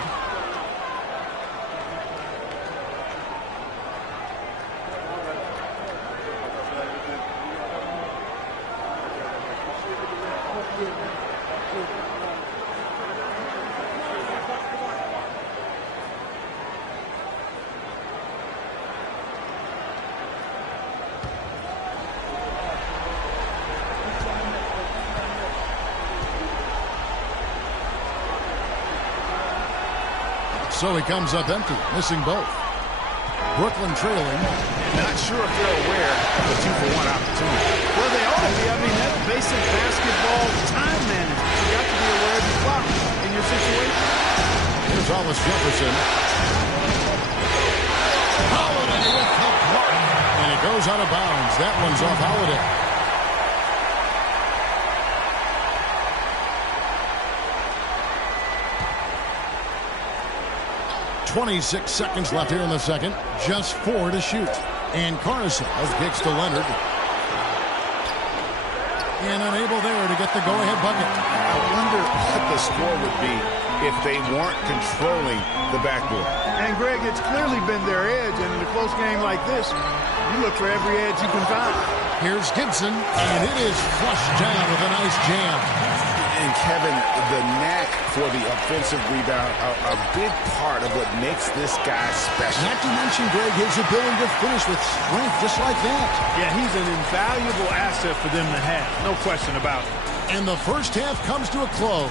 So he comes up empty, missing both. Brooklyn trailing. Not sure if they're aware of the 2-for-1 opportunity. Well, they ought to be. I mean, that's basic basketball time management. You got to be aware of the clock in your situation. Here's Hollis Jefferson. Holiday with the block. And it goes out of bounds. That one's off Holiday. 26 seconds left here in the second. Just 4 to shoot. And Caruso kicks to Leonard. And unable there to get the go-ahead bucket. I wonder what the score would be if they weren't controlling the backboard. And, Greg, it's clearly been their edge. And in a close game like this, you look for every edge you can find. Here's Gibson, and it is flushed down with a nice jam. And, Kevin, the knack for the offensive rebound, a big part of what makes this guy special. Not to mention, Greg, his ability to finish with strength just like that. Yeah, he's an invaluable asset for them to have. No question about it. And the first half comes to a close.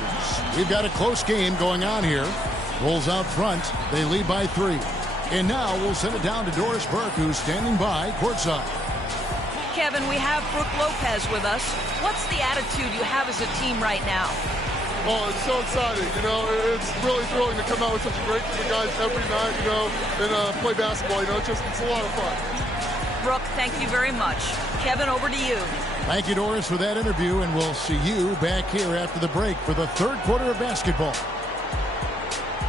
We've got a close game going on here. Bulls out front. They lead by 3. And now we'll send it down to Doris Burke, who's standing by courtside. Kevin, we have Brooke Lopez with us. What's the attitude you have as a team right now? Oh, it's so exciting. It's really thrilling to come out with such a great group of guys every night, and play basketball. It's a lot of fun. Brooke, thank you very much. Kevin, over to you. Thank you, Doris, for that interview, and we'll see you back here after the break for the third quarter of basketball.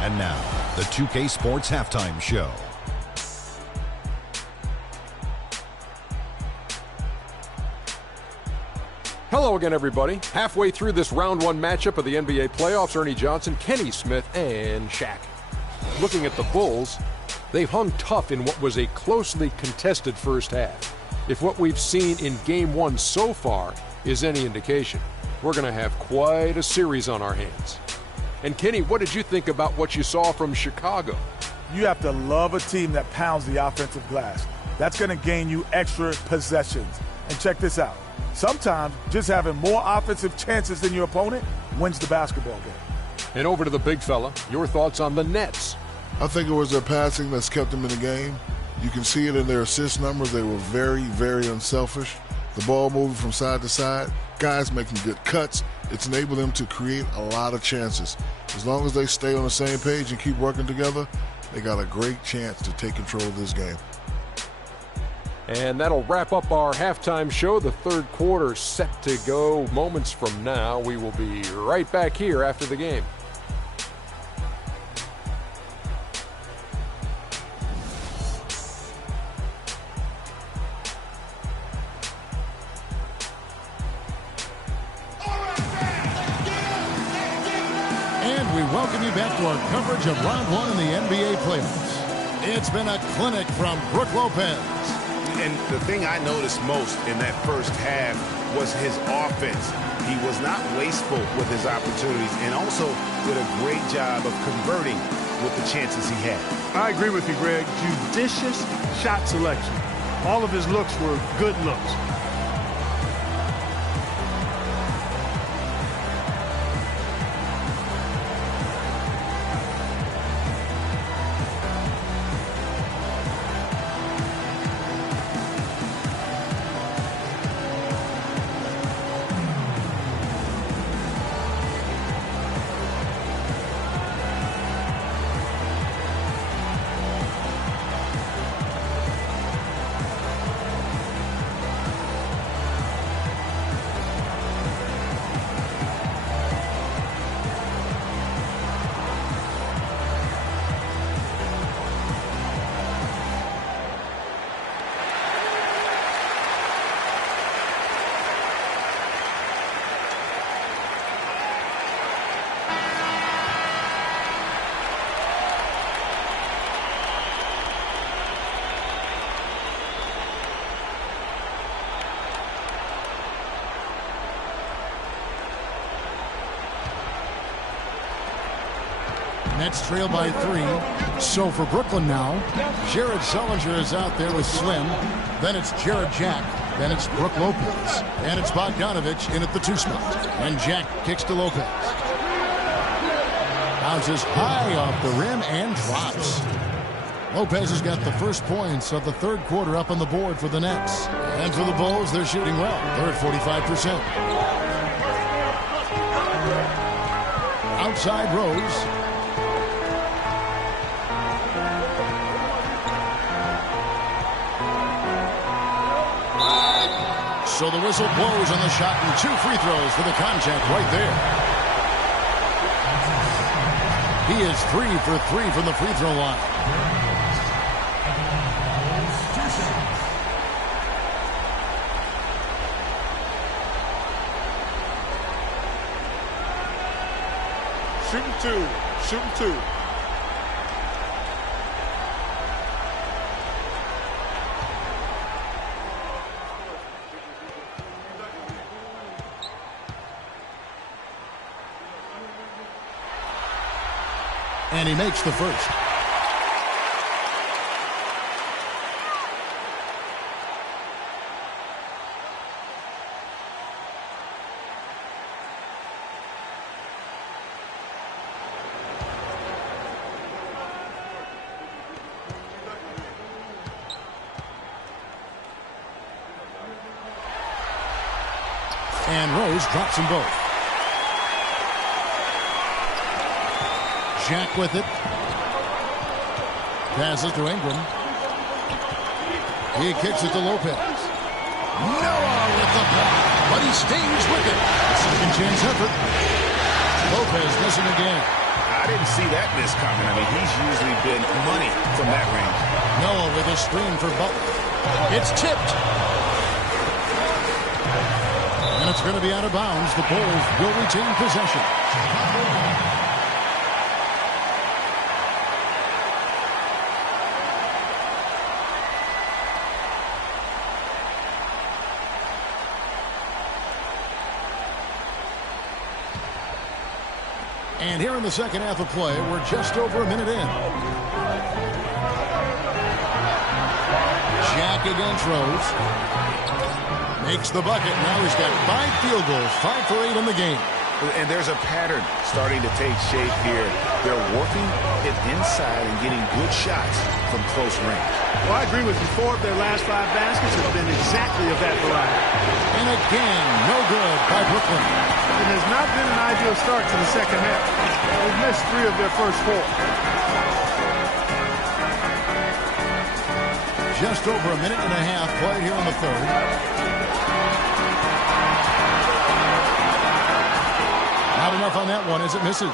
And now, the 2K Sports Halftime Show. Hello again, everybody. Halfway through this round one matchup of the NBA playoffs, Ernie Johnson, Kenny Smith, and Shaq. Looking at the Bulls, they've hung tough in what was a closely contested first half. If what we've seen in Game 1 so far is any indication, we're going to have quite a series on our hands. And Kenny, what did you think about what you saw from Chicago? You have to love a team that pounds the offensive glass. That's going to gain you extra possessions. And check this out. Sometimes just having more offensive chances than your opponent wins the basketball game. And over to the big fella, your thoughts on the Nets? I think it was their passing that's kept them in the game. You can see it in their assist numbers. They were very, very unselfish. The ball moving from side to side, guys making good cuts. It's enabled them to create a lot of chances. As long as they stay on the same page and keep working together, they got a great chance to take control of this game. And that'll wrap up our halftime show. The third quarter set to go moments from now. We will be right back here after the game. And we welcome you back to our coverage of round one in the NBA playoffs. It's been a clinic from Brooke Lopez. And the thing I noticed most in that first half was his offense. He was not wasteful with his opportunities and also did a great job of converting with the chances he had. I agree with you, Greg. Judicious shot selection. All of his looks were good looks. Nets trail by 3. So for Brooklyn now, Jared Sullinger is out there with Slim. Then it's Jared Jack. Then it's Brooke Lopez. And it's Bogdanovich in at the 2 spot. And Jack kicks to Lopez. Bounces high off the rim and drops. Lopez has got the first points of the third quarter up on the board for the Nets. And for the Bulls, they're shooting well. They're at 45%. Outside Rose. So the whistle blows on the shot and 2 free throws for the contact right there. He is 3 for 3 from the free throw line. Shooting 2. Shooting 2. And he makes the first. Rose drops them both. Jack with it. Passes to Ingram. He kicks it to Lopez. Noah with the block, but he stays with it. Second chance effort. Lopez missing again. I didn't see that miss coming. I mean, he's usually been money from that range. Noah with a screen for Butler. It's tipped. And it's going to be out of bounds. The Bulls will retain possession. And here in the second half of play, we're just over a minute in. Jack against Rose. Makes the bucket. Now he's got 5 field goals, 5 for 8 in the game. And there's a pattern starting to take shape here. They're working it inside and getting good shots from close range. Well, I agree with you. 4 of their last 5 baskets have been exactly of that variety. And again, no good by Brooklyn. It has not been an ideal start to the second half. They've missed 3 of their first 4. Just over a minute and a half played here in the third. Not enough on that one as it misses.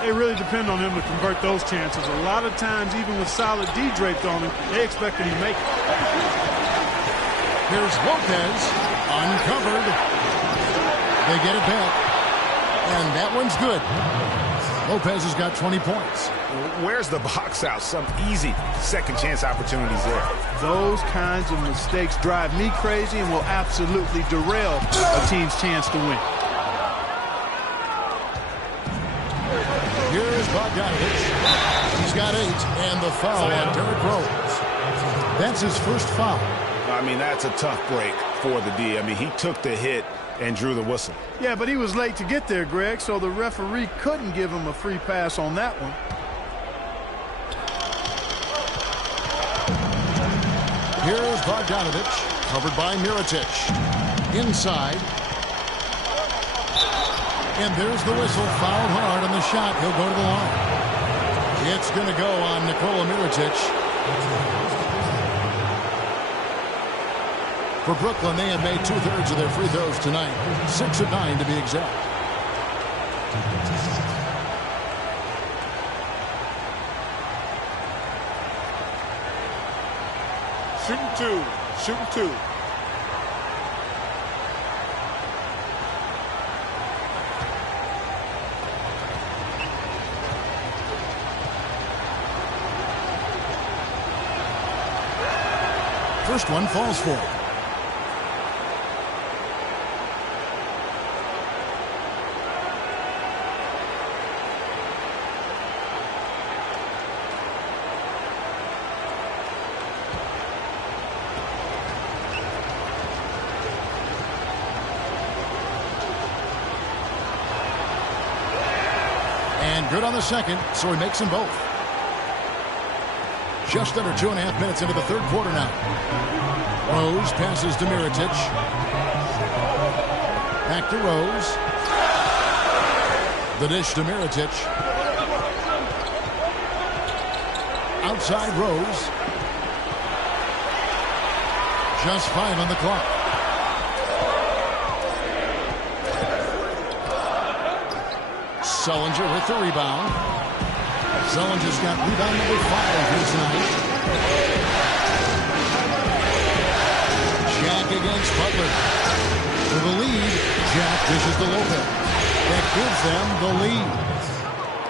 They really depend on him to convert those chances. A lot of times, even with solid D draped on him, they expect him to make it. Here's Lopez, uncovered. They get it back, and that one's good. Lopez has got 20 points. Where's the box out? Some easy second chance opportunities there. Those kinds of mistakes drive me crazy and will absolutely derail a team's chance to win. Here's Bogdanovich. He's got 8, and the foul on Derrick Rose. That's his first foul. I mean, that's a tough break for the D. I mean, he took the hit and drew the whistle. Yeah, but he was late to get there, Greg, so the referee couldn't give him a free pass on that one. Here's Bogdanovich, covered by Mirotic. Inside. And there's the whistle, fouled hard on the shot. He'll go to the line. It's going to go on Nikola Mirotic. For Brooklyn, they have made 2/3 of their free throws tonight. 6 of 9 to be exact. Shooting 2. Shooting 2. First one falls for it. And good on the second, so he makes them both. Just under 2.5 minutes into the third quarter now. Rose passes to Mirotic. Back to Rose. The dish to Mirotic. Outside Rose. Just 5 on the clock. Sullinger with the rebound. Sullinger's got rebound number 5 here tonight. Jack against Butler. For the lead, Jack dishes to Lopez. That gives them the lead.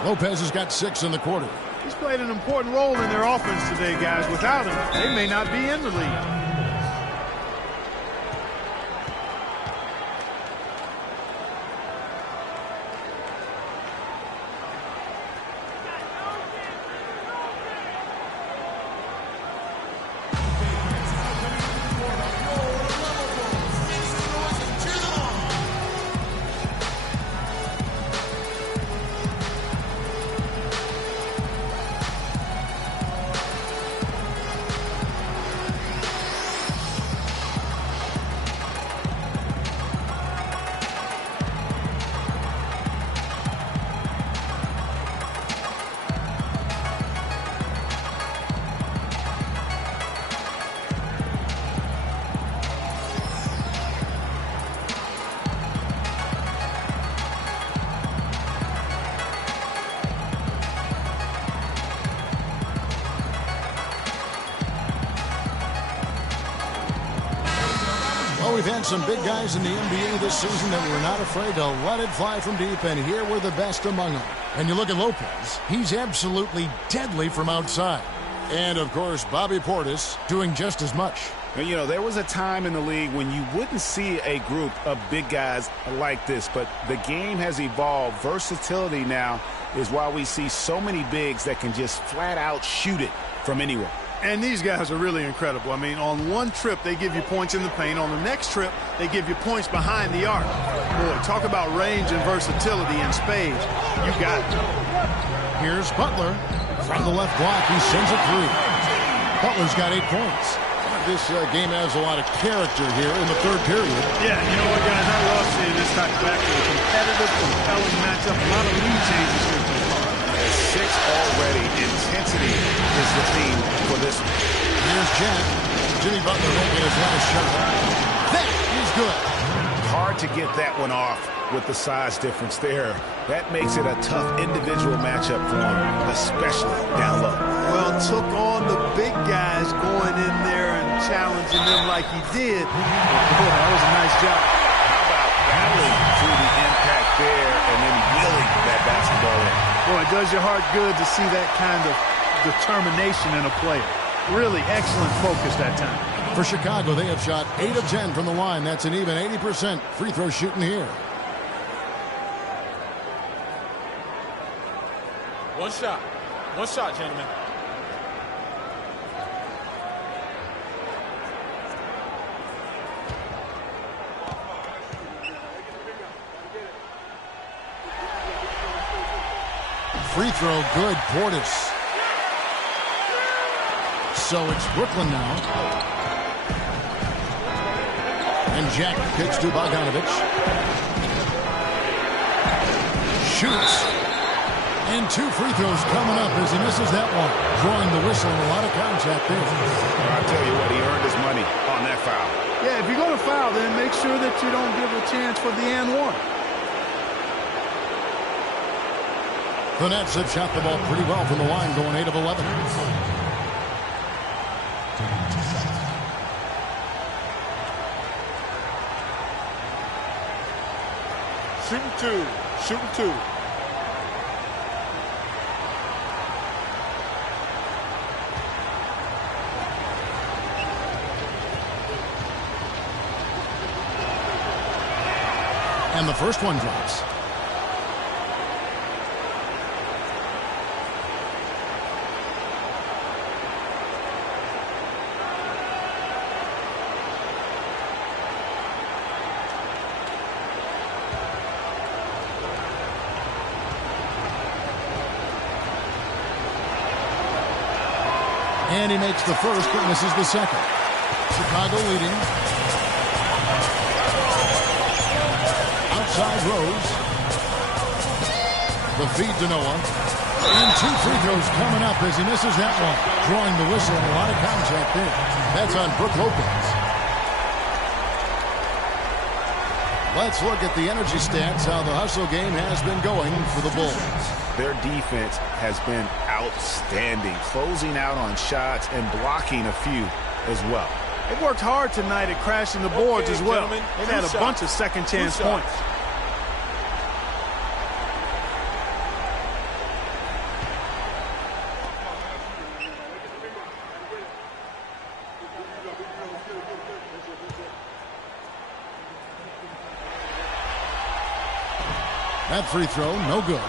Lopez has got 6 in the quarter. He's played an important role in their offense today, guys. Without him, they may not be in the lead. we've had some big guys in the NBA this season that were not afraid to let it fly from deep, and here were the best among them. And you look at Lopez, he's absolutely deadly from outside. And, of course, Bobby Portis doing just as much. You know, there was a time in the league when you wouldn't see a group of big guys like this, but the game has evolved. Versatility now is why we see so many bigs that can just flat out shoot it from anywhere. And these guys are really incredible. I mean, on one trip, they give you points in the paint. On the next trip, they give you points behind the arc. Boy, talk about range and versatility in spades. You got it. Here's Butler. From the left block, he sends it through. Butler's got 8 points. This game has a lot of character here in the third period. Yeah, you know what, guys? I love seeing this type of backcourt. Competitive, compelling matchup. A lot of lead changes here so far. 6 already. Intensity is the theme for this one. Here's Jack. Jimmy Butler making his last shot. That is good. Hard to get that one off with the size difference there. That makes it a tough individual matchup for him, especially down low. Well, took on the big guys going in there and challenging them like he did. Boy, that was a nice job. How about battling through the impact there and then wheeling that basketball in? Boy, it does your heart good to see that kind of determination in a player. Really excellent focus that time. For Chicago, they have shot 8 of 10 from the line. That's an even 80% free throw shooting here. One shot, gentlemen. Free throw, good. Portis. So it's Brooklyn now. And Jack kicks to Bogdanovich. Shoots. And 2 free throws coming up as he misses that one. Drawing the whistle and a lot of contact there. I'll tell you what, he earned his money on that foul. Yeah, if you're going to foul, then make sure that you don't give a chance for the and one. The Nets have shot the ball pretty well from the line, going 8 of 11. Shooting two. And the first one drops. And he makes the first, but misses the second. Chicago leading. Outside Rose. The feed to Noah. And 2 free throws coming up as he misses that one. Drawing the whistle and a lot of contact there. That's on Brook Lopez. Let's look at the energy stats, how the hustle game has been going for the Bulls. Their defense has been outstanding, closing out on shots and blocking a few as well. They worked hard tonight at crashing the boards as well. They've had a bunch of second chance points. That free throw, no good.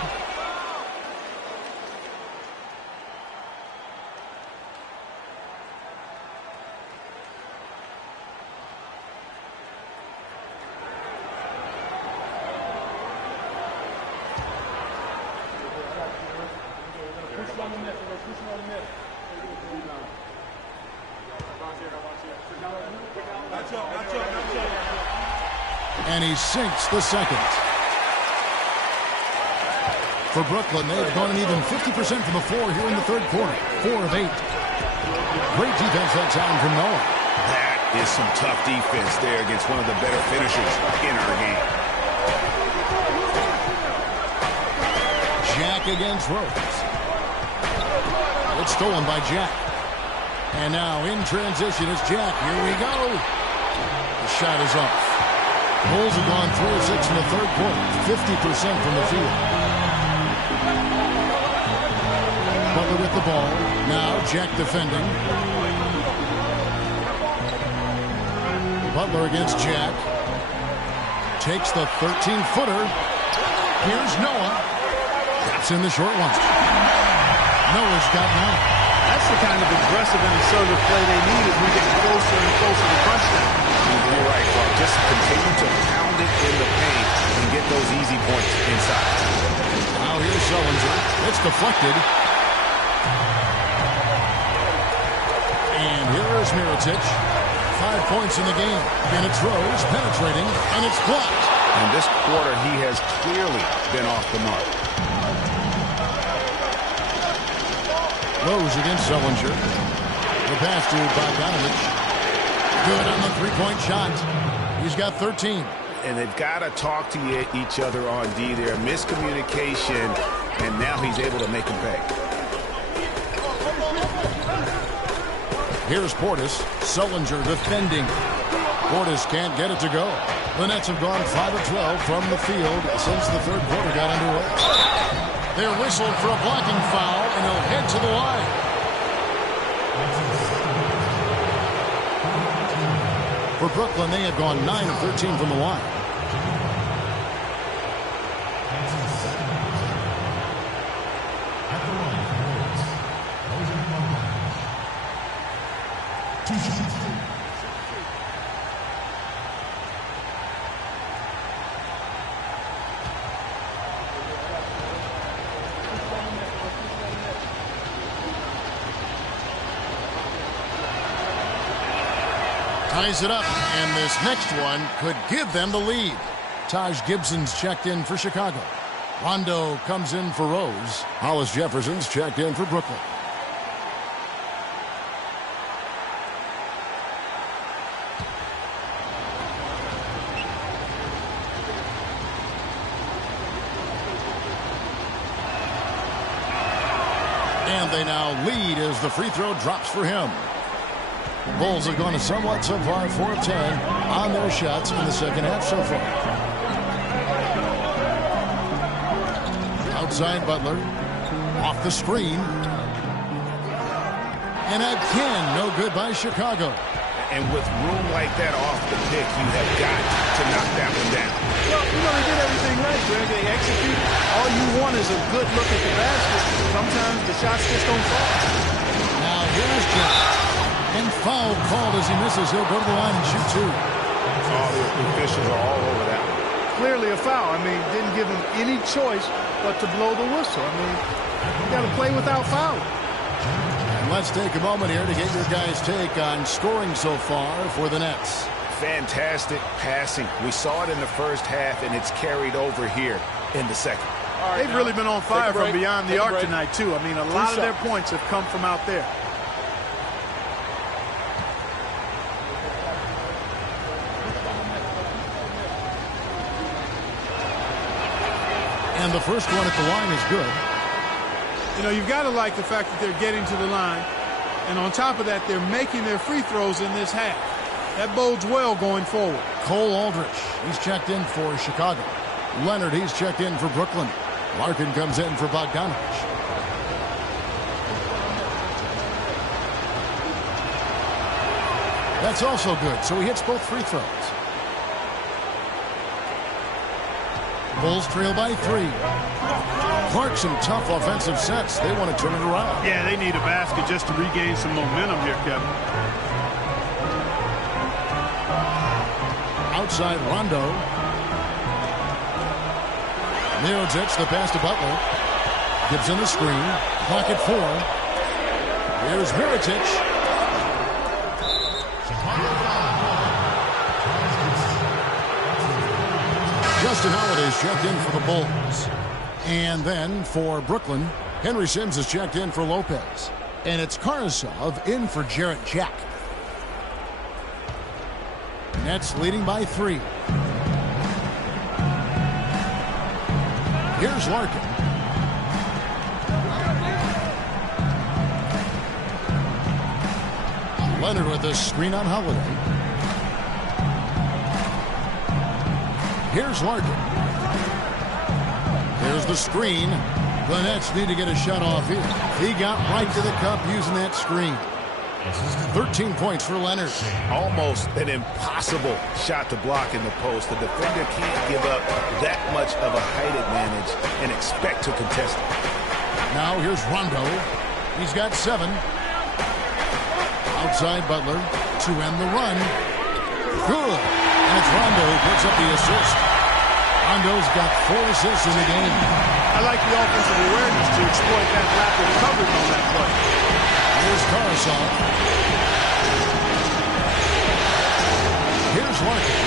And he sinks the second. For Brooklyn, they've gone an even 50% from the floor here in the third quarter. 4 of 8. Great defense that time from Noah. That is some tough defense there against one of the better finishers in our game. Jack against Rose. It's stolen by Jack. And now in transition is Jack. Here we go. The shot is off. Bulls have gone 3 of 6 in the third quarter, 50% from the field. Butler with the ball. Now Jack defending. Butler against Jack. Takes the 13-footer. Here's Noah. Taps in the short one. Noah's got 9. That's the kind of aggressive and assertive play they need as we get closer and closer to crunch time. You're right, Clark. Just continue to pound it in the paint and get those easy points inside. Now here's Sullinger. It's deflected. And here is Mirotic. 5 points in the game. And it's Rose penetrating, and it's blocked. And this quarter, he has clearly been off the mark. Rose against Sullinger. The pass to Bogdanovich. Good on the three-point shot. He's got 13. And they've got to talk to each other on D there. Miscommunication, and now he's able to make them pay. Here's Portis. Sullinger defending. Portis can't get it to go. The Nets have gone 5 of 12 from the field since the third quarter got underway. They're whistled for a blocking foul, and he'll head to the line. For Brooklyn, they have gone 9 of 13 from the line. Ties it up, and this next one could give them the lead. Taj Gibson's checked in for Chicago. Rondo comes in for Rose. Hollis Jefferson's checked in for Brooklyn. And they now lead as the free throw drops for him. Bulls have gone somewhat so far 4 of 10 on their shots in the second half so far. Outside Butler. Off the screen. And again, no good by Chicago. And with room like that off the pick, you have got to knock that one down. Well, they did everything right, Greg. They executed. All you want is a good look at the basket. Sometimes the shots just don't fall. Now here's Jack. And foul called as he misses. He'll go to the line and shoot 2. Oh, the officials are all over that one. Clearly a foul. I mean, didn't give him any choice but to blow the whistle. I mean, you got to play without fouling. And let's take a moment here to get your guys' take on scoring so far for the Nets. Fantastic passing. We saw it in the first half, and it's carried over here in the second. Right, they've really been on fire from beyond the arc tonight, too. I mean, a lot of their points have come from out there. And the first one at the line is good. You know, you've got to like the fact that they're getting to the line. And on top of that, they're making their free throws in this half. That bodes well going forward. Cole Aldrich, he's checked in for Chicago. Leonard, he's checked in for Brooklyn. Larkin comes in for Bogdanovich. That's also good, so he hits both free throws. Bulls trail by 3. Clark, some tough offensive sets. They want to turn it around. Yeah, they need a basket just to regain some momentum here, Kevin. Outside Rondo. Mirotic, the pass to Butler. Gives him the screen. Clock at 4. Here's Mirotic. Justin Holiday's checked in for the Bulls. And then for Brooklyn, Henry Sims has checked in for Lopez. And it's Karasov in for Jarrett Jack. Nets leading by 3. Here's Larkin. Leonard with the screen on Holiday. Here's Larkin. There's the screen. The Nets need to get a shot off here. He got right to the cup using that screen. 13 points for Leonard. Almost an impossible shot to block in the post. The defender can't give up that much of a height advantage and expect to contest it. Now here's Rondo. He's got 7. Outside Butler to end the run. Good. And it's Rondo who picks up the assist. Rondo's got 4 assists in the game. I like the offensive awareness to exploit that lack of coverage on that play. Here's Karasov. Here's Larkin.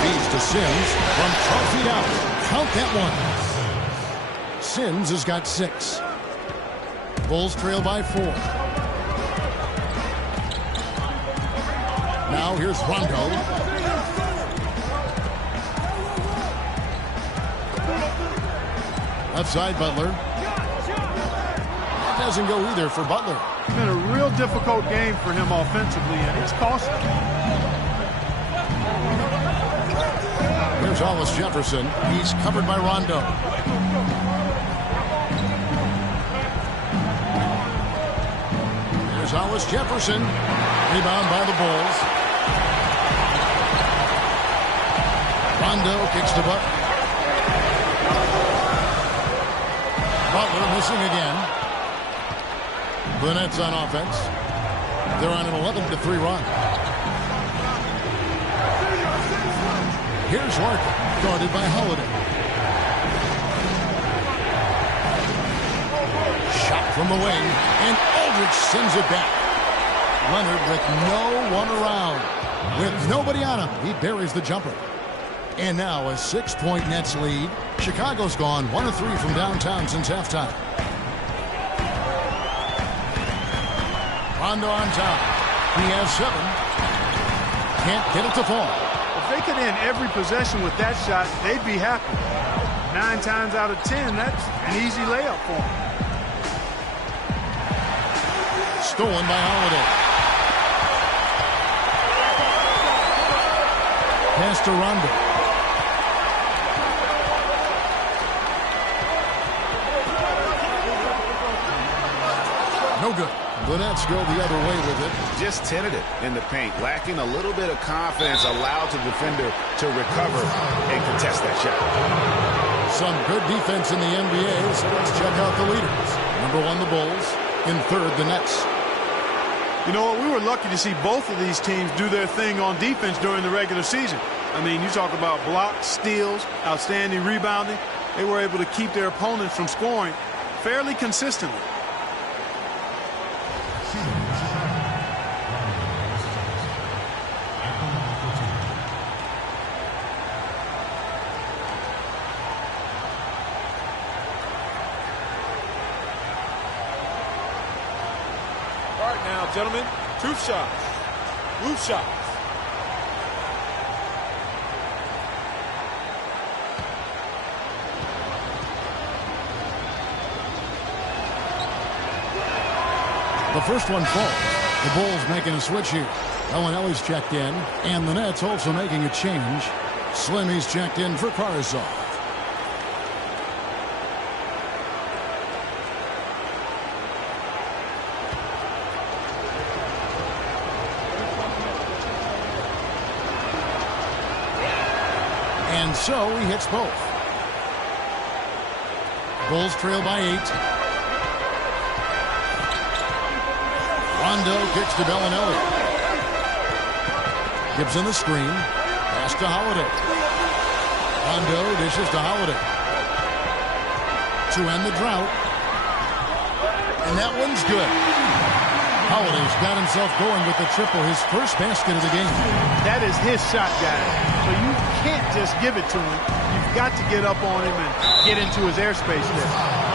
Feeds to Sims from 12 feet out. Count that one. Sims has got 6. Bulls trail by 4. Now here's Rondo. Left side Butler. That doesn't go either for Butler. It's been a real difficult game for him offensively, and it's costly. Here's Hollis Jefferson. He's covered by Rondo. Here's Hollis Jefferson. Rebound by the Bulls. Rondo kicks to Butler. Butler missing again. The Nets on offense. They're on an 11-3 run. Here's Larkin, guarded by Holiday. Shot from the wing, and Aldridge sends it back. Leonard with no one around. With nobody on him, he buries the jumper. And now a 6-point Nets lead. Chicago's gone 1 of 3 from downtown since halftime. Rondo on top. He has 7. Can't get it to fall. If they could end every possession with that shot, they'd be happy. 9 times out of 10, that's an easy layup for them. Stolen by Holiday. Pass to Rondo. No good. The Nets go the other way with it. Just tentative in the paint. Lacking a little bit of confidence, allowed the defender to recover and contest that shot. Some good defense in the NBA, so let's check out the leaders. Number 1, the Bulls. In 3rd, the Nets. You know what? We were lucky to see both of these teams do their thing on defense during the regular season. I mean, you talk about blocks, steals, outstanding rebounding. They were able to keep their opponents from scoring fairly consistently. Now, gentlemen, truth shots, loose shots. The first one falls. The Bulls making a switch here. Ellis checked in, and the Nets also making a change. Slimy's checked in for Karasov. And so he hits both. Bulls trail by 8. Rondo kicks to Bellinelli. Gives him the screen. Pass to Holiday. Rondo dishes to Holiday. To end the drought. And that one's good. Holiday's got himself going with the triple, his first basket of the game. That is his shot, guys. So you can't just give it to him. You've got to get up on him and get into his airspace there.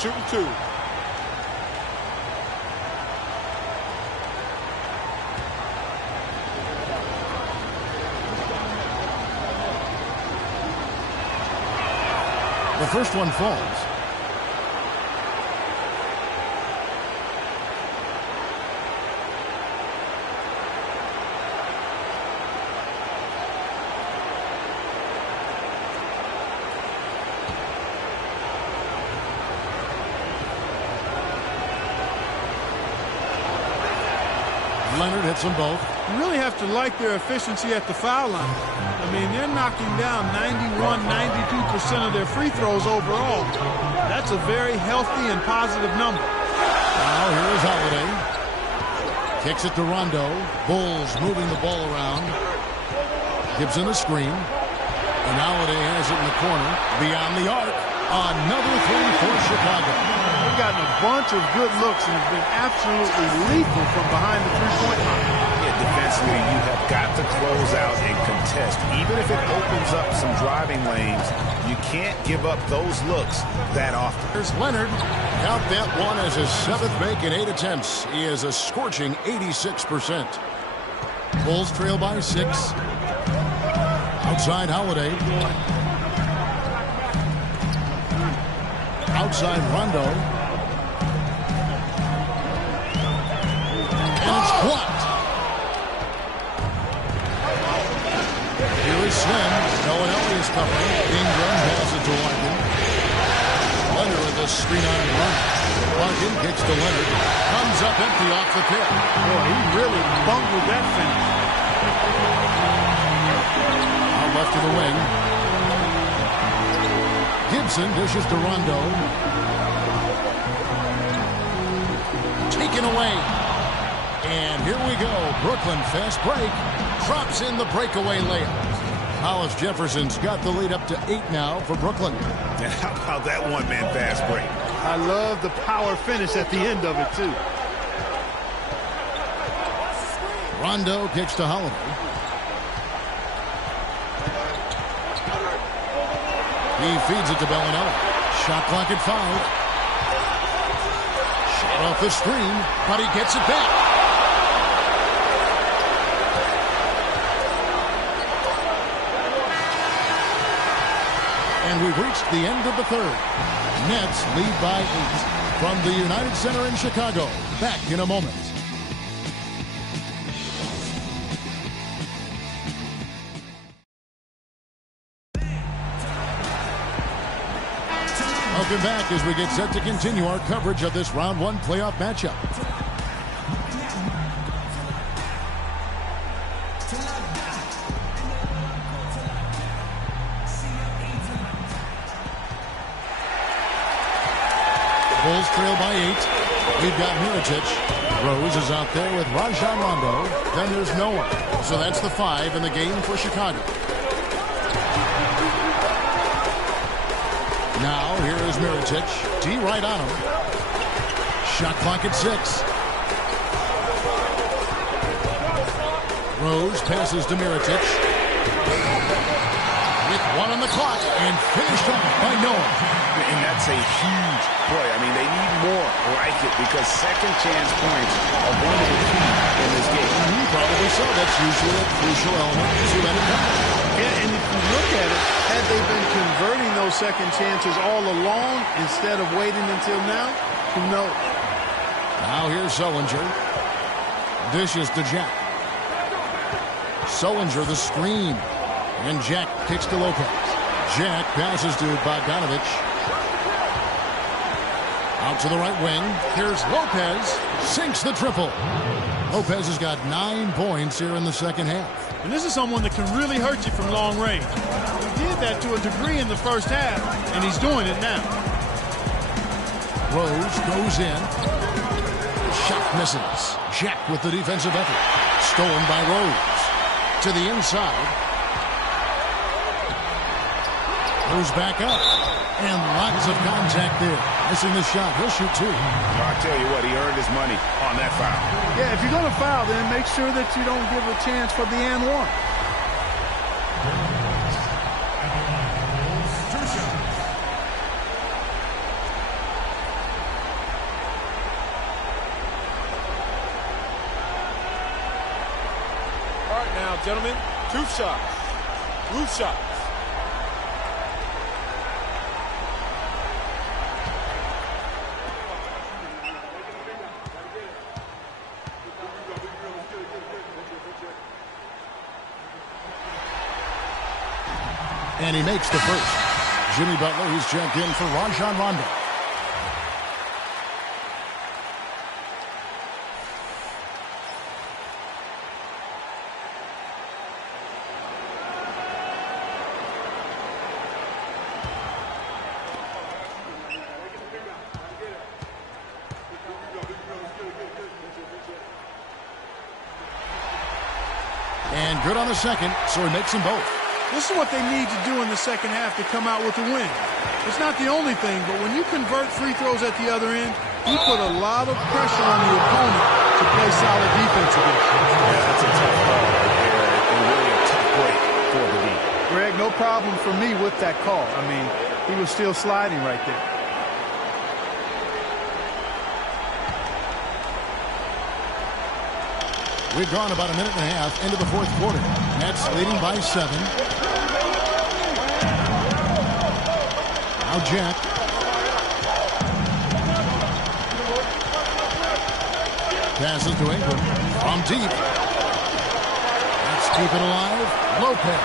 Shooting two. The first one falls. Leonard hits them both. You really have to like their efficiency at the foul line. I mean, they're knocking down 91, 92% of their free throws overall. That's a very healthy and positive number. Now here is Holiday. Kicks it to Rondo. Bulls moving the ball around. Gives him a screen. And Holiday has it in the corner. Beyond the arc. Another three for Chicago. They've gotten a bunch of good looks and have been absolutely lethal from behind the three-point line. Yeah, defensively, you have got to close out and contest. Even if it opens up some driving lanes, you can't give up those looks that often. Here's Leonard. Count that one as his 7th make in 8 attempts. He is a scorching 86%. Bulls trail by 6. Outside Holiday. Outside Rondo. And it's blocked. Here is Slim. Bellinelli is covering. Ingram passes to Larkin. Leonard with a screen on and run. Larkin kicks to Leonard. Comes up empty off the tip. Boy, he really bungled that finish. Out left to the wing. Gibson dishes to Rondo. Taken away. And here we go. Brooklyn fast break. Drops in the breakaway layup. Hollis Jefferson's got the lead up to 8 now for Brooklyn. And how about that one-man fast break? I love the power finish at the end of it, too. Rondo kicks to Holiday. He feeds it to Bellinelli. Shot clock at 5. Shot off the screen, but he gets it back. And we've reached the end of the 3rd. Nets lead by 8. From the United Center in Chicago. Back in a moment. Welcome back as we get set to continue our coverage of this round 1 playoff matchup. Bulls trail by 8. We've got Mirotic. Rose is out there with Rajon Rondo. Then there's no one. So that's the 5 in the game for Chicago. Now, here is Mirotic. D right on him. Shot clock at 6. Rose passes to Mirotic. With 1 on the clock and finished off by Noah. And that's a huge play. I mean, they need more like it because second chance points are one of the key in this game. Probably so. That's usually a crucial element to any comeback. Yeah, and if you look at it, had they been converting those second chances all along instead of waiting until now, who knows? Now here's Sullinger. Dishes to Jack. Sullinger the screen. And Jack kicks to Lopez. Jack passes to Bogdanovich. Out to the right wing. Here's Lopez. Sinks the triple. Lopez has got 9 points here in the second half. And this is someone that can really hurt you from long range. He did that to a degree in the first half, and he's doing it now. Rose goes in. Shot misses. Jack with the defensive effort. Stolen by Rose. To the inside. Rose back up. And lots of contact there. Missing the shot. He'll shoot 2. I'll tell you what, he earned his money on that foul. Yeah, if you're going to foul, then make sure that you don't give a chance for the and one. All right, now, gentlemen, 2 shots. Roof shots. And he makes the first. Jimmy Butler, he's checked in for Rajon Rondo. And good on the second, so he makes them both. This is what they need to do in the second half to come out with a win. It's not the only thing, but when you convert free throws at the other end, you put a lot of pressure on the opponent to play solid defense against. Yeah, that's a tough call right there, and really a tough break for the D. Greg, no problem for me with that call. I mean, he was still sliding right there. We've gone about a minute and a half into the fourth quarter. Nets leading by 7. Now Jack. Passes to Ingram from deep. Let's keep it alive. Lopez.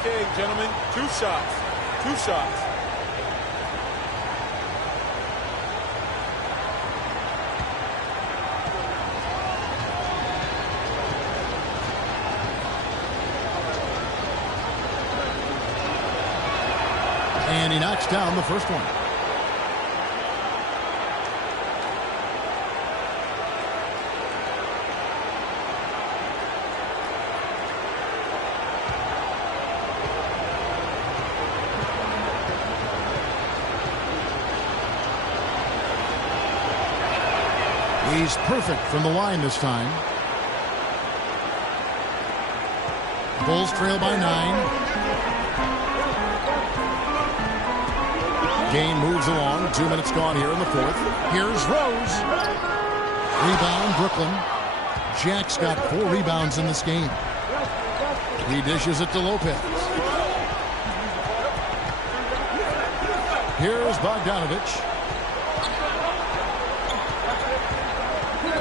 Okay, gentlemen, 2 shots. 2 shots. And he knocks down the first one. He's perfect from the line this time. Bulls trail by 9. Game moves along. 2 minutes gone here in the fourth. Here's Rose. Rebound, Brooklyn. Jack's got 4 rebounds in this game. He dishes it to Lopez. Here's Bogdanovich.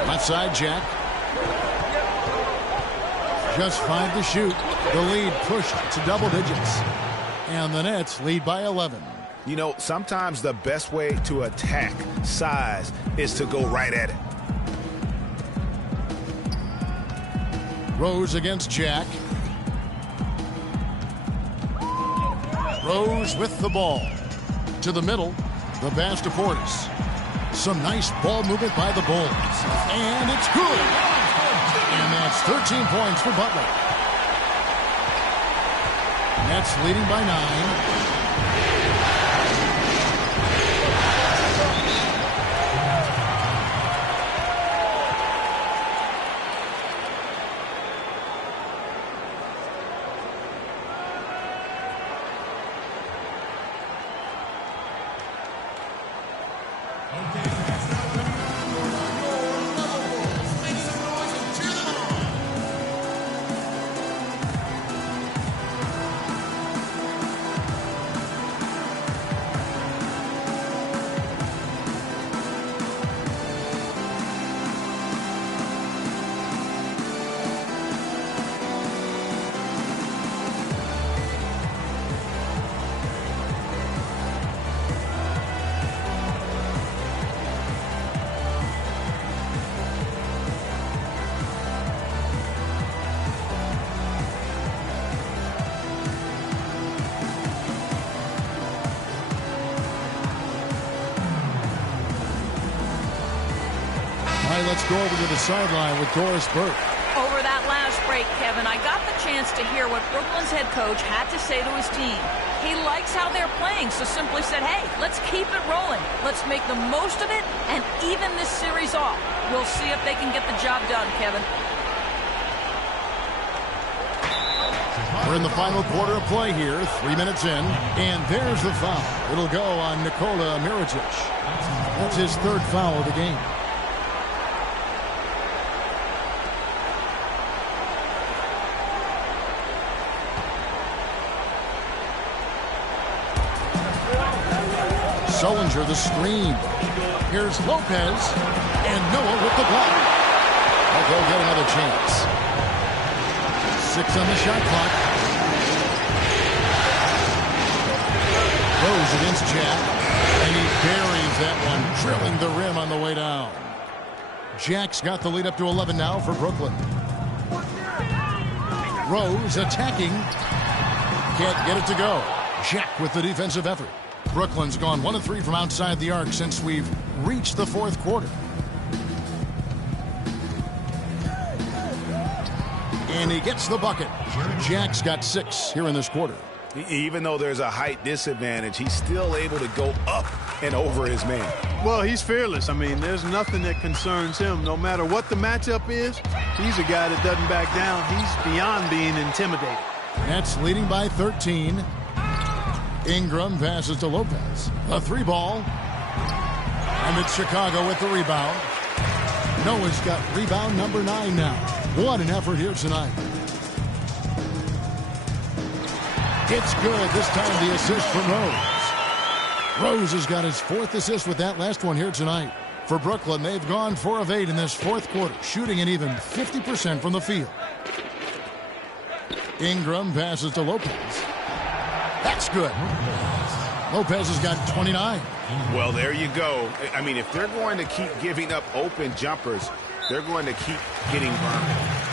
Left side, Jack. Just 5 to shoot. The lead pushed to double digits. And the Nets lead by 11. You know, sometimes the best way to attack size is to go right at it. Rose against Jack. Rose with the ball. To the middle. The pass to Portis. Some nice ball movement by the Bulls. And it's good. And that's 13 points for Butler. Nets leading by 9. Let's go over to the sideline with Doris Burke. Over that last break, Kevin, I got the chance to hear what Brooklyn's head coach had to say to his team. He likes how they're playing, so simply said, hey, let's keep it rolling. Let's make the most of it and even this series off. We'll see if they can get the job done, Kevin. We're in the final quarter of play here, 3 minutes in, and there's the foul. It'll go on Nikola Mirotic. That's his third foul of the game. Sullinger the screen. Here's Lopez. And Noah with the block. They'll go get another chance. 6 on the shot clock. Rose against Jack. And he buries that one, drilling the rim on the way down. Jack's got the lead up to 11 now for Brooklyn. Rose attacking. Can't get it to go. Jack with the defensive effort. Brooklyn's gone 1 of 3 from outside the arc since we've reached the fourth quarter. And he gets the bucket. Jack's got 6 here in this quarter. Even though there's a height disadvantage, he's still able to go up and over his man. Well, he's fearless. I mean, there's nothing that concerns him. No matter what the matchup is, he's a guy that doesn't back down. He's beyond being intimidated. Nets leading by 13. Ingram passes to Lopez. A 3-ball. And it's Chicago with the rebound. Noah's got rebound number 9 now. What an effort here tonight. It's good. This time the assist from Rose. Rose has got his 4th assist with that last one here tonight. For Brooklyn, they've gone 4 of 8 in this fourth quarter, shooting an even 50% from the field. Ingram passes to Lopez. That's good. Lopez has got 29. Well, there you go. I mean, if they're going to keep giving up open jumpers, they're going to keep getting burned.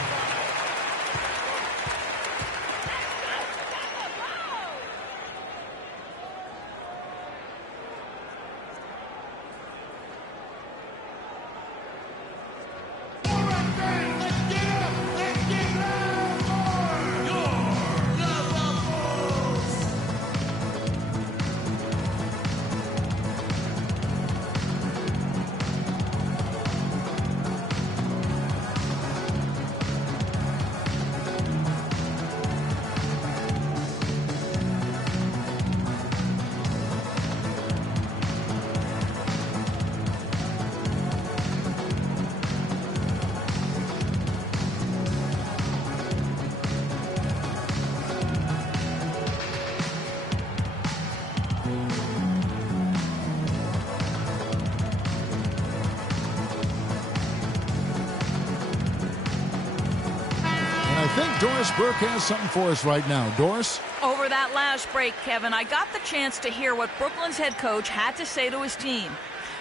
Doris Burke has something for us right now. Doris? Over that last break, Kevin, I got the chance to hear what Brooklyn's head coach had to say to his team.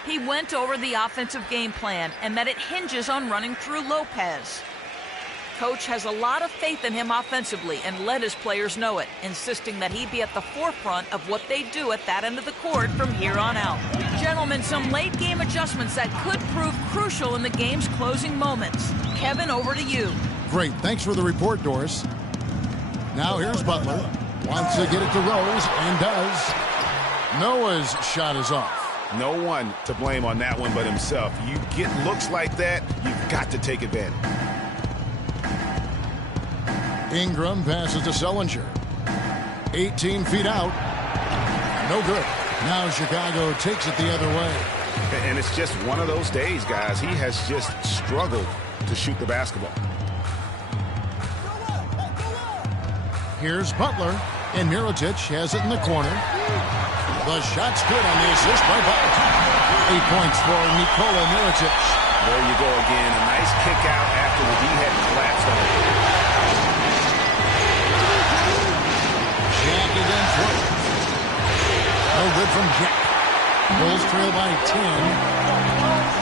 He went over the offensive game plan and that it hinges on running through Lopez. Coach has a lot of faith in him offensively and let his players know it, insisting that he be at the forefront of what they do at that end of the court from here on out. Gentlemen, some late game adjustments that could prove crucial in the game's closing moments. Kevin, over to you. Great. Thanks for the report, Doris. Now here's Butler. Wants to get it to Rose and does. Noah's shot is off. No one to blame on that one but himself. You get looks like that, you've got to take advantage. Ingram passes to Sullinger. 18 feet out. No good. Now Chicago takes it the other way. And it's just one of those days, guys. He has just struggled to shoot the basketball. Here's Butler, and Mirotic has it in the corner. The shot's good on the assist by Butler. 8 points for Nikola Mirotic. There you go again. A nice kick out after the D had collapsed on it. Jack again for it. No good from Jack. Bulls trail by 10.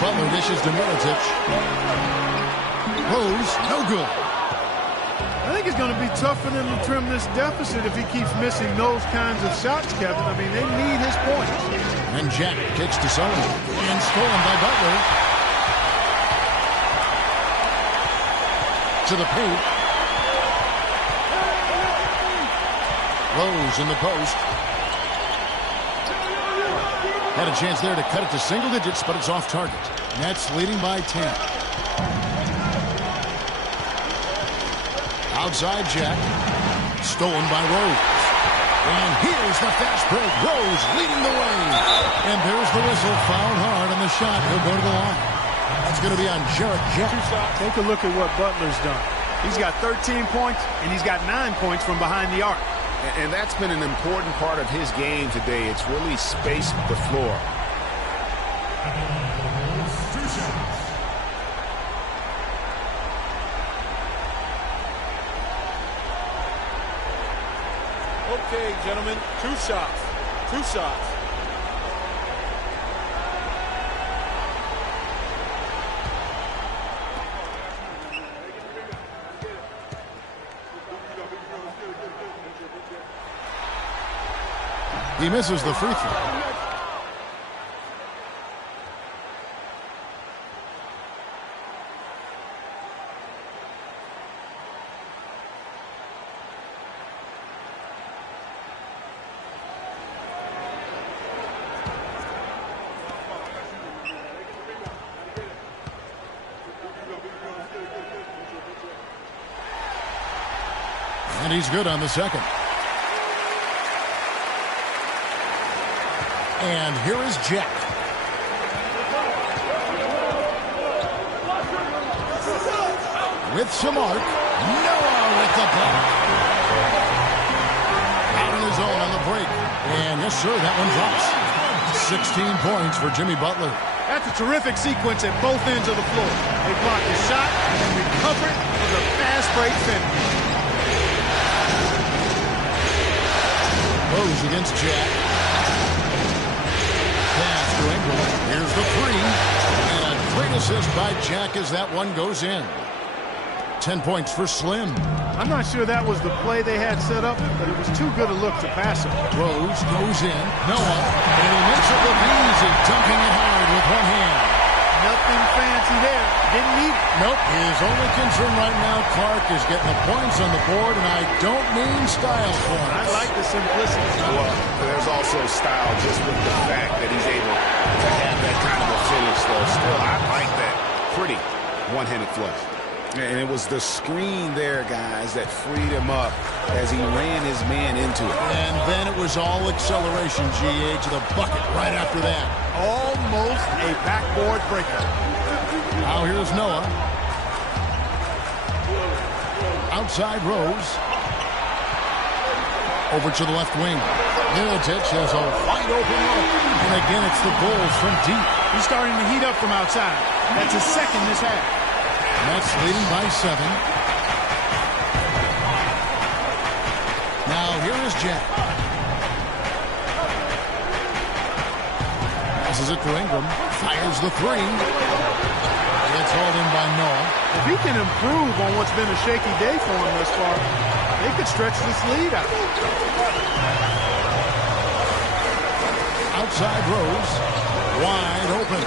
Butler dishes to Mirotic. Rose, no good. I think it's going to be tough for them to trim this deficit if he keeps missing those kinds of shots, Kevin. I mean, they need his points. And Jack kicks to Sullivan. And stolen by Butler. To the paint. Rose in the post. Had a chance there to cut it to single digits, but it's off target. Nets leading by 10. Outside Jack. Stolen by Rose. And here's the fast break. Rose leading the way. And there's the whistle. Fouled hard on the shot. He'll go to the line. That's going to be on Jarrett Jack. Take a look at what Butler's done. He's got 13 points, and he's got 9 points from behind the arc. And that's been an important part of his game today. It's really spaced the floor. Okay, gentlemen, 2 shots. 2 shots. He misses the free throw. And he's good on the second. And here is Jack. With some arc. Noah with the block. Out on his own on the break. And yes, sir, that one drops. 16 points for Jimmy Butler. That's a terrific sequence at both ends of the floor. They block the shot and recover it for the fast break finish. Rose against Jack. Pass to Ingram. Here's the three. And a great assist by Jack as that one goes in. 10 points for Slim. I'm not sure that was the play they had set up, but it was too good a look to pass it. Rose goes in. Noah. And he makes it look easy, dunking it hard with one hand. Nothing fancy there. Didn't need it. Nope. His only concern right now, Clark, is getting the points on the board, and I don't mean style points. I like the simplicity. Well, there's also style just with the fact that he's able to have that kind of a finish, though. Still, I like that pretty one-handed flush. And it was the screen there, guys, that freed him up as he ran his man into it. And then it was all acceleration, GA, to the bucket right after that. Almost a backboard breaker. Now here's Noah. Outside Rose. Over to the left wing. Mirotic has a wide open look. And again, it's the Bulls from deep. He's starting to heat up from outside. That's his second this half. Nets leading by 7. Now here is Jack. Passes it to Ingram. Fires the three. Gets hauled in by Noah. If he can improve on what's been a shaky day for him thus far, they could stretch this lead out. Outside Rose. Wide open.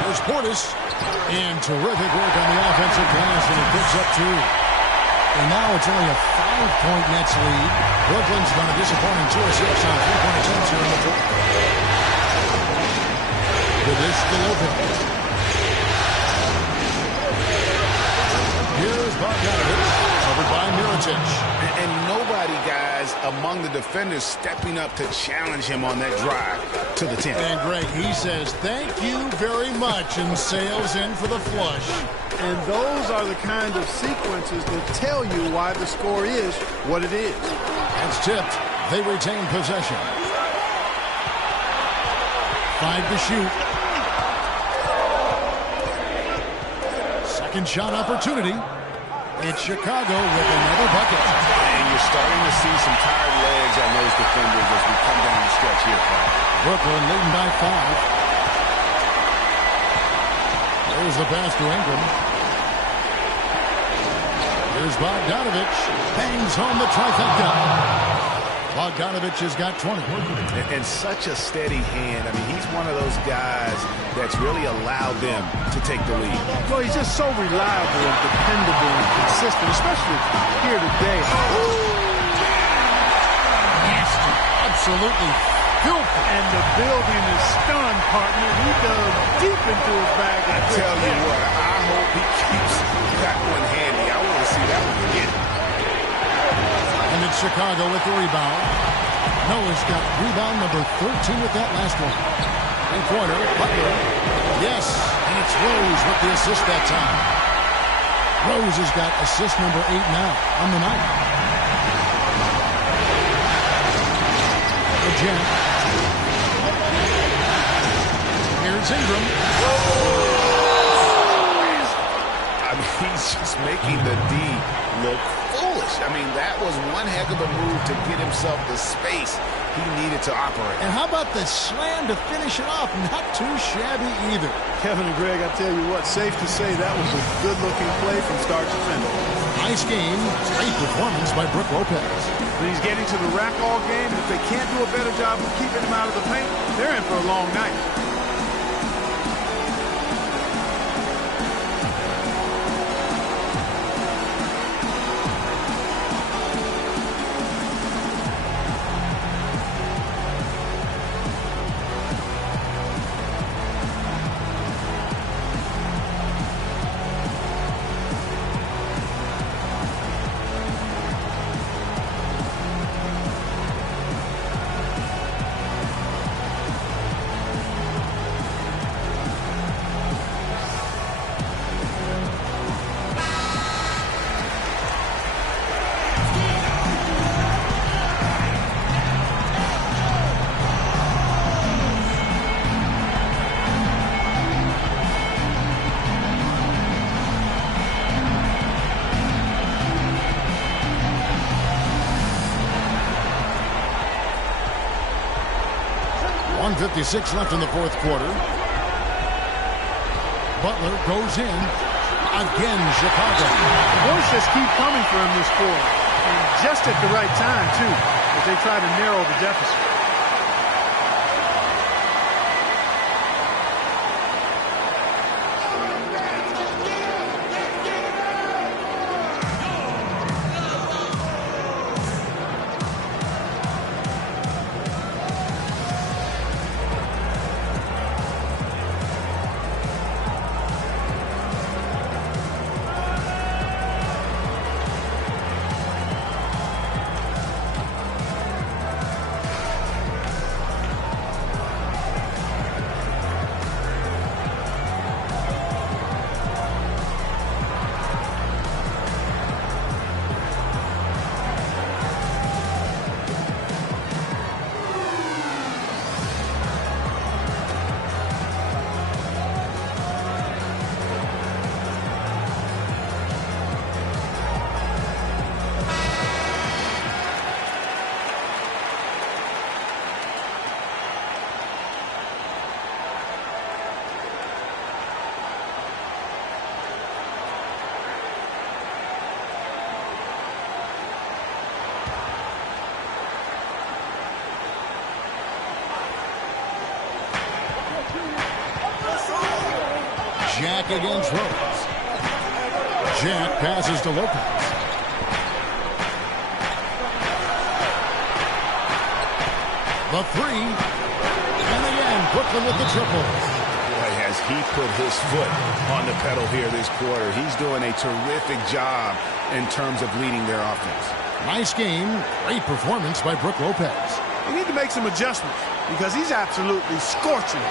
There's Portis. And terrific work on the offensive glass, and he picks up 2. And now it's only a 5-point Nets lead. Brooklyn's done a disappointing 2 of 6 on 3-point attempts here in the fourth. The dish to Lopez. Here's Bogdanovich, covered by Mirotic. And nobody, guys, among the defenders stepping up to challenge him on that drive to the 10. And Greg, he says, thank you very much, and sails in for the flush. And those are the kind of sequences that tell you why the score is what it is. That's tipped. They retain possession. 5 to shoot. Second shot opportunity. It's Chicago with another bucket. And you're starting to see some tired legs on those defenders as we come down the stretch here, Frank. Brooklyn leading by 5. There's the pass to Ingram. Here's Bogdanovich. Bangs home the trifecta. Bogdanovich has got 20. And such a steady hand. I mean, he's one of those guys that's really allowed them to take the lead. Well, he's just so reliable and dependable and consistent, especially here today. Nasty. Absolutely filthy. And the building is stunned, partner. He dug deep into his bag. I tell you what, I hope he keeps that one handy. I want to see that one again. And it's Chicago with the rebound. Noah's got rebound number 13 with that last one. In corner, Butler. Yes, and it's Rose with the assist that time. Rose has got assist number 8 now on the night. Again. Here's Ingram. I mean, he's just making the D look foolish. I mean, that was one heck of a move to get himself the space he needed to operate. And how about the slam to finish it off? Not too shabby either. Kevin and Greg, I tell you what, safe to say that was a good-looking play from start to finish. Nice game. Great performance by Brook Lopez. But he's getting to the rack all game, and if they can't do a better job of keeping him out of the paint, they're in for a long night. .56 left in the fourth quarter. Butler goes in. Again, Chicago. The points just keep coming for him this quarter. And just at the right time, too, as they try to narrow the deficit. Jack against Rose. Jack passes to Lopez. The three. And again, Brooklyn with the triple. Boy, has he put his foot on the pedal here this quarter. He's doing a terrific job in terms of leading their offense. Nice game. Great performance by Brook Lopez. You need to make some adjustments because he's absolutely scorching.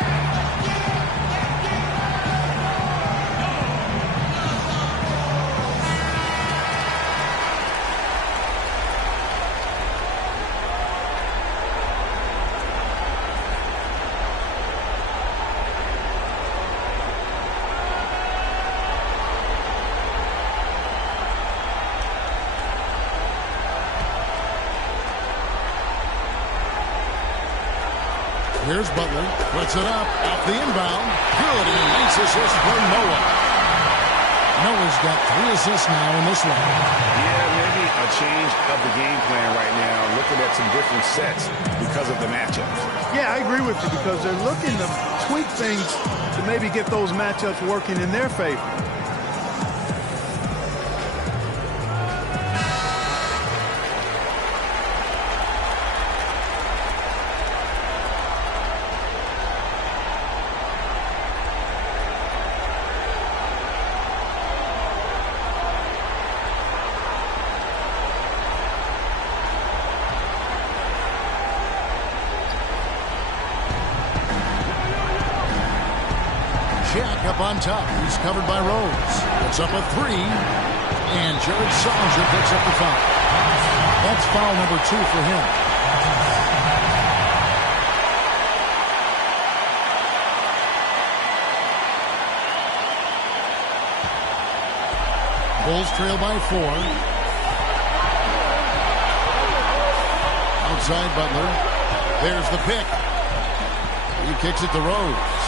Here's Butler, puts it up, off the inbound. Good, and a nice assist for Noah. Noah's got 3 assists now in this one. Yeah, maybe a change of the game plan right now, looking at some different sets because of the matchups. Yeah, I agree with you because they're looking to tweak things to maybe get those matchups working in their favor. Jack up on top. He's covered by Rose. It's up a 3. And Jared Sullinger picks up the foul. That's foul number 2 for him. Bulls trail by 4. Outside Butler. There's the pick. He kicks it to Rose.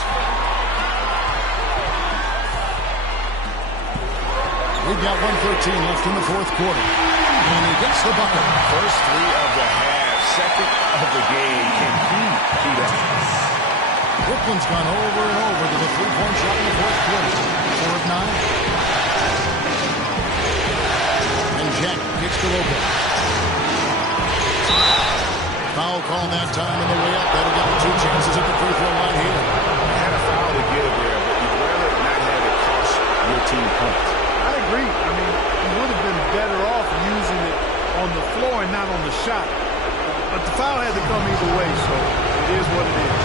We've got 1:13 left in the fourth quarter. And he gets the bucket. First 3 of the half, second of the game. Can he beat up? Brooklyn's gone over and over to the three-point shot in the fourth quarter. 4 of 9. And Jack kicks to Lopez. Foul call that time in the way up. That'll get him 2 chances at the free throw line here. You had a foul to get it there, but you'd rather not have it cost your team points. I agree. I mean, he would have been better off using it on the floor and not on the shot. But the foul had to come either way, so it is what it is.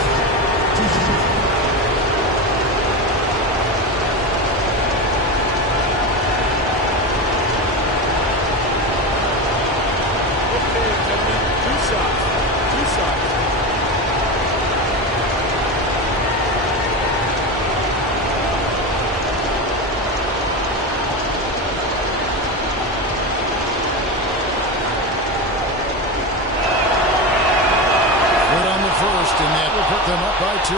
Okay, gentlemen, 2 shots. 2 shots. First, and that will put them up by 2.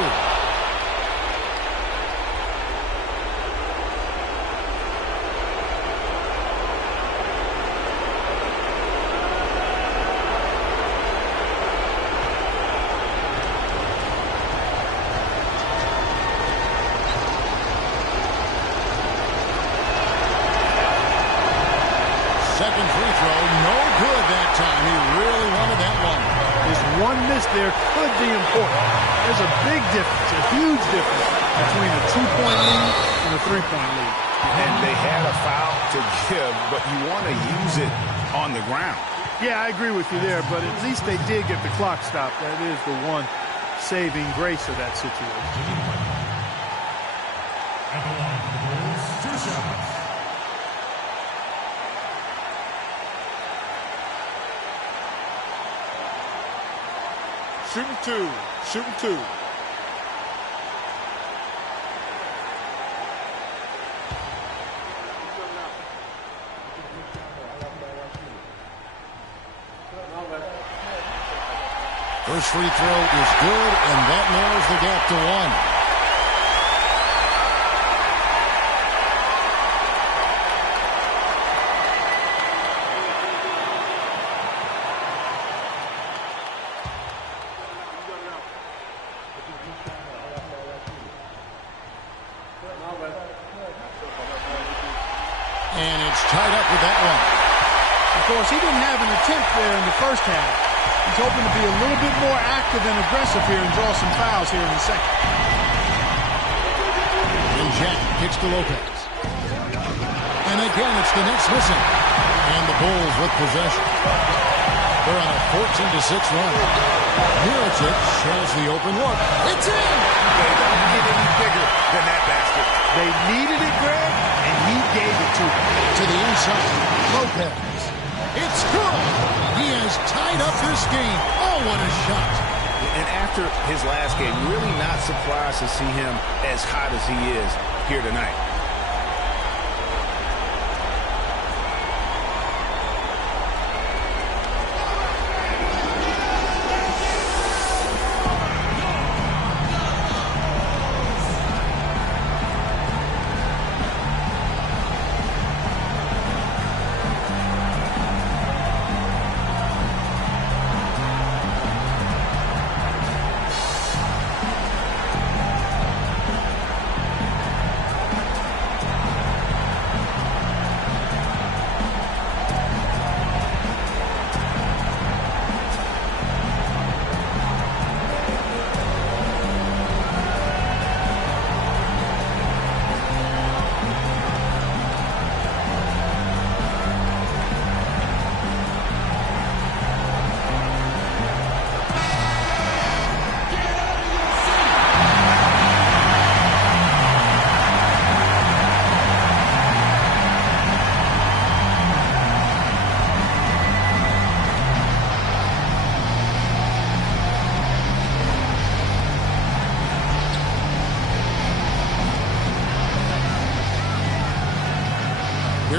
Second free throw, no good that time. He really wanted that one. His one miss there could be important. There's a big difference, a huge difference between a 2-point lead and a 3-point lead. And they had a foul to give, but you want to use it on the ground. Yeah, I agree with you there, but at least they did get the clock stopped. That is the one saving grace of that situation. At the line for the Bulls, 2 shots. Shooting 2. Shooting 2. First free throw is good, and that narrows the gap to 1. And it's tied up with that one. Of course, he didn't have an attempt there in the first half. He's hoping to be a little bit more active and aggressive here and draw some fouls here in the second. And Jack kicks to Lopez. And again, it's the Nets missing. And the Bulls with possession. They're on a 14-6 run. Mirotic shows the open look. It's in! They don't get any bigger than that basket. They needed it, Greg, and he gave it to them. To the inside, Lopez. It's good! He has tied up this game. Oh, what a shot. And after his last game, really not surprised to see him as hot as he is here tonight.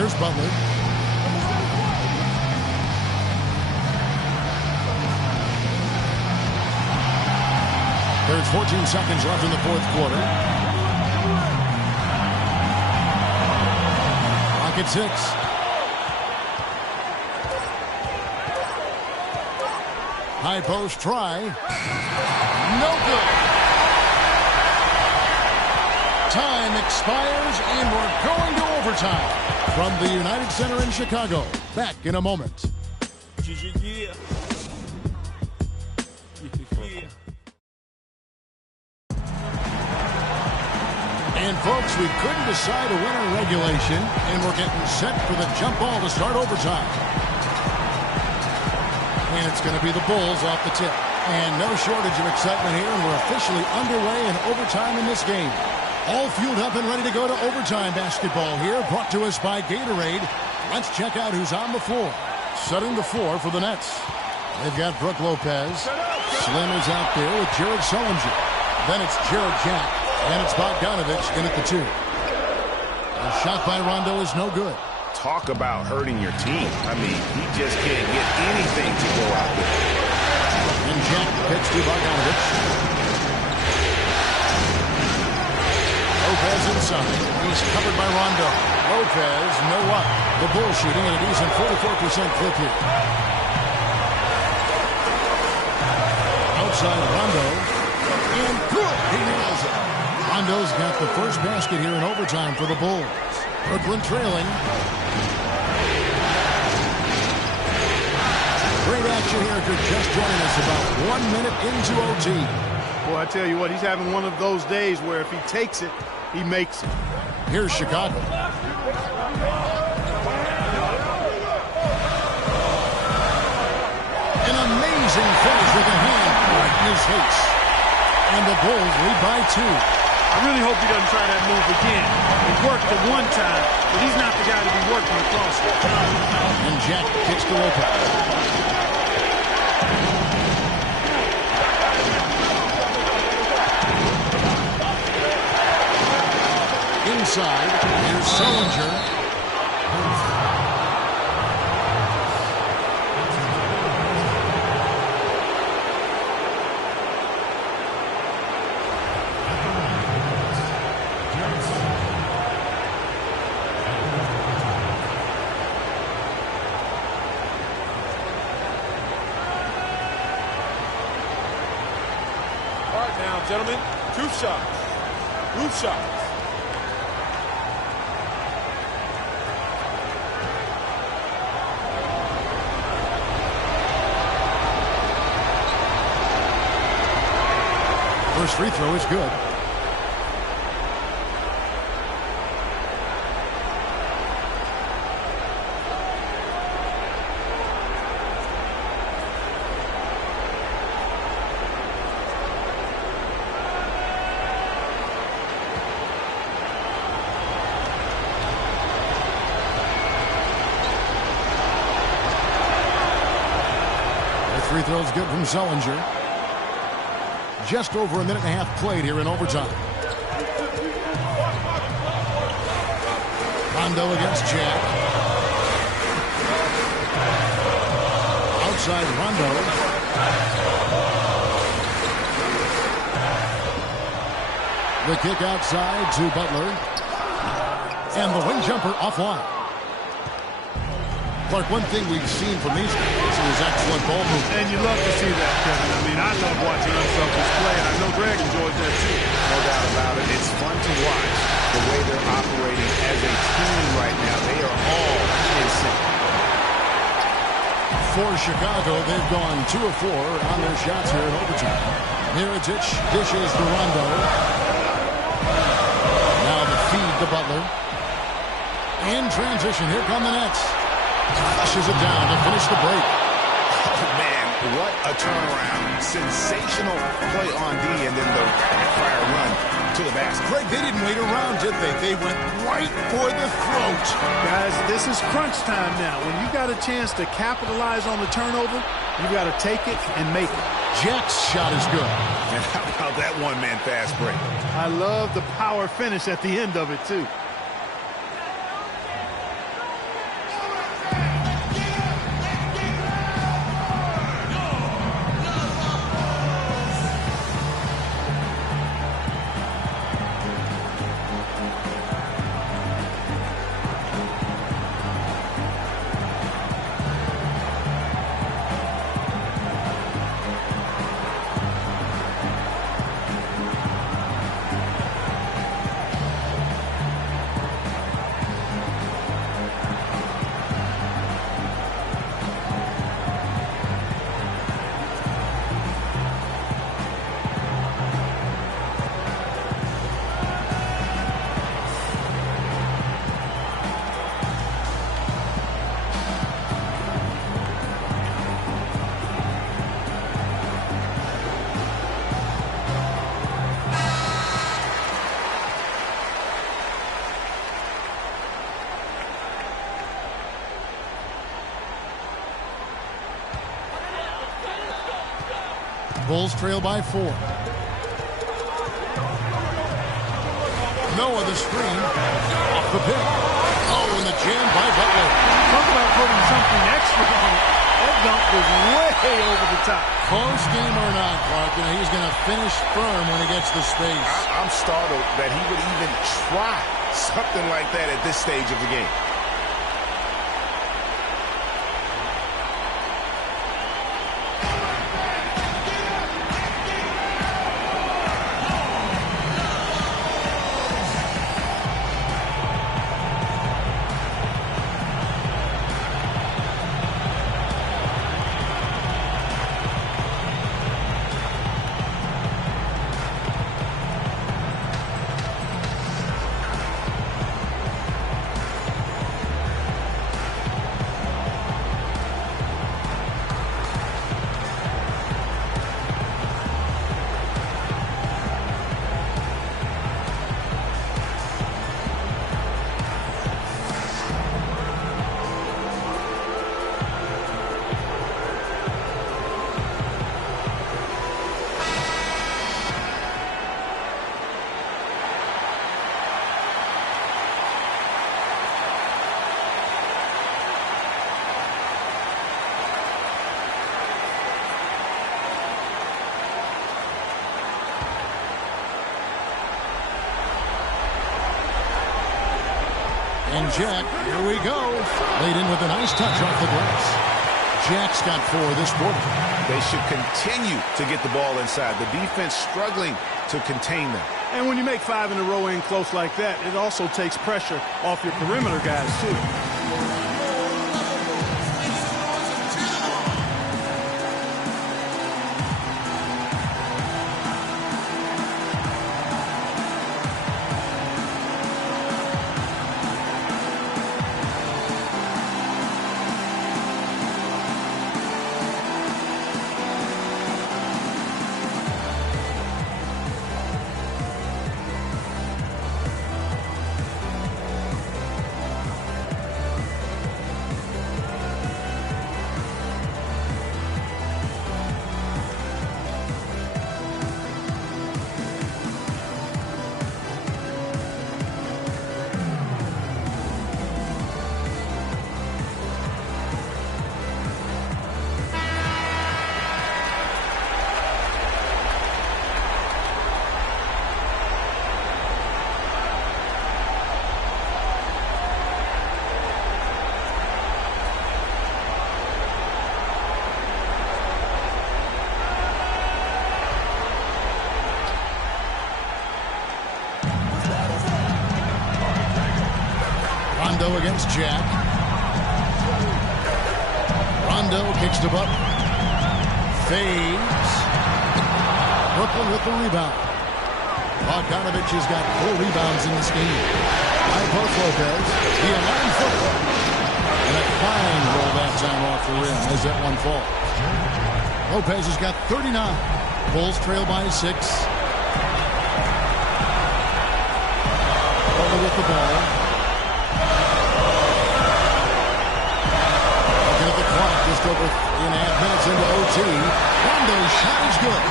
Here's Butler. There's 14 seconds left in the fourth quarter. Clock at 6. High post try. No good. Time expires, and we're going to overtime. From the United Center in Chicago. Back in a moment. And folks, we couldn't decide a winner in regulation, and we're getting set for the jump ball to start overtime. And it's going to be the Bulls off the tip. And no shortage of excitement here, and we're officially underway in overtime in this game. All fueled up and ready to go to overtime basketball here, brought to us by Gatorade. Let's check out who's on the floor. Setting the floor for the Nets. They've got Brook Lopez. Slim is out there with Jared Sullinger. Then it's Jared Jack. And it's Bogdanovich in at the 2. A shot by Rondo is no good. Talk about hurting your team. I mean, he just can't get anything to go out there. And Jack pitch to Bogdanovich. Lopez inside. He's covered by Rondo. Lopez, no luck. The Bulls shooting at a decent 44% clip here. Outside Rondo. And good. He nails it. Rondo's got the first basket here in overtime for the Bulls. Brooklyn trailing. Great action here if you're just joining us about 1 minute into OT. Boy, I tell you what, he's having one of those days where if he takes it, he makes it. Here's Chicago. An amazing finish with a hand right in his face. And the Bulls lead by 2. I really hope he doesn't try that move again. It worked at one time, but he's not the guy to be working across it. And Jack kicks to Lopez. Inside, here's Sullinger. All right now, gentlemen, 2 shots. Roof shots. First free throw is good. The free throw is good from Sullinger. Just over a minute and a half played here in overtime. Rondo against Jack. Outside Rondo. The kick outside to Butler. And the wing jumper offline. Clark, one thing we've seen from these guys is excellent ball movement. And you love to see that, Kevin. I mean, I love watching unselfish play, and I know Greg enjoys that too. No doubt about it. It's fun to watch the way they're operating as a team right now. They are all in sync. For Chicago, they've gone 2 of 4 on their shots here in overtime. Mirotic dishes to Rondo. Now the feed to Butler. In transition, here come the Nets. Flushes it down to finish the break. Oh, man, what a turnaround. Sensational play on D, and then the rapid-fire run to the basket. Greg, they didn't wait around, did they? They went right for the throat. Guys, this is crunch time now. When you got a chance to capitalize on the turnover, you got to take it and make it. Jack's shot is good. And how about that one-man fast break? I love the power finish at the end of it, too. Bulls trail by 4. Noah the screen. Off the pick. Oh, and the jam by Butler. Talk about putting something extra on it. That dunk was way over the top. Close game or not, Clark, he's going to finish firm when he gets the space. I'm startled that he would even try something like that at this stage of the game. And Jack, here we go. Laid in with a nice touch off the glass. Jack's got 4 this quarter. They should continue to get the ball inside. The defense struggling to contain them. And when you make 5 in a row in close like that, it also takes pressure off your perimeter guys, too. Rondo against Jack. Rondo kicks to Butler. Fades. Brooklyn with the rebound. Bogdanovich has got 4 rebounds in this game. By both Lopez. The 11-footer. And a fine roll that time off the rim as that one falls. Lopez has got 39. Bulls trail by 6. Butler with the ball. Just over 3.5 minutes into OT. Rondo's shot is good.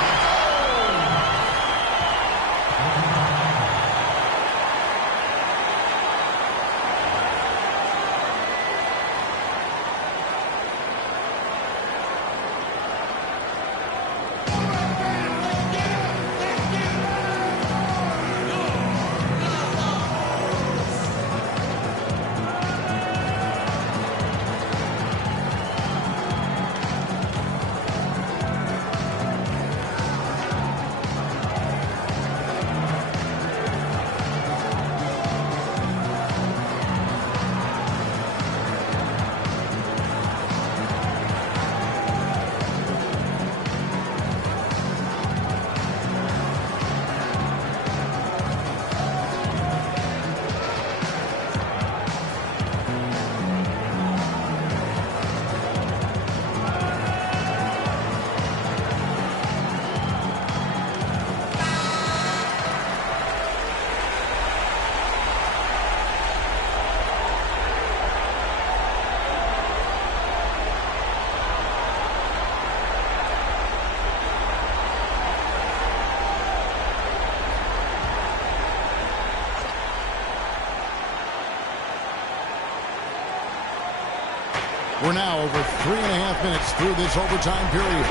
We're now over 3.5 minutes through this overtime period.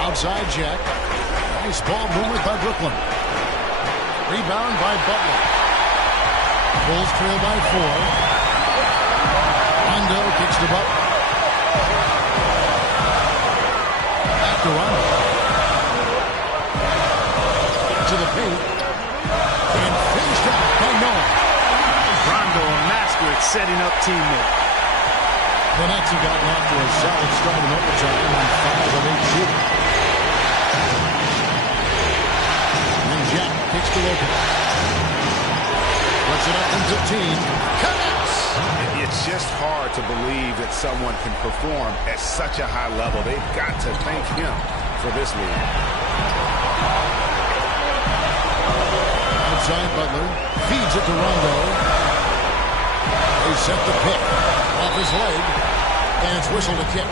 Outside Jack. Nice ball movement by Brooklyn. Rebound by Butler. Bulls trail by 4. Rondo kicks to Butler. Back to Rondo. To the paint. And finished out by Noah. Rondo, a master at setting up teammates. The Nets have gotten off to a solid start in overtime on 5 of 8 shooting. And Jack kicks to Lopez. Puts it up from 15. Connects! It's just hard to believe that someone can perform at such a high level. They've got to thank him for this lead. Outside Butler. Feeds it to Rondo. They set the pick. Off his leg. And it's whistled a kick.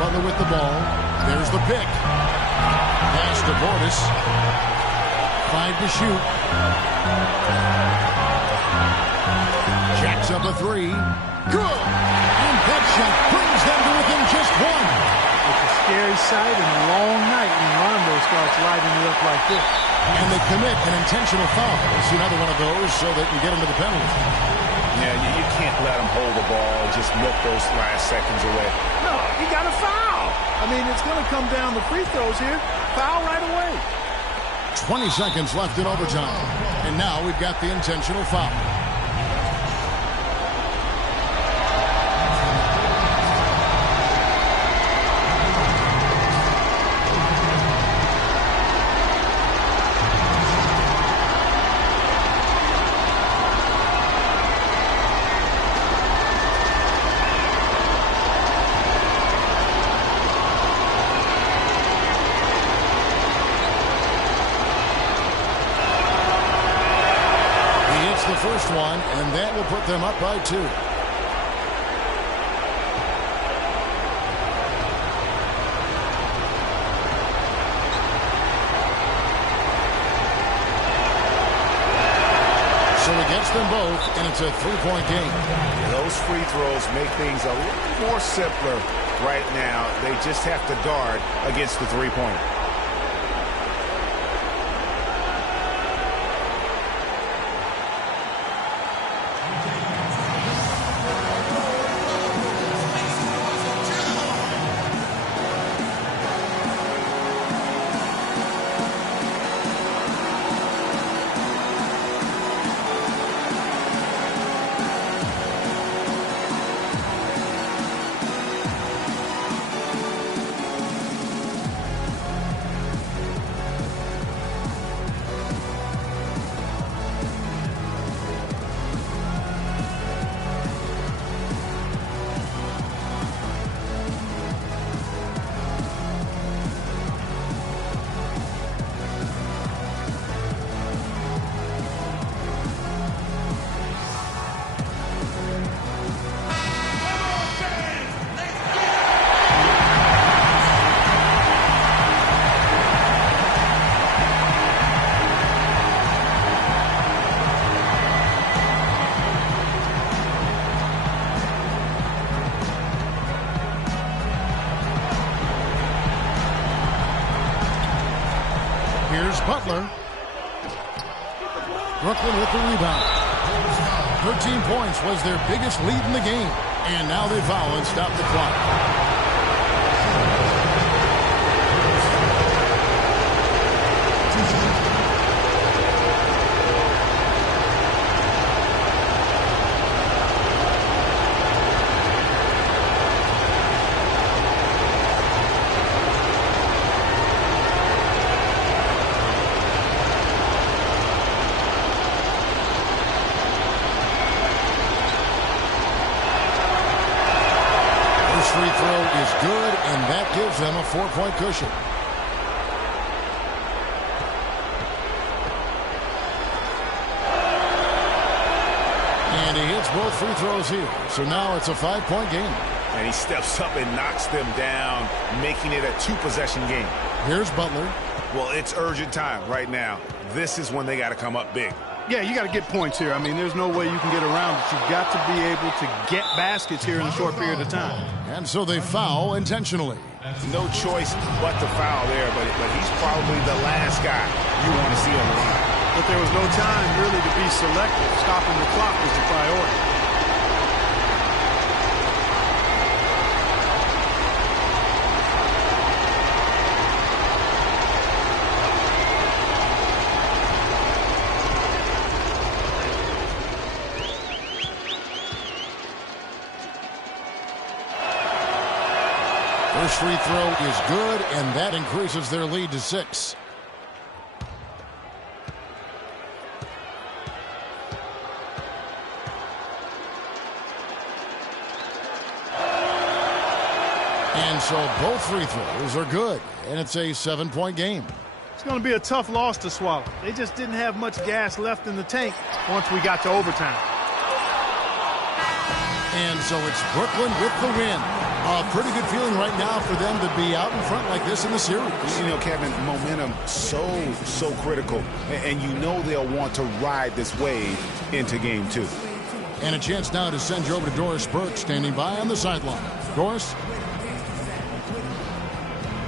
Butler with the ball. There's the pick. Pass to Portis. 5 to shoot. Jacks up a 3. Good! And that shot brings them to within just 1. It's a scary sight and a long night when Rondo starts lighting it up like this. And they commit an intentional foul. We'll see another one of those so they can get into the penalty. Yeah, you can't let them hold the ball and just milk those last seconds away. No, you got to foul. I mean, it's going to come down to free throws here. Foul right away. 20 seconds left in overtime. And now we've got the intentional foul. The first one, and that will put them up by 2. So he gets them both, and it's a 3-point game. Those free throws make things a little more simpler right now. They just have to guard against the three-pointer. Here's Butler. Brooklyn with the rebound. 13 points was their biggest lead in the game. And now they foul and stop the clock. Free throw is good, and that gives them a 4-point cushion. And he hits both free throws here. So now it's a 5-point game. And he steps up and knocks them down, making it a 2-possession game. Here's Butler. Well, it's urgent time right now. This is when they got to come up big. Yeah, you got to get points here. I mean, there's no way you can get around it. You've got to be able to get baskets here in a short period of time. And so they foul intentionally. No choice but to foul there, but he's probably the last guy you want to see on the line. But there was no time really to be selective. Stopping the clock was the priority. First free throw is good, and that increases their lead to 6. And so both free throws are good, and it's a 7-point game. It's going to be a tough loss to swallow. They just didn't have much gas left in the tank once we got to overtime. And so it's Brooklyn with the win. A pretty good feeling right now for them to be out in front like this in the series. You know, Kevin, momentum so critical. And you know they'll want to ride this wave into game 2. And a chance now to send you over to Doris Burke standing by on the sideline. Doris?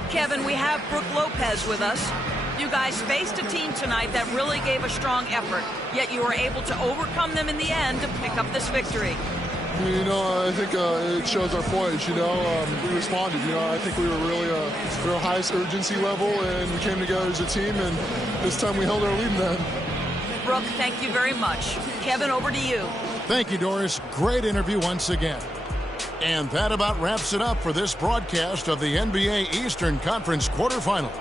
Kevin, we have Brooke Lopez with us. You guys faced a team tonight that really gave a strong effort, yet you were able to overcome them in the end to pick up this victory. You know, I think it shows our poise, you know. We responded, you know. I think we were really at our highest urgency level, and we came together as a team, and this time we held our lead in that. Brooke, thank you very much. Kevin, over to you. Thank you, Doris. Great interview once again. And that about wraps it up for this broadcast of the NBA Eastern Conference quarterfinals.